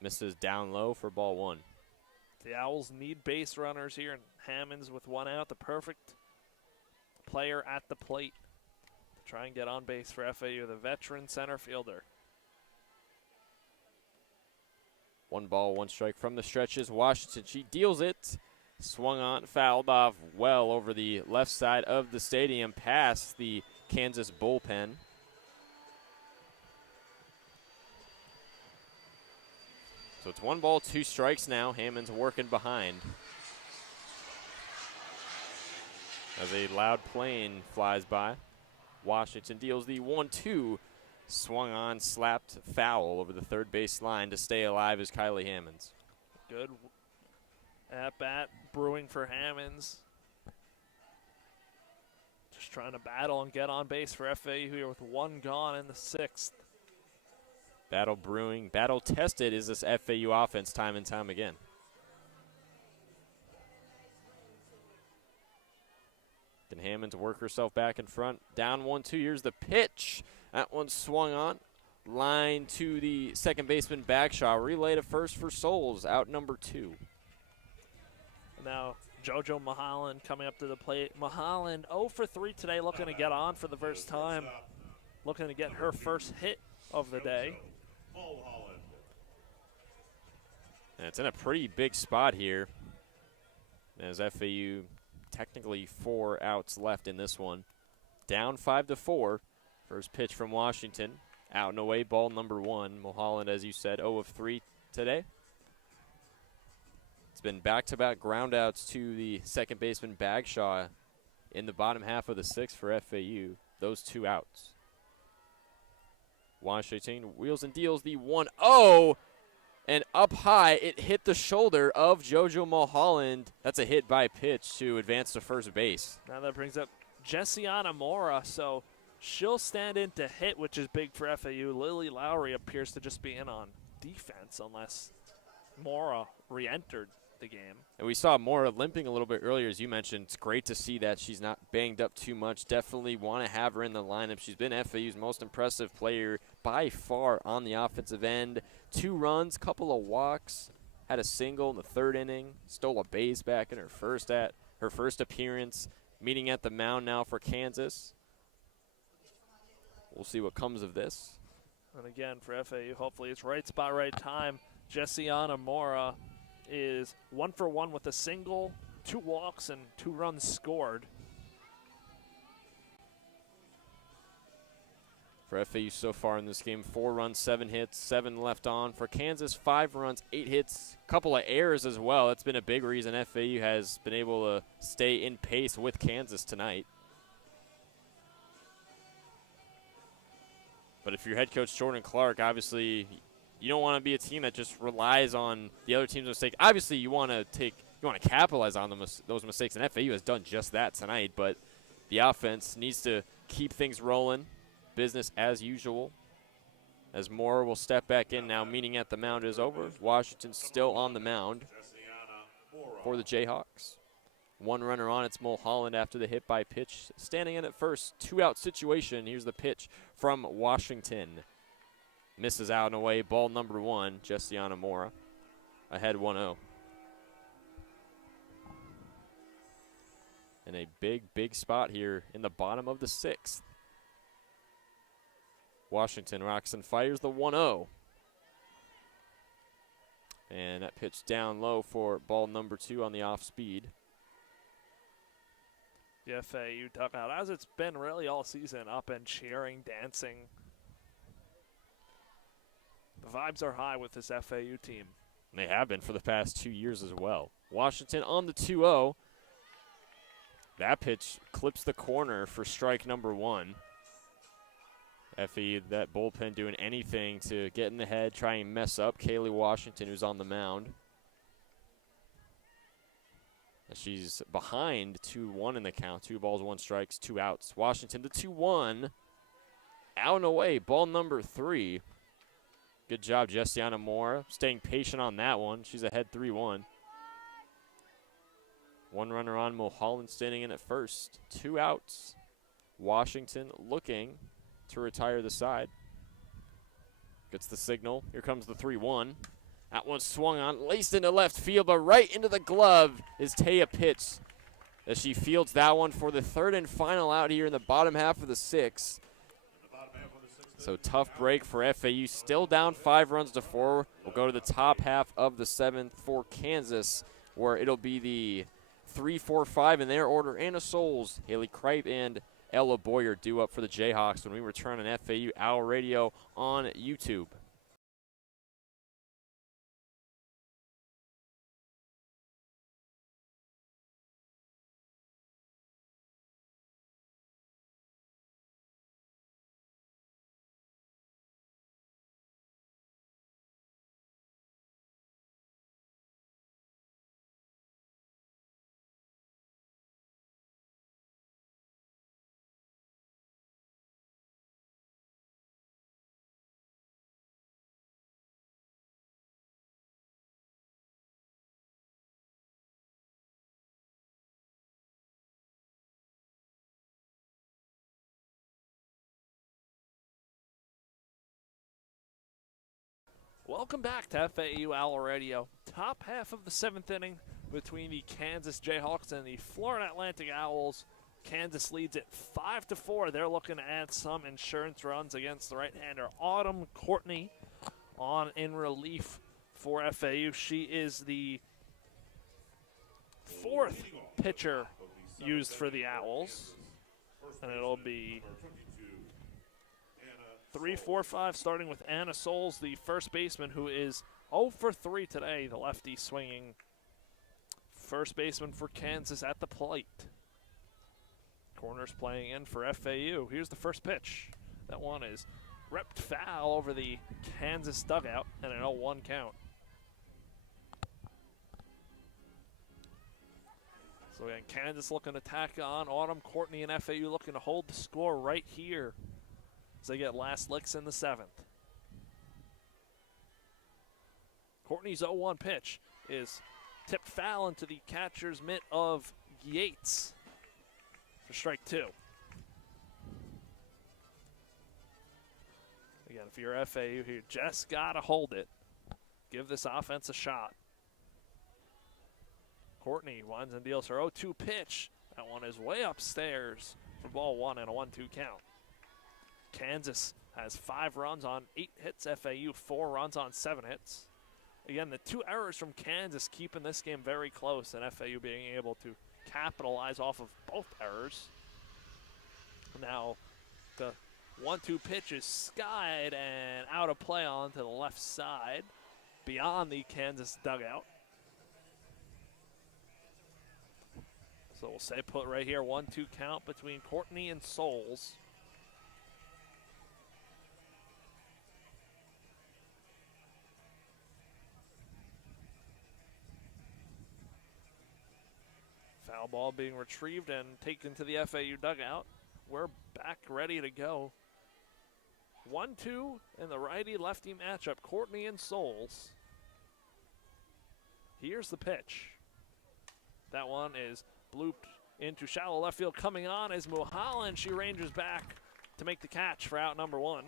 Misses down low for ball 1. The Owls need base runners here, and Hammonds with 1 out, the perfect player at the plate to try and get on base for FAU, the veteran center fielder. 1 ball, 1 strike from the stretches. Washington, she deals it. Swung on, fouled off well over the left side of the stadium past the Kansas bullpen. So it's 1 ball, 2 strikes now. Hammond's working behind. As a loud plane flies by, Washington deals the 1-2. Swung on, slapped foul over the third base line to stay alive is Kylie Hammonds. Good at-bat brewing for Hammonds. Just trying to battle and get on base for FAU here with 1 gone in the 6th. Battle brewing, battle tested is this FAU offense time and time again. Can Hammonds work herself back in front? Down 1-2, here's the pitch. That one swung on. Line to the second baseman Bagshaw. Relay to first for Souls, out number 2. Now JoJo Mulholland coming up to the plate. Mulholland 0 for 3 today, looking to get on for the first time. Looking to get her first hit of the day. And it's in a pretty big spot here. As FAU technically 4 outs left in this one. Down 5-4. First pitch from Washington. Out and away, ball number 1. Mulholland, as you said, 0 of 3 today. It's been back-to-back groundouts to the second baseman Bagshaw in the bottom half of the 6th for FAU. Those 2 outs. Washington wheels and deals the 1-0. And up high, it hit the shoulder of JoJo Mulholland. That's a hit by pitch to advance to first base. Now that brings up Jessiana Mora, so she'll stand in to hit, which is big for FAU. Lily Lowry appears to just be in on defense unless Mora re-entered the game. And we saw Mora limping a little bit earlier, as you mentioned. It's great to see that she's not banged up too much. Definitely want to have her in the lineup. She's been FAU's most impressive player by far on the offensive end. 2 runs, couple of walks, had a single in the 3rd inning, stole a base back in her first appearance, meeting at the mound now for Kansas. We'll see what comes of this. And again, for FAU, hopefully it's right spot, right time. Jessiana Mora is 1 for 1 with a single, 2 walks, and 2 runs scored. For FAU so far in this game, 4 runs, 7 hits, 7 left on. For Kansas, 5 runs, 8 hits, couple of errors as well. That's been a big reason FAU has been able to stay in pace with Kansas tonight. But if you're head coach Jordan Clark, obviously you don't want to be a team that just relies on the other team's mistake. Obviously you want to capitalize on those mistakes, and FAU has done just that tonight. But the offense needs to keep things rolling. Business as usual. As Moore will step back in now, meeting at the mound is over. Washington's still on the mound for the Jayhawks. 1 runner on, it's Mulholland after the hit by pitch. Standing in at first, 2-out situation. Here's the pitch from Washington. Misses out and away, ball number 1, Jessiana Mora. Ahead 1-0. In a big, big spot here in the bottom of the 6th. Washington rocks and fires the 1-0. And that pitch down low for ball number 2 on the off speed. The FAU dugout, as it's been really all season, up and cheering, dancing. The vibes are high with this FAU team. And they have been for the past 2 years as well. Washington on the 2-0. That pitch clips the corner for strike number 1. FAU, that bullpen doing anything to get in the head, try and mess up Kaylee Washington, who's on the mound. She's behind 2-1 in the count. 2 balls, 1 strikes, 2 outs. Washington the 2-1. Out and away, ball number 3. Good job, Jessiana Moore, staying patient on that one. She's ahead 3-1. 1 runner on, Mulholland standing in at first. 2 outs. Washington looking to retire the side. Gets the signal. Here comes the 3-1. That one swung on, laced into left field, but right into the glove is Taya Pitts as she fields that one for the 3rd and final out here in the bottom half of the 6th. So tough break for FAU. Still down 5 runs to 4. We'll go to the top half of the 7th for Kansas. where it'll be the 3, 4, 5 in their order. Anna Souls, Haley Kripe, and Ella Boyer due up for the Jayhawks when we return on FAU Owl Radio on YouTube. Welcome back to FAU Owl Radio. Top half of the 7th inning between the Kansas Jayhawks and the Florida Atlantic Owls. Kansas leads it 5-4. They're looking to add some insurance runs against the right-hander Autumn Courtney on in relief for FAU. She is the 4th pitcher used for the Owls, and it'll be 3, 4, 5, starting with Anna Souls, the first baseman, who is 0 for 3 today, the lefty swinging first baseman for Kansas at the plate. Corners playing in for FAU. Here's the first pitch. That one is repped foul over the Kansas dugout, and an 0-1 count. So again, Kansas looking to tack on. Autumn Courtney and FAU looking to hold the score right here as they get last licks in the 7th. Courtney's 0-1 pitch is tipped foul into the catcher's mitt of Yates for strike 2. Again, if you're FAU here, just got to hold it. Give this offense a shot. Courtney winds and deals her 0-2 pitch. That one is way upstairs for ball 1 and a 1-2 count. Kansas has 5 runs on 8 hits. FAU 4 runs on 7 hits. Again, the 2 errors from Kansas keeping this game very close, and FAU being able to capitalize off of both errors. Now, the 1-2 pitch is skied and out of play onto the left side beyond the Kansas dugout. So we'll stay put right here. 1-2 count between Courtney and Souls. Foul ball being retrieved and taken to the FAU dugout. We're back ready to go. 1-2 in the righty-lefty matchup, Courtney and Souls. Here's the pitch. That one is blooped into shallow left field. Coming on is Mulholland. She ranges back to make the catch for out number 1.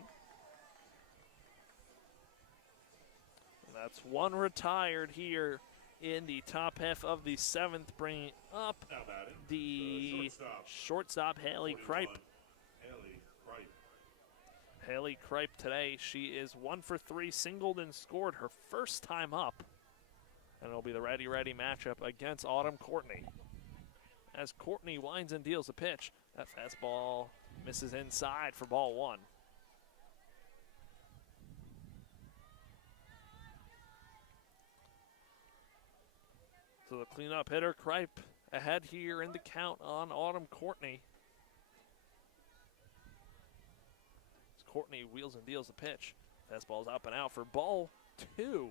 And that's 1 retired here in the top half of the 7th, bringing up the shortstop, Haley Kripe. Haley Kripe today, she is 1 for 3, singled and scored her first time up. And it'll be the ready-ready matchup against Autumn Courtney. As Courtney winds and deals a pitch, that fastball misses inside for ball 1. So the cleanup hitter, Kripe, ahead here in the count on Autumn Courtney. As Courtney wheels and deals the pitch. Fastball's up and out for ball 2.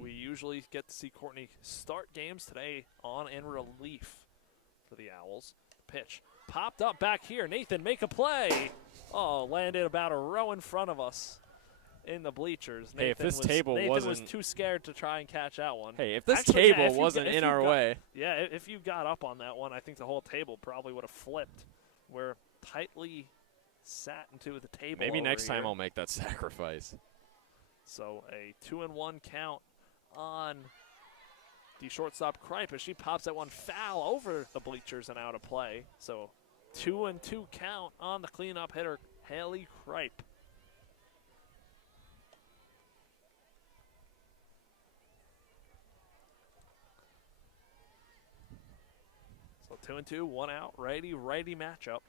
We usually get to see Courtney start games today on in relief for the Owls. Pitch popped up back here. Nathan, make a play. Oh, landed about a row in front of us in the bleachers. Hey, if this table Nathan was too scared to try and catch that one. Hey, if this table wasn't in our way. Yeah, if you got up on that one, I think the whole table probably would have flipped. We're tightly sat into the table. Maybe next here. time I'll make that sacrifice. So a 2-1 count on the shortstop Kripe as she pops that one foul over the bleachers and out of play. So 2-2 count on the cleanup hitter, Haley Kripe. So 2-2, 1 out, righty-righty matchup.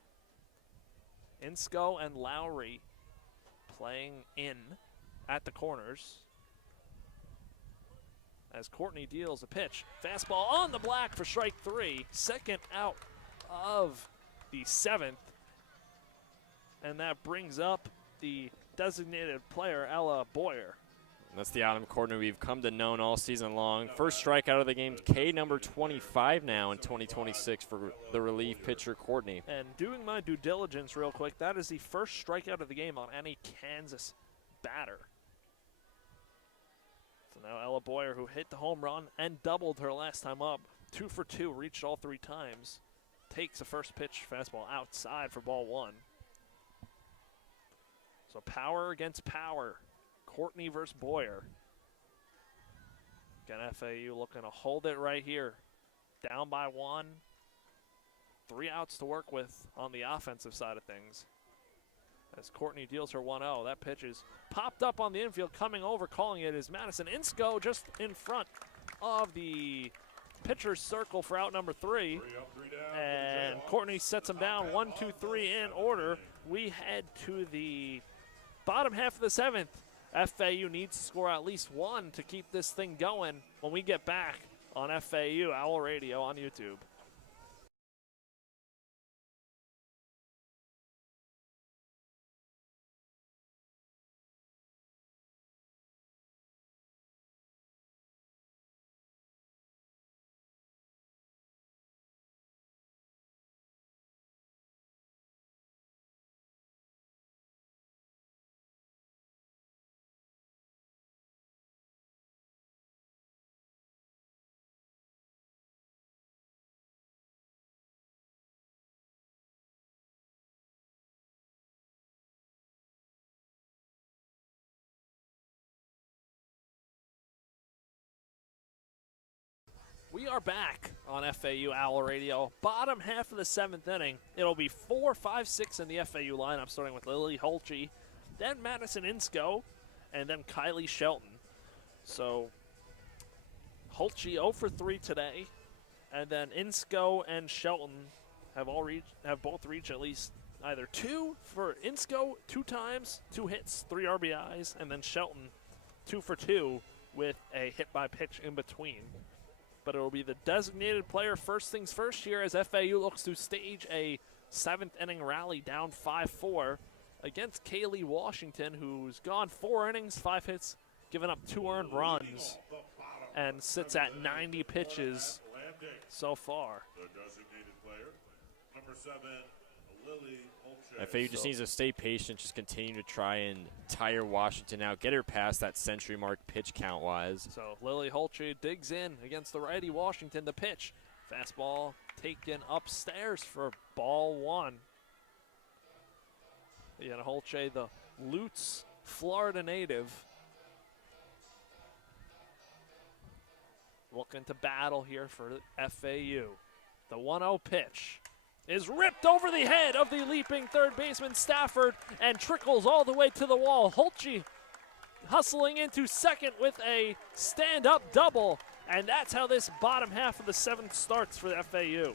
Insko and Lowry playing in at the corners. As Courtney deals a pitch. Fastball on the black for strike 3. Second out of the 7th. And that brings up the designated player, Ella Boyer. That's the Autumn Courtney we've come to know all season long. First strikeout of the game, K number 25 now in 2026 for the relief pitcher Courtney. And doing my due diligence real quick, that is the first strikeout of the game on any Kansas batter. So now Ella Boyer, who hit the home run and doubled her last time up, 2 for 2, reached all 3 times, takes a first pitch fastball outside for ball 1. So power against power. Courtney versus Boyer. Again, FAU looking to hold it right here. Down by 1. 3 outs to work with on the offensive side of things. As Courtney deals her 1-0. That pitch is popped up on the infield. Coming over, calling it is Madison Insko just in front of the pitcher's circle for out number 3. And Courtney sets him down 1, 2, 3 in order. We head to the bottom half of the 7th. FAU needs to score at least 1 to keep this thing going when we get back on FAU Owl Radio on YouTube. We are back on FAU Owl Radio. Bottom half of the 7th inning. It'll be 4, 5, 6 in the FAU lineup, starting with Lily Holtze, then Madison Insko, and then Kylie Shelton. So Holtze 0 for 3 today, and then Insko and Shelton have both reached at least either 2 for Insko 2 times, 2 hits, 3 RBIs, and then Shelton 2 for 2 with a hit by pitch in between. But it will be the designated player first things first here as FAU looks to stage a 7th inning rally down 5-4 against Kaylee Washington, who's gone 4 innings, 5 hits, given up 2 earned runs, and sits at 90 pitches so far. The designated player, number 7, Lily Holtze. FAU just needs to stay patient, just continue to try and tire Washington out, get her past that century mark pitch count-wise. So Lily Holtze digs in against the righty Washington. The pitch, fastball taken upstairs for ball 1. Again, Holtze, the Lutz, Florida native, looking to battle here for FAU. The 1-0 pitch is ripped over the head of the leaping third baseman Stafford and trickles all the way to the wall. Holtze hustling into second with a stand-up double, and that's how this bottom half of the 7th starts for the FAU.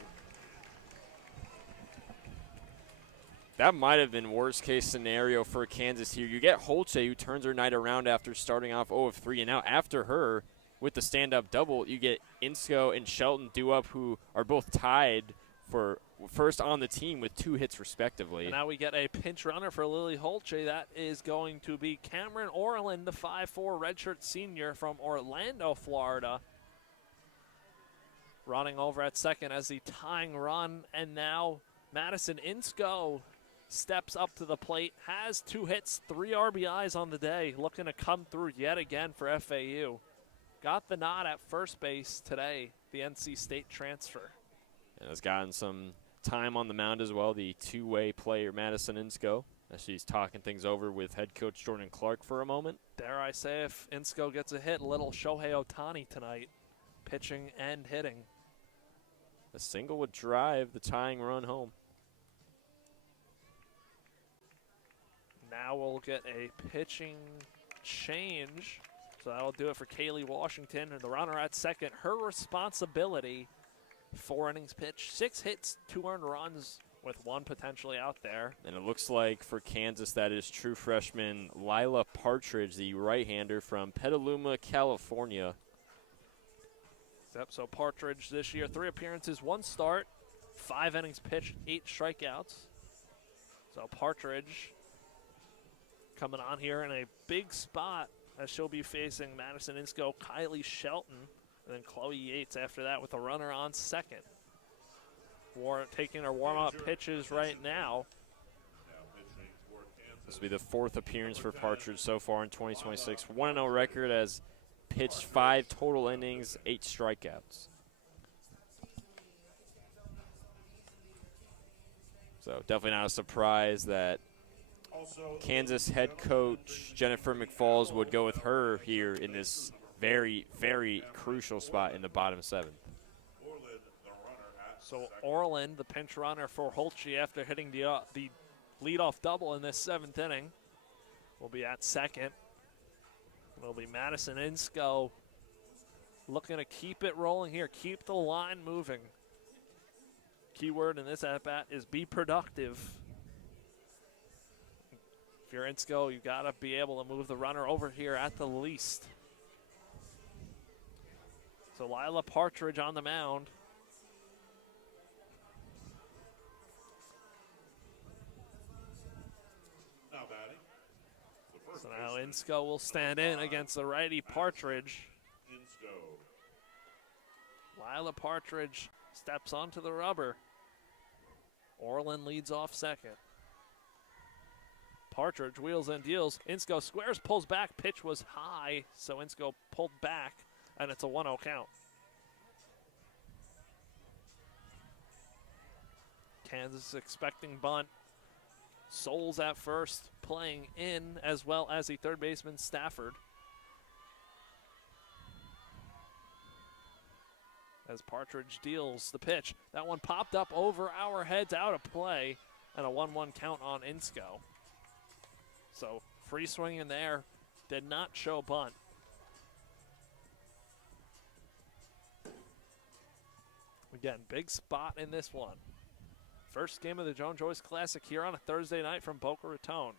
That might have been worst case scenario for Kansas here. You get Holtze, who turns her night around after starting off 0 of 3, and now after her with the stand-up double, you get Insko and Shelton due up, who are both tied for first on the team with 2 hits respectively. And now we get a pinch runner for Lily Holtze. That is going to be Cameron Orland, the 5'4" redshirt senior from Orlando, Florida, running over at second as the tying run. And now Madison Insko steps up to the plate, has 2 hits, 3 RBIs on the day, looking to come through yet again for FAU. Got the nod at first base today, the NC State transfer. And has gotten some time on the mound as well, the 2-way player Madison Insko, as she's talking things over with head coach Jordan Clark for a moment. Dare I say, if Insko gets a hit, little Shohei Ohtani tonight, pitching and hitting. A single would drive the tying run home. Now we'll get a pitching change. So that'll do it for Kaylee Washington. And the runner at second, her responsibility. 4 innings pitched, 6 hits, 2 earned runs with 1 potentially out there. And it looks like for Kansas that is true freshman Lila Partridge, the right-hander from Petaluma, California. Yep, so Partridge this year, 3 appearances, 1 start, 5 innings pitched, 8 strikeouts. So Partridge coming on here in a big spot as she'll be facing Madison Insco, Kylie Shelton, and then Chloe Yates after that with a runner on second. Taking her warm-up pitches right now. This will be the 4th appearance for Partridge so far in 2026. 1-0 record as pitched 5 total innings, 8 strikeouts. So definitely not a surprise that Kansas head coach Jennifer McFalls would go with her here in this very, very crucial spot in the bottom 7th. So Orland, the pinch runner for Holtze after hitting the leadoff double in this 7th inning, will be at second. It'll be Madison Insco looking to keep it rolling here, keep the line moving. Keyword in this at-bat is be productive. If you're Insco, you got to be able to move the runner over here at the least. So Lila Partridge on the mound. Now batting. The first So now baseman, Insco will stand in against the righty Partridge. Insco. Lila Partridge steps onto the rubber. Orland leads off second. Partridge wheels and deals. Insco squares, pulls back. Pitch was high, so Insco pulled back, and it's a 1-0 count. Kansas expecting bunt. Souls at first, playing in, as well as the third baseman Stafford. As Partridge deals the pitch. That one popped up over our heads, out of play, and a 1-1 count on Insco. So free swing in there, did not show bunt. Again, big spot in this one. First game of the Joan-Joyce Classic here on a Thursday night from Boca Raton.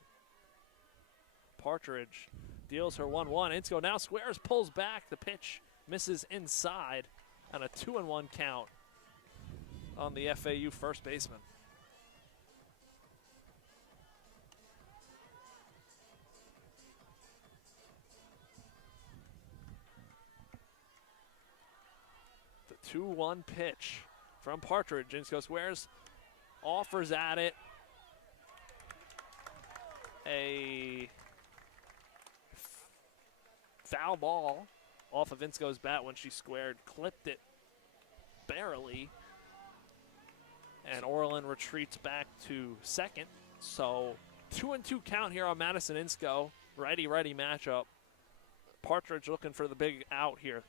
Partridge deals her 1-1. Insco now squares, pulls back. The pitch misses inside, and a 2-1 count on the FAU first baseman. The 2-1 pitch from Partridge. Insco squares, offers at it. A foul ball off of Insco's bat when she squared, clipped it barely, and Orland retreats back to second. So 2-2 count here on Madison Insco. Righty-righty matchup. Partridge looking for the big out here.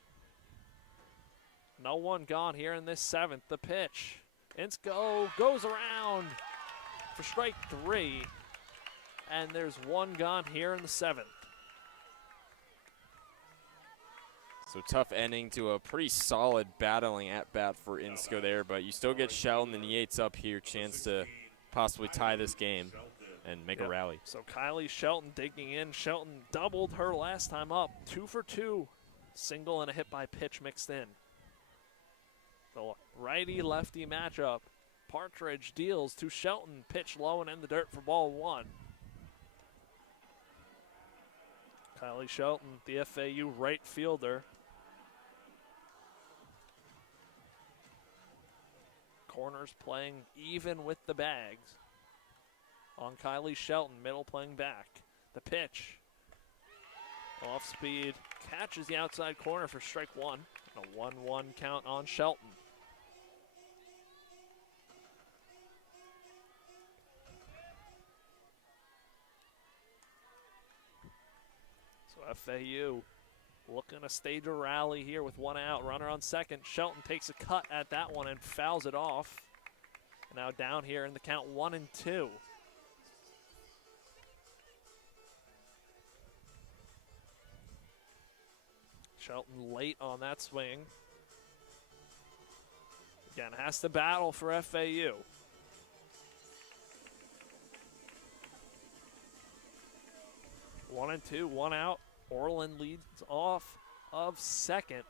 No one gone here in this 7th. The pitch. Insco goes around for strike 3, and there's 1 gone here in the 7th. So tough ending to a pretty solid battling at-bat for Insco there, but you still get Shelton and Yates up here, chance to possibly tie this game and make a rally. So Kylie Shelton digging in. Shelton doubled her last time up, 2 for 2. Single and a hit by pitch mixed in. The righty-lefty matchup. Partridge deals to Shelton. Pitch low and in the dirt for ball 1. Kylie Shelton, the FAU right fielder. Corners playing even with the bags. On Kylie Shelton, middle playing back. The pitch. Off speed, catches the outside corner for strike 1. A 1-1 count on Shelton. So FAU Looking to stage a rally here with 1 out. Runner on second. Shelton takes a cut at that one and fouls it off. Now down here in the count 1-2. Shelton late on that swing. Again, has to battle for FAU. One and two, 1 out. Orland leads off of second.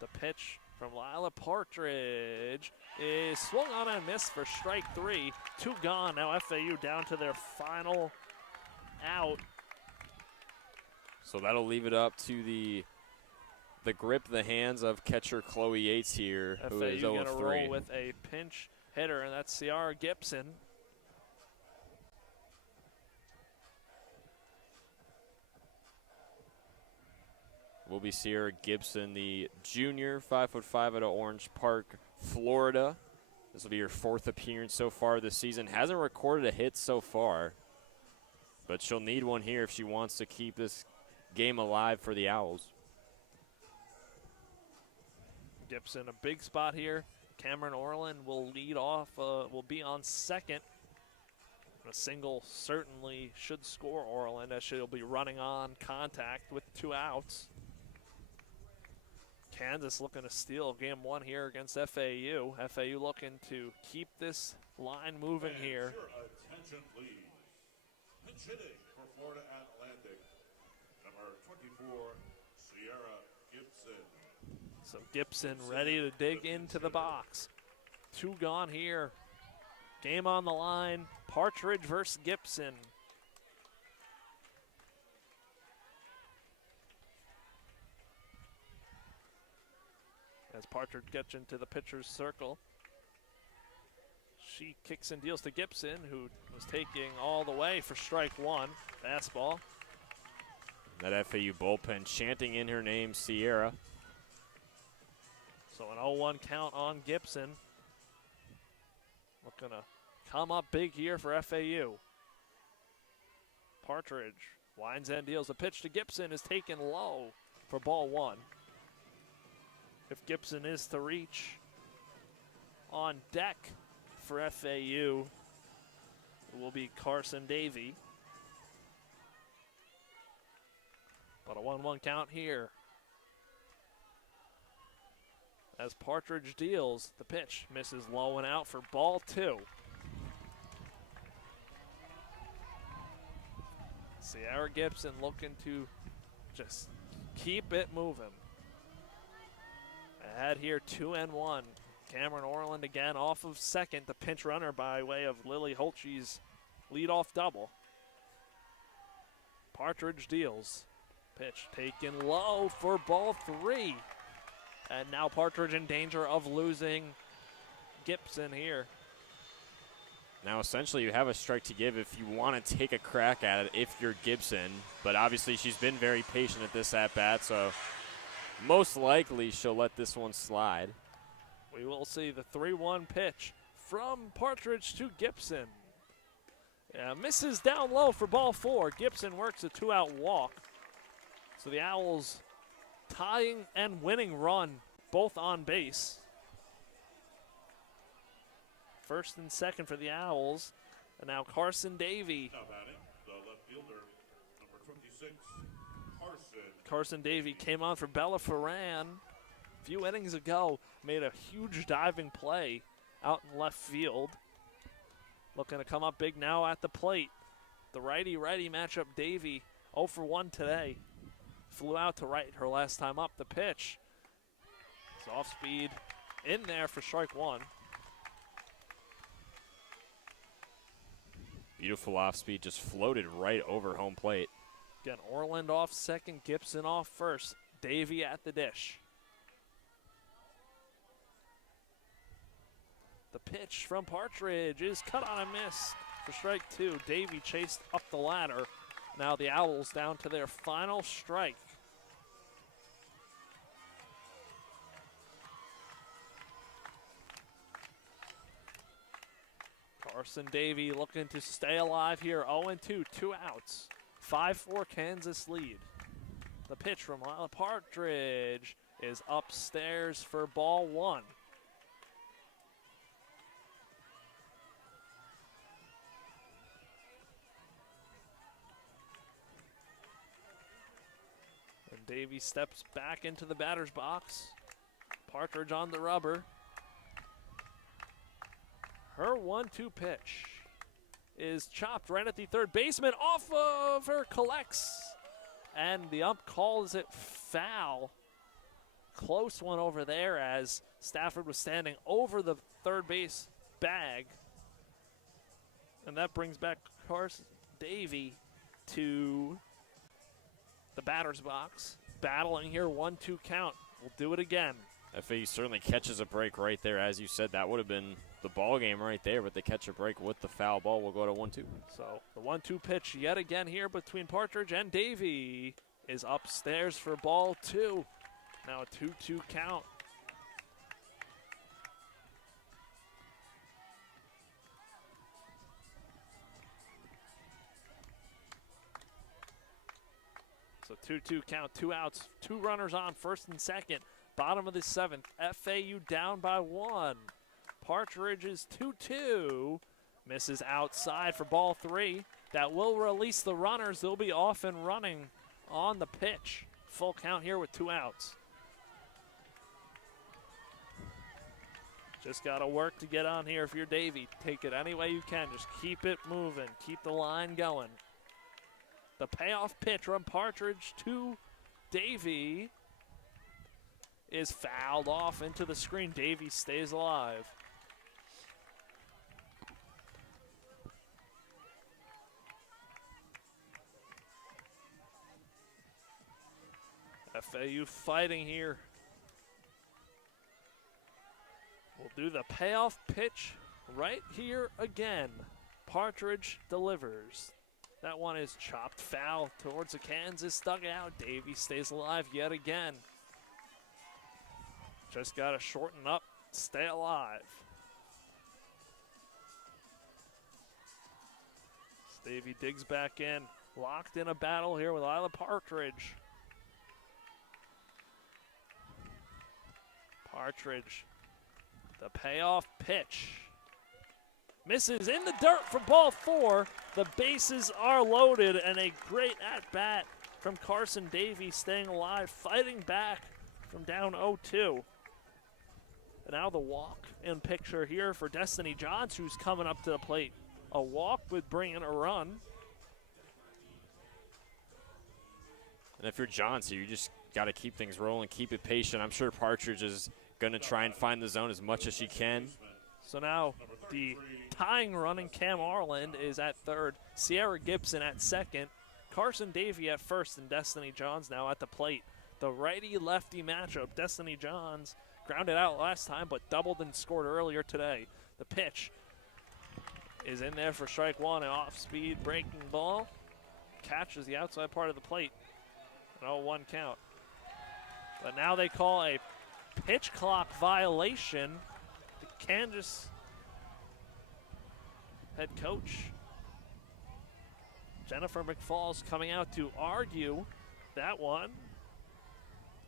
The pitch from Lila Partridge is swung on and missed for strike 3. 2 gone. Now FAU down to their final out. So that'll leave it up to the grip, the hands of catcher Chloe Yates here, who is FAU gonna 0-3. roll with a pinch hitter, and that's Ciara Gibson. Will be Ciara Gibson, the junior, 5'5" out of Orange Park, Florida. This will be her 4th appearance so far this season. Hasn't recorded a hit so far, but she'll need one here if she wants to keep this game alive for the Owls. Gibson, a big spot here. Cameron Orland will lead off, will be on second. A single certainly should score Orland, as she'll be running on contact with 2 outs. Kansas looking to steal game 1 here against FAU. FAU looking to keep this line moving here. Your attention, please. Pinch hitting for Florida Atlantic, number 24, Ciara Gibson. So Gibson ready to dig into the box. 2 gone here. Game on the line. Partridge versus Gibson. As Partridge gets into the pitcher's circle, she kicks and deals to Gibson, who was taking all the way for strike 1. Fastball. That FAU bullpen chanting in her name, Ciara. So an 0-1 count on Gibson. Looking to come up big here for FAU. Partridge winds and deals. The pitch to Gibson is taken low for ball 1. If Gibson is to reach on deck for FAU, it will be Carson Davey. But a 1-1 count here. As Partridge deals, the pitch misses low and out for ball 2. Ciara Gibson looking to just keep it moving. Ahead here, 2-1. Cameron Orland again off of second, the pinch runner by way of Lily Holtsche's leadoff double. Partridge deals. Pitch taken low for ball 3. And now Partridge in danger of losing Gibson here. Now, essentially, you have a strike to give if you want to take a crack at it if you're Gibson. But obviously, she's been very patient at this at-bat, so most likely she'll let this one slide. We will see the 3-1 pitch from Partridge to Gibson. Yeah, misses down low for ball 4. Gibson works a 2-out walk. So the Owls tying and winning run, both on base. First and second for the Owls. And now Carson Davey. Now batting, the left fielder, number 26, Carson Davey came on for Bella Ferran a few innings ago. Made a huge diving play out in left field. Looking to come up big now at the plate. The righty-righty matchup, Davey 0 for 1 today. Flew out to right her last time up. The pitch. It's off speed in there for strike 1. Beautiful off speed, just floated right over home plate. Again, Orland off second, Gibson off first. Davey at the dish. The pitch from Partridge is cut on a miss for strike 2. Davey chased up the ladder. Now the Owls down to their final strike. Carson Davey looking to stay alive here. 0-2, 2 outs. 5-4 Kansas lead. The pitch from Lila Partridge is upstairs for ball one. And Davy steps back into the batter's box. Partridge on the rubber. Her 1-2 pitch is chopped right at the third baseman. Off of her, collects. And the ump calls it foul. Close one over there as Stafford was standing over the third base bag. And that brings back Korst Davy to the batter's box. Battling here, 1-2 count. We'll do it again. FAU certainly catches a break right there. As you said, that would have been the ball game right there, but they catch a break with the foul ball. We'll go to 1-2. So the 1-2 pitch yet again here between Partridge and Davy is upstairs for ball two. Now a 2-2 count. So 2-2 count, 2 outs, 2 runners on, first and second. Bottom of the seventh, FAU down by 1. Partridge is 2-2. Misses outside for ball 3. That will release the runners. They'll be off and running on the pitch. Full count here with 2 outs. Just got to work to get on here if you're Davy. Take it any way you can. Just keep it moving. Keep the line going. The payoff pitch from Partridge to Davy is fouled off into the screen. Davy stays alive. FAU fighting here. We'll do the payoff pitch right here again. Partridge delivers. That one is chopped foul towards the Kansas dugout. Davy stays alive yet again. Just got to shorten up, stay alive. Davy digs back in. Locked in a battle here with Lila Partridge. Partridge, the payoff pitch. Misses in the dirt for ball 4. The bases are loaded, and a great at-bat from Carson Davy, staying alive, fighting back from down 0-2. And now the walk in picture here for Destiny Johns, who's coming up to the plate. A walk would bring in a run. And if you're Johns here, you just got to keep things rolling, keep it patient. I'm sure Partridge is going to try and find the zone as much as she can. So now the tying run in Cam Arland is at third. Sierra Gibson at second. Carson Davy at first, and Destiny Johns now at the plate. The righty-lefty matchup. Destiny Johns grounded out last time, but doubled and scored earlier today. The pitch is in there for strike one, an off-speed breaking ball. Catches the outside part of the plate. An 0-1 count. But now they call a pitch clock violation. The Kansas head coach Jennifer McFall's coming out to argue that one.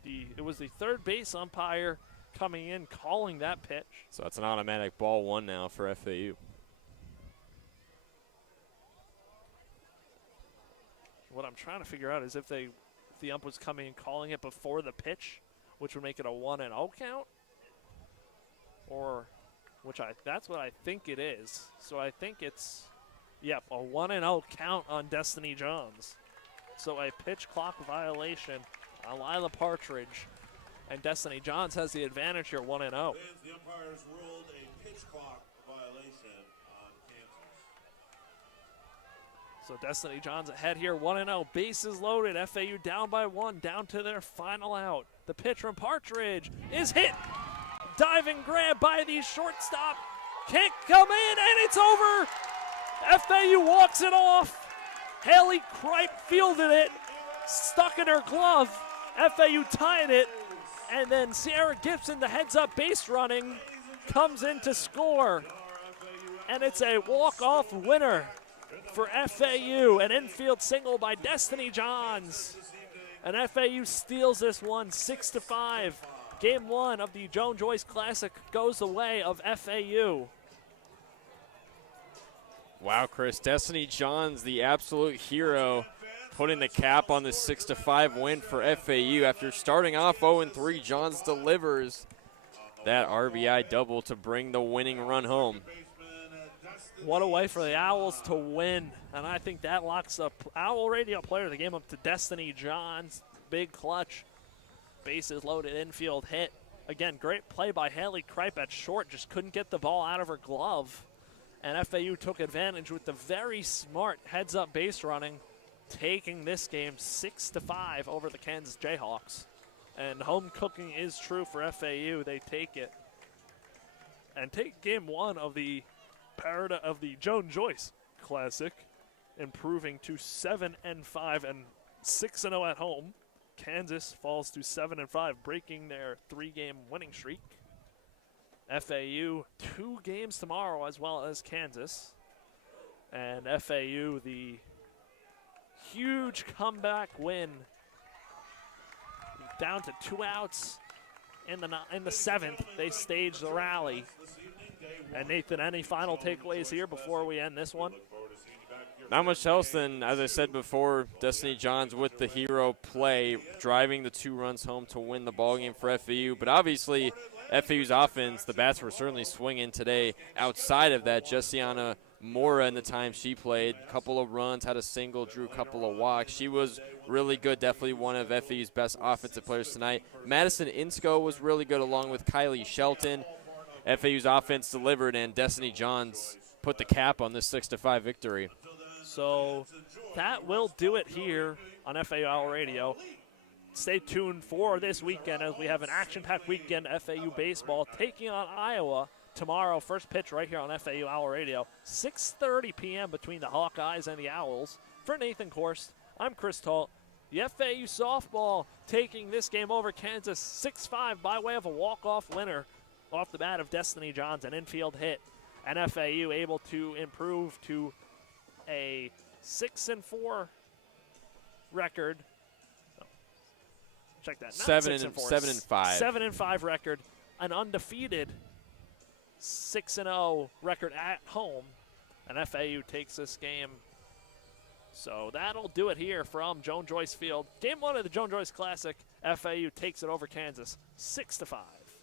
It was the third base umpire coming in calling that pitch. So that's an automatic ball 1 now for FAU. What I'm trying to figure out is if the ump was coming and calling it before the pitch, which would make it a 1-0 count, or that's what I think it is. So I think it's, yep, a 1-0 count on Destiny Johns. So a pitch clock violation on Lila Partridge, and Destiny Johns has the advantage here, 1-0. The umpires ruled a pitch clock violation on Kansas. So Destiny Johns ahead here, 1-0. Bases loaded. FAU down by 1, down to their final out. The pitch from Partridge is hit. Diving grab by the shortstop. Can't come in, and it's over. FAU walks it off. Haley Kripe fielded it, stuck in her glove. FAU tied it, and then Sierra Gibson, the heads-up base running, comes in to score. And it's a walk-off winner for FAU, an infield single by Destiny Johns. And FAU steals this one 6-5. Game 1 of the Joan Joyce Classic goes the way of FAU. Wow, Chris, Destiny John's the absolute hero, putting the cap on this 6-5 win for FAU. After starting off 0-3, Johns delivers that RBI double to bring the winning run home. What a way for the Owls to win. And I think that locks up Owl Radio Player of the game up to Destiny Johns. Big clutch. Bases loaded, infield hit. Again, great play by Haley Kripe at short. Just couldn't get the ball out of her glove. And FAU took advantage with the very smart heads-up base running, taking this game 6-5 over the Kansas Jayhawks. And home cooking is true for FAU. They take it. And take game 1 of the Joan Joyce Classic, improving to 7-5 and 6-0 at home. Kansas falls to 7-5, breaking their 3-game winning streak. FAU 2 games tomorrow as well as Kansas. And FAU, the huge comeback win, down to 2 outs in the 7th. They stage the rally. And Nathan, any final takeaways here before we end this one? Not much else than, as I said before, Destiny Johns with the hero play, driving the 2 runs home to win the ballgame for FAU. But obviously, FAU's offense, the bats were certainly swinging today. Outside of that, Jessiana Mora in the time she played, a couple of runs, had a single, drew a couple of walks. She was really good, definitely one of FAU's best offensive players tonight. Madison Insco was really good along with Kylie Shelton. FAU's offense delivered, and Destiny Johns put the cap on this 6-5 victory. So that will do it here on FAU Radio. Stay tuned for this weekend as we have an action-packed weekend. FAU baseball taking on Iowa tomorrow. First pitch right here on FAU Owl Radio. 6:30 p.m. between the Hawkeyes and the Owls. For Nathan Korst, I'm Chris Talt. The FAU softball taking this game over Kansas 6-5 by way of a walk-off winner off the bat of Destiny Johns, an infield hit. And FAU able to improve to a 6-4 record. Oh, check that. Not 7-5. 7-5 record. An undefeated 6-0 record at home. And FAU takes this game. So that'll do it here from Joan Joyce Field. Game 1 of the Joan Joyce Classic. FAU takes it over Kansas 6-5.